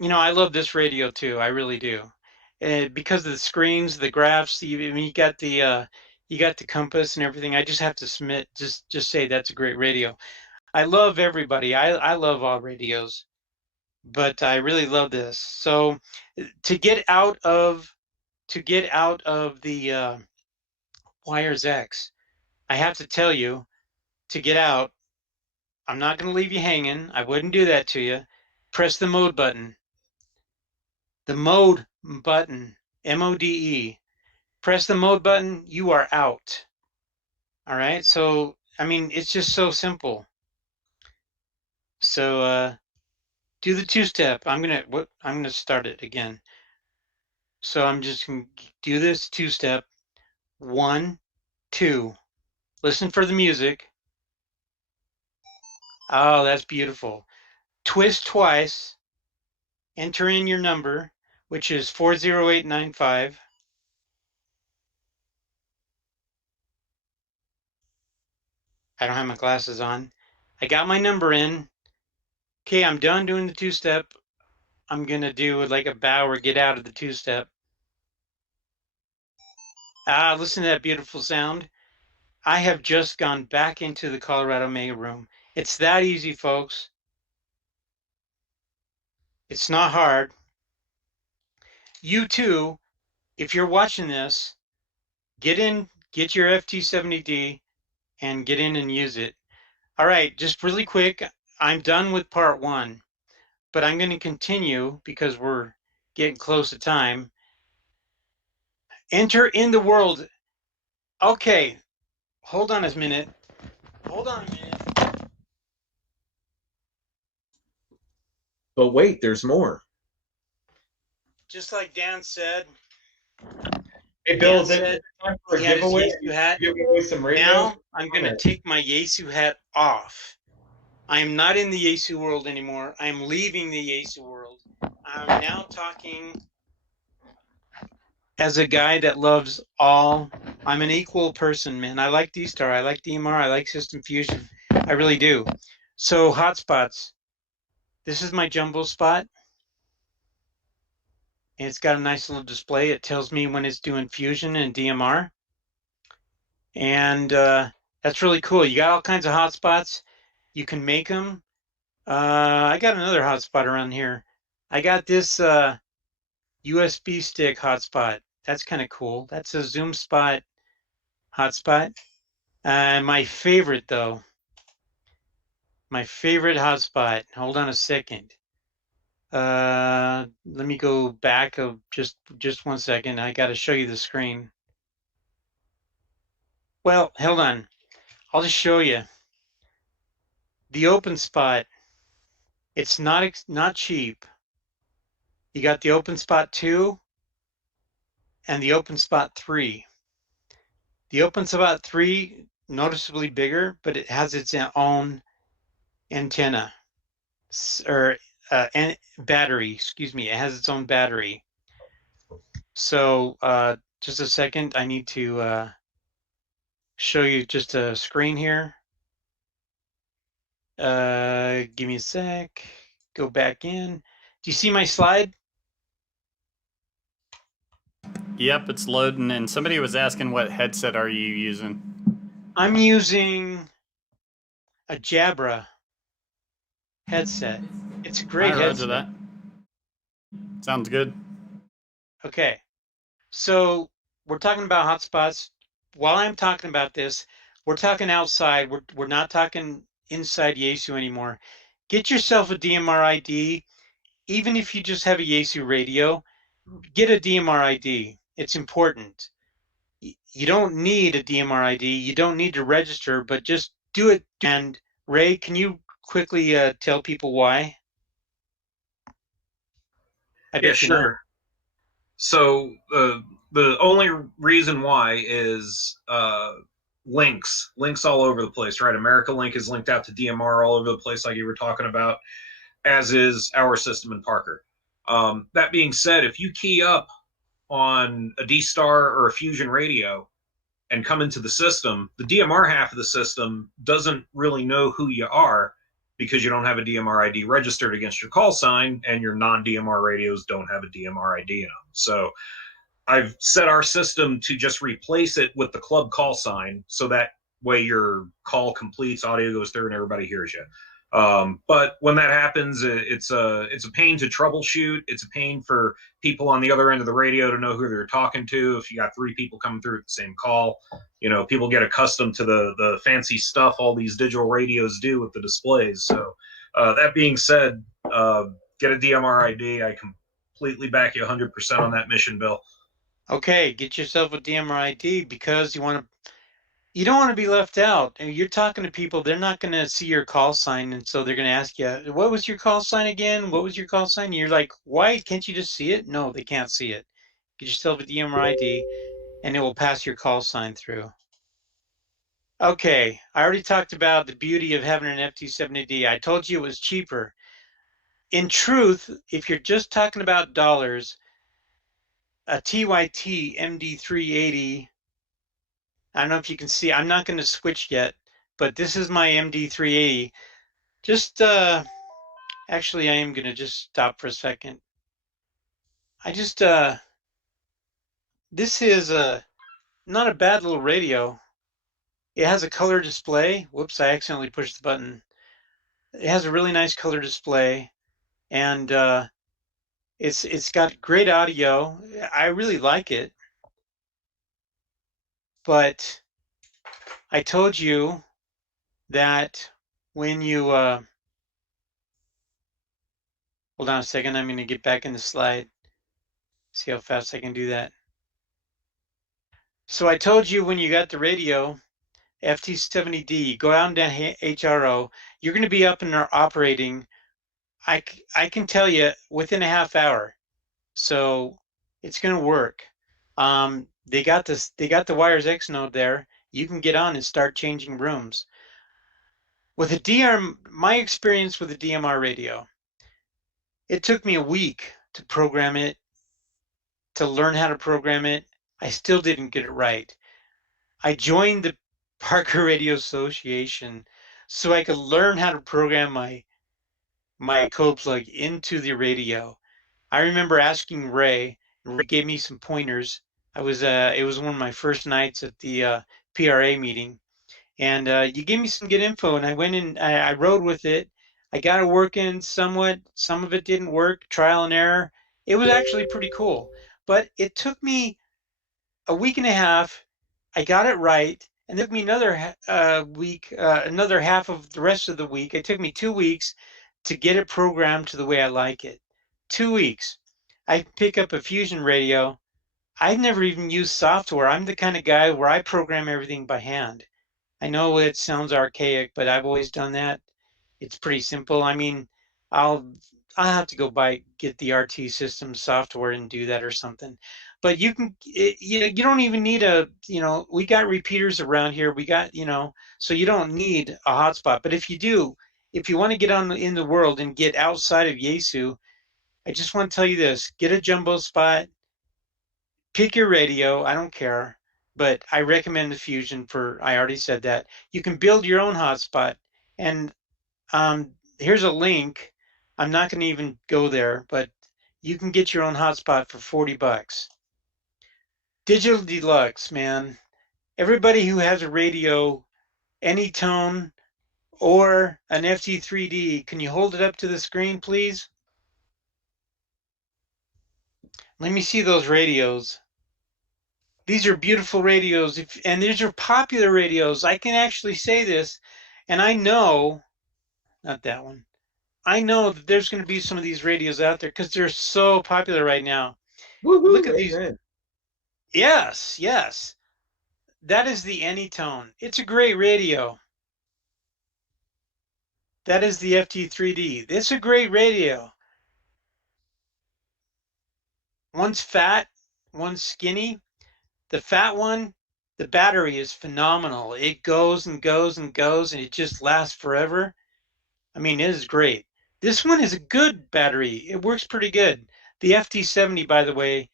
I love this radio too. I really do. And because of the screens, the graphs, you got the compass and everything. I just have to just say that's a great radio. I love everybody. I love all radios, but I really love this. So to get out of the WiresX, I have to tell you, to get out, I'm not going to leave you hanging. I wouldn't do that to you. Press the mode button. The mode button, MODE. Press the mode button, you are out. All right, so I mean, it's just so simple. So do the two-step. I'm gonna start it again. So I'm just gonna do this two-step. 1, 2. Listen for the music. Oh, that's beautiful. Twist twice. Enter in your number, which is 40895. I don't have my glasses on. I got my number in. Okay, I'm done doing the two-step. I'm going to do like a bow or get out of the two-step. Listen to that beautiful sound. I have just gone back into the Colorado Mega Room. It's that easy, folks. It's not hard. You too, if you're watching this, get in, get your FT70D and get in and use it. All right, just really quick, I'm done with part 1, but I'm going to continue because we're getting close to time. Enter in the world. Okay, hold on a minute. Hold on a minute. But wait, there's more. Just like Dan said. Hey, Bill, Dan is it said time for a he had his giveaway? Yaesu hat. Give away some radio? Now I'm going to take my Yaesu hat off. I am not in the Yaesu world anymore. I am leaving the Yaesu world. I'm now talking as a guy that loves all. I'm an equal person, man. I like D-Star. I like DMR. I like System Fusion. I really do. So hotspots. This is my jumbo spot. And it's got a nice little display. It tells me when it's doing Fusion and DMR. And that's really cool. You got all kinds of hotspots. You can make them. I got another hotspot around here. I got this USB stick hotspot. That's kind of cool. That's a Zoom Spot hotspot. My favorite though, my favorite hotspot. Hold on a second. Let me go back just 1 second. I got to show you the screen. Well, hold on. I'll just show you. The open spot. It's not cheap. You got the open spot 2 and the open spot 3. The open spot 3 noticeably bigger, but it has its own antenna or battery. Excuse me. It has its own battery. So just a second. I need to show you just a screen here. Give me a sec. Go back in. Do you see my slide? Yep, it's loading. And somebody was asking, what headset are you using? I'm using a Jabra headset. It's a great headset. That. Sounds good. Okay. So we're talking about hotspots. While I'm talking about this, we're talking outside. We're not talking inside Yaesu anymore. Get yourself a DMR ID. Even if you just have a Yaesu radio, get a DMR ID. It's important. You don't need a DMR ID. You don't need to register, but just do it. And Ray, can you quickly tell people why? I bet you know. Sure. So the only reason why is links all over the place, right? America Link is linked out to DMR all over the place, like you were talking about, as is our system in Parker. That being said, if you key up on a D-Star or a Fusion radio and come into the system, the DMR half of the system doesn't really know who you are because you don't have a DMR ID registered against your call sign, and your non-DMR radios don't have a DMR ID in them. So I've set our system to just replace it with the club call sign, so that way your call completes, audio goes through, and everybody hears you. But when that happens, it's a pain to troubleshoot. It's a pain for people on the other end of the radio to know who they're talking to. If you got 3 people coming through at the same call, people get accustomed to the fancy stuff all these digital radios do with the displays. So that being said, get a DMR ID. I completely back you 100% on that mission, Bill. Okay, get yourself a DMR ID because you don't want to be left out. And you're talking to people, they're not going to see your call sign, and so they're going to ask you, what was your call sign again? What was your call sign? And you're like, why can't you just see it? No, they can't see it. Get yourself a DMR ID, and it will pass your call sign through. Okay, I already talked about the beauty of having an FT70D. I told you it was cheaper. In truth, if you're just talking about dollars, a TYT MD380, I don't know if you can see, I'm not going to switch yet, but this is my MD380. Just Actually, I am going to just stop for a second. I just, this is not a bad little radio. It has a color display. Whoops, I accidentally pushed the button. It has a really nice color display, and it's got great audio. I really like it. But I told you that when you hold on a second, I'm going to get back in the slide. See how fast I can do that. So I told you when you got the radio, FT70D, go out to HRO, you're going to be up and operating. I can tell you within a half hour. So it's going to work. They got the Wires X node there. You can get on and start changing rooms. With a DR, my experience with a DMR radio, it took me a week to program it, to learn how to program it. I still didn't get it right. I joined the Parker Radio Association so I could learn how to program my code plug into the radio. I remember asking Ray, and Ray gave me some pointers. It was one of my first nights at the PRA meeting, and you gave me some good info, and I went in, I rode with it. I got it working somewhat. Some of it didn't work, trial and error. It was actually pretty cool, but it took me a week and a half. I got it right, and it took me another week, another half of the rest of the week. It took me 2 weeks to get it programmed to the way I like it. 2 weeks. I pick up a Fusion radio. I've never even used software. I'm the kind of guy where I program everything by hand. I know it sounds archaic, but I've always done that. It's pretty simple. I mean, I'll have to get the RT system software and do that or something. But you can, you don't even need we got repeaters around here. We got, so you don't need a hotspot. But if you do, if you want to get on in the world and get outside of Yaesu, I just want to tell you this: get a jumbo spot, pick your radio. I don't care, but I recommend the Fusion I already said that. You can build your own hotspot, and here's a link. I'm not going to even go there, but you can get your own hotspot for $40. Digital Deluxe, man. Everybody who has a radio, any tone, or an FT3D, can you hold it up to the screen, please? Let me see those radios. These are beautiful radios, and these are popular radios. I can actually say this, and I know, not that one, I know that there's going to be some of these radios out there because they're so popular right now. Woo-hoo, look at these. amen. Yes. That is the Anytone. It's a great radio. That is the FT3D. It's a great radio. One's fat, one's skinny. The fat one, the battery is phenomenal. It goes and goes and goes, and it just lasts forever. I mean, it is great. This one is a good battery. It works pretty good. The FT70, by the way,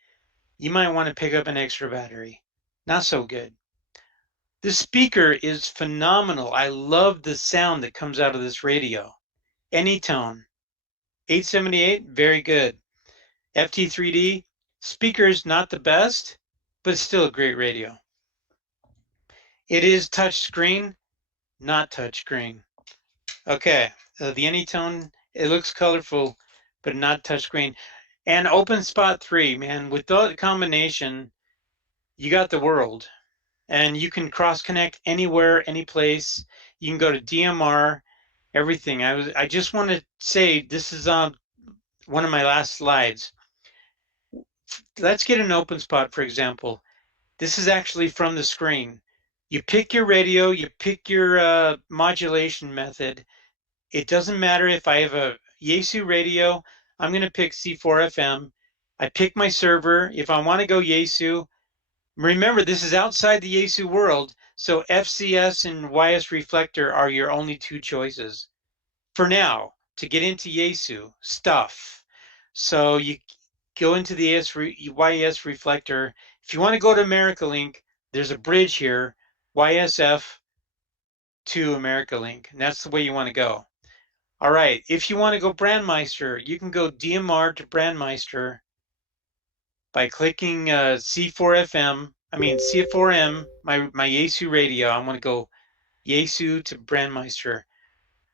you might want to pick up an extra battery. Not so good. The speaker is phenomenal. I love the sound that comes out of this radio. Anytone. 878, very good. FT3D, speaker's not the best, but still a great radio. It is touch screen, not touch screen. Okay, the Anytone, it looks colorful, but not touch screen. And OpenSpot 3, man, with that combination, you got the world. And you can cross-connect anywhere, any place. You can go to DMR, everything. I just want to say, this is on one of my last slides. Let's get an OpenSpot, for example. This is actually from the screen. You pick your radio, you pick your modulation method. It doesn't matter if I have a Yaesu radio, I'm going to pick C4FM. I pick my server. If I want to go Yaesu, remember, this is outside the Yaesu world, so FCS and YS Reflector are your only two choices. For now, to get into Yaesu stuff. So you go into the YS Reflector. If you want to go to America Link, there's a bridge here, YSF to America Link, and that's the way you want to go. All right. If you want to go Brandmeister, you can go DMR to Brandmeister by clicking C4FM. I mean C4M, my Yaesu radio. I'm going to go Yaesu to Brandmeister.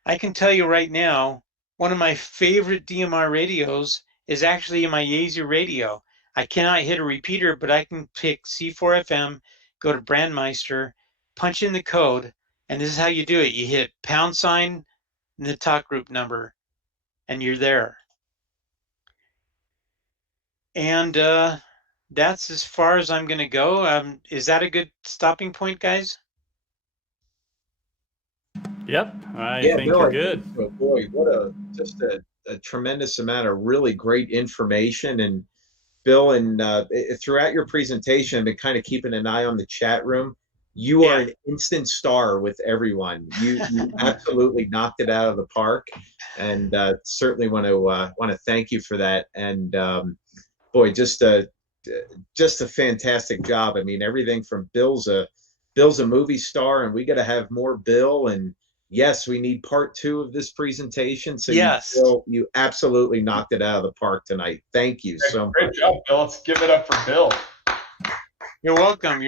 I can tell you right now, one of my favorite DMR radios is actually in my Yaesu radio. I cannot hit a repeater, but I can pick C4FM, go to Brandmeister, punch in the code, and this is how you do it. You hit # and the talk group number, and you're there. And that's as far as I'm going to go. Is that a good stopping point, guys? Yep, I Yeah, think Bill, you're I good. think so. Boy, what a tremendous amount of really great information. And Bill, and throughout your presentation, I've been kind of keeping an eye on the chat room. You are an instant star with everyone. You absolutely knocked it out of the park, and certainly want to thank you for that. And boy, just a fantastic job. I mean, everything from Bill's a movie star, and we got to have more Bill. And yes, we need part 2 of this presentation. So yes, you absolutely knocked it out of the park tonight. Thank you so much. Great job, Bill. Let's give it up for Bill. You're welcome.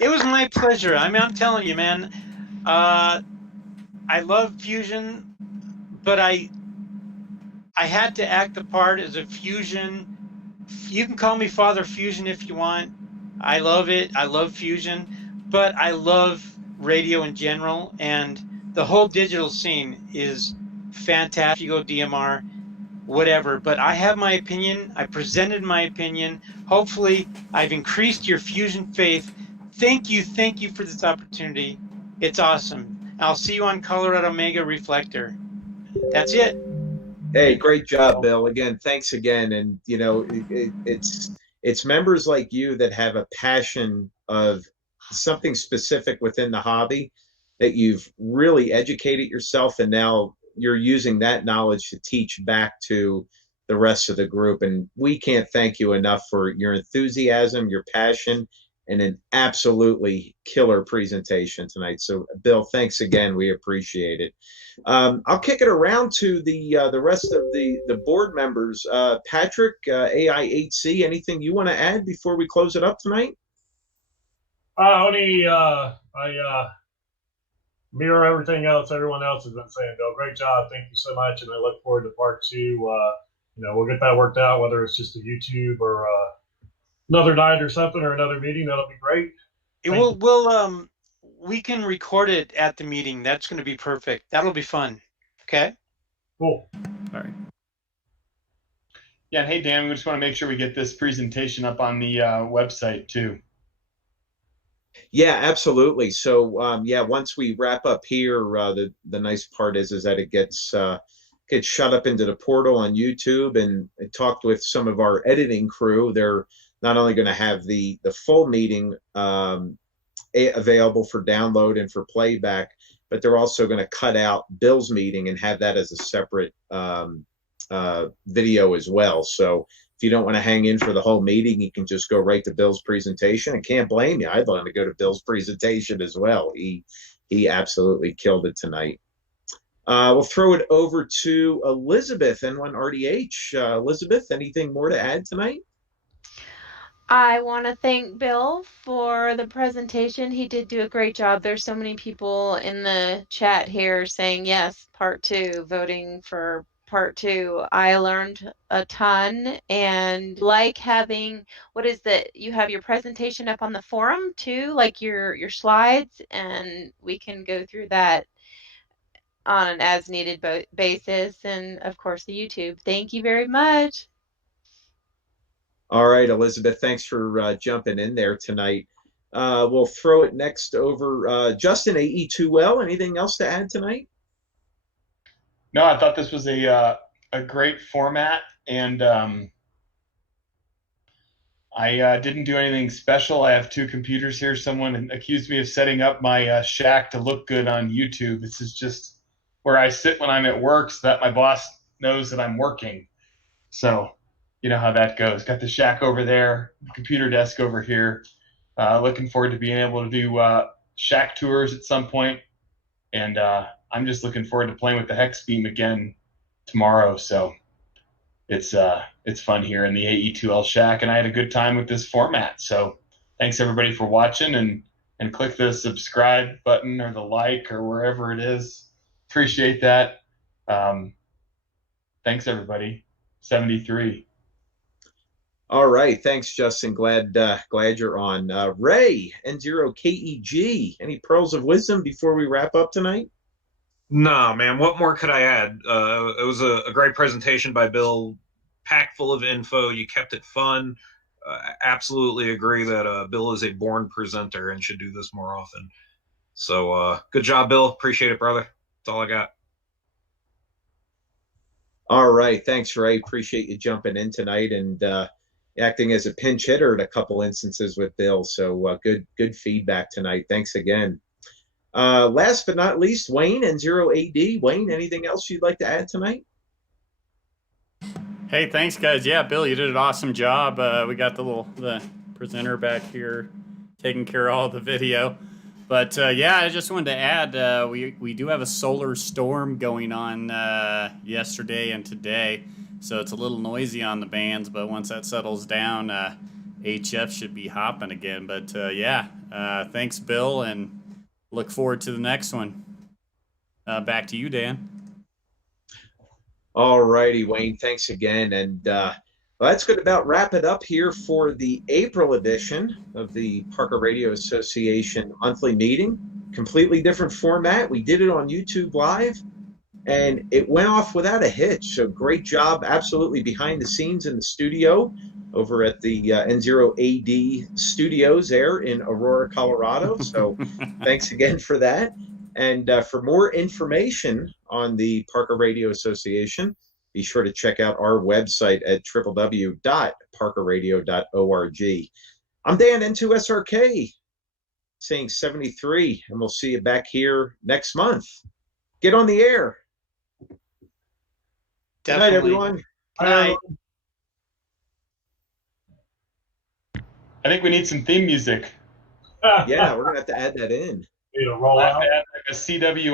It was my pleasure. I mean, I'm telling you, man. I love Fusion, but I had to act the part as a Fusion. You can call me Father Fusion if you want. I love it. I love Fusion, but I love radio in general, and the whole digital scene is fantastic. You go DMR, whatever, but I have my opinion. I presented my opinion. Hopefully, I've increased your Fusion faith. Thank you for this opportunity. It's awesome. I'll see you on Colorado Mega Reflector. That's it. Hey, great job, Bill. Again, thanks again. And you know, it's members like you that have a passion of something specific within the hobby, that you've really educated yourself, and now you're using that knowledge to teach back to the rest of the group. And we can't thank you enough for your enthusiasm, your passion, and an absolutely killer presentation tonight. So, Bill, thanks again. We appreciate it. I'll kick it around to the rest of the board members. Patrick, AI8C, anything you want to add before we close it up tonight? Only I mirror everything else everyone else has been saying. Bill, great job. Thank you so much, and I look forward to part 2. We'll get that worked out, whether it's just a YouTube or another night or something, or another meeting. That'll be great. We can record it at the meeting. That's going to be perfect. That'll be fun. Okay. Cool. All right. Yeah, and hey, Dan, we just want to make sure we get this presentation up on the website too. Yeah, absolutely. So, once we wrap up here, the nice part is that it gets shut up into the portal on YouTube. And I talked with some of our editing crew. They're not only going to have the full meeting available for download and for playback, but they're also going to cut out Bill's meeting and have that as a separate video as well. So if you don't want to hang in for the whole meeting, you can just go right to Bill's presentation. I can't blame you. I'd want to go to Bill's presentation as well. He absolutely killed it tonight. We'll throw it over to Elizabeth, N1RDH. Elizabeth, anything more to add tonight? I want to thank Bill for the presentation. He did do a great job. There's so many people in the chat here saying yes, part 2, voting for part 2. I learned a ton, and like having, you have your presentation up on the forum too, like your slides, and we can go through that on an as needed basis, and of course the YouTube. Thank you very much. All right, Elizabeth, thanks for jumping in there tonight. We'll throw it next over. Justin, AE2L, anything else to add tonight? No, I thought this was a great format, and I didn't do anything special. I have 2 computers here. Someone accused me of setting up my shack to look good on YouTube. This is just where I sit when I'm at work so that my boss knows that I'm working. So you know how that goes. Got the shack over there, the computer desk over here. Looking forward to being able to do shack tours at some point. And I'm just looking forward to playing with the hex beam again tomorrow. So it's fun here in the AE2L Shack, and I had a good time with this format. So thanks everybody for watching, and click the subscribe button or the like or wherever it is. Appreciate that. Thanks everybody. 73. All right, thanks, Justin. Glad you're on. Ray, N0KEG. Any pearls of wisdom before we wrap up tonight? Nah, man. What more could I add? It was a great presentation by Bill, packed full of info. You kept it fun. Absolutely agree that Bill is a born presenter and should do this more often. So good job, Bill. Appreciate it, brother. That's all I got. All right, thanks, Ray. Appreciate you jumping in tonight and acting as a pinch hitter in a couple instances with Bill. So good feedback tonight. Thanks again. Last but not least, Wayne, N0AD. Wayne, anything else you'd like to add tonight? Hey, thanks, guys. Yeah, Bill, you did an awesome job. We got the presenter back here taking care of all the video. But yeah, I just wanted to add, we do have a solar storm going on yesterday and today. So it's a little noisy on the bands, but once that settles down, HF should be hopping again. But yeah, thanks, Bill, and look forward to the next one. Back to you, Dan. All righty, Wayne, thanks again. And well, that's going to about wrap it up here for the April edition of the Parker Radio Association monthly meeting. Completely different format. We did it on YouTube Live, and it went off without a hitch. So great job, absolutely behind the scenes in the studio over at the N0AD studios there in Aurora, Colorado. So thanks again for that. And for more information on the Parker Radio Association, be sure to check out our website at www.parkerradio.org. I'm Dan, N2SRK, saying 73, and we'll see you back here next month. Get on the air. Definitely. Good night, everyone. Good night. I think we need some theme music. Yeah, we're going to have to add that in. Need a roll We'll have out. to add like a CW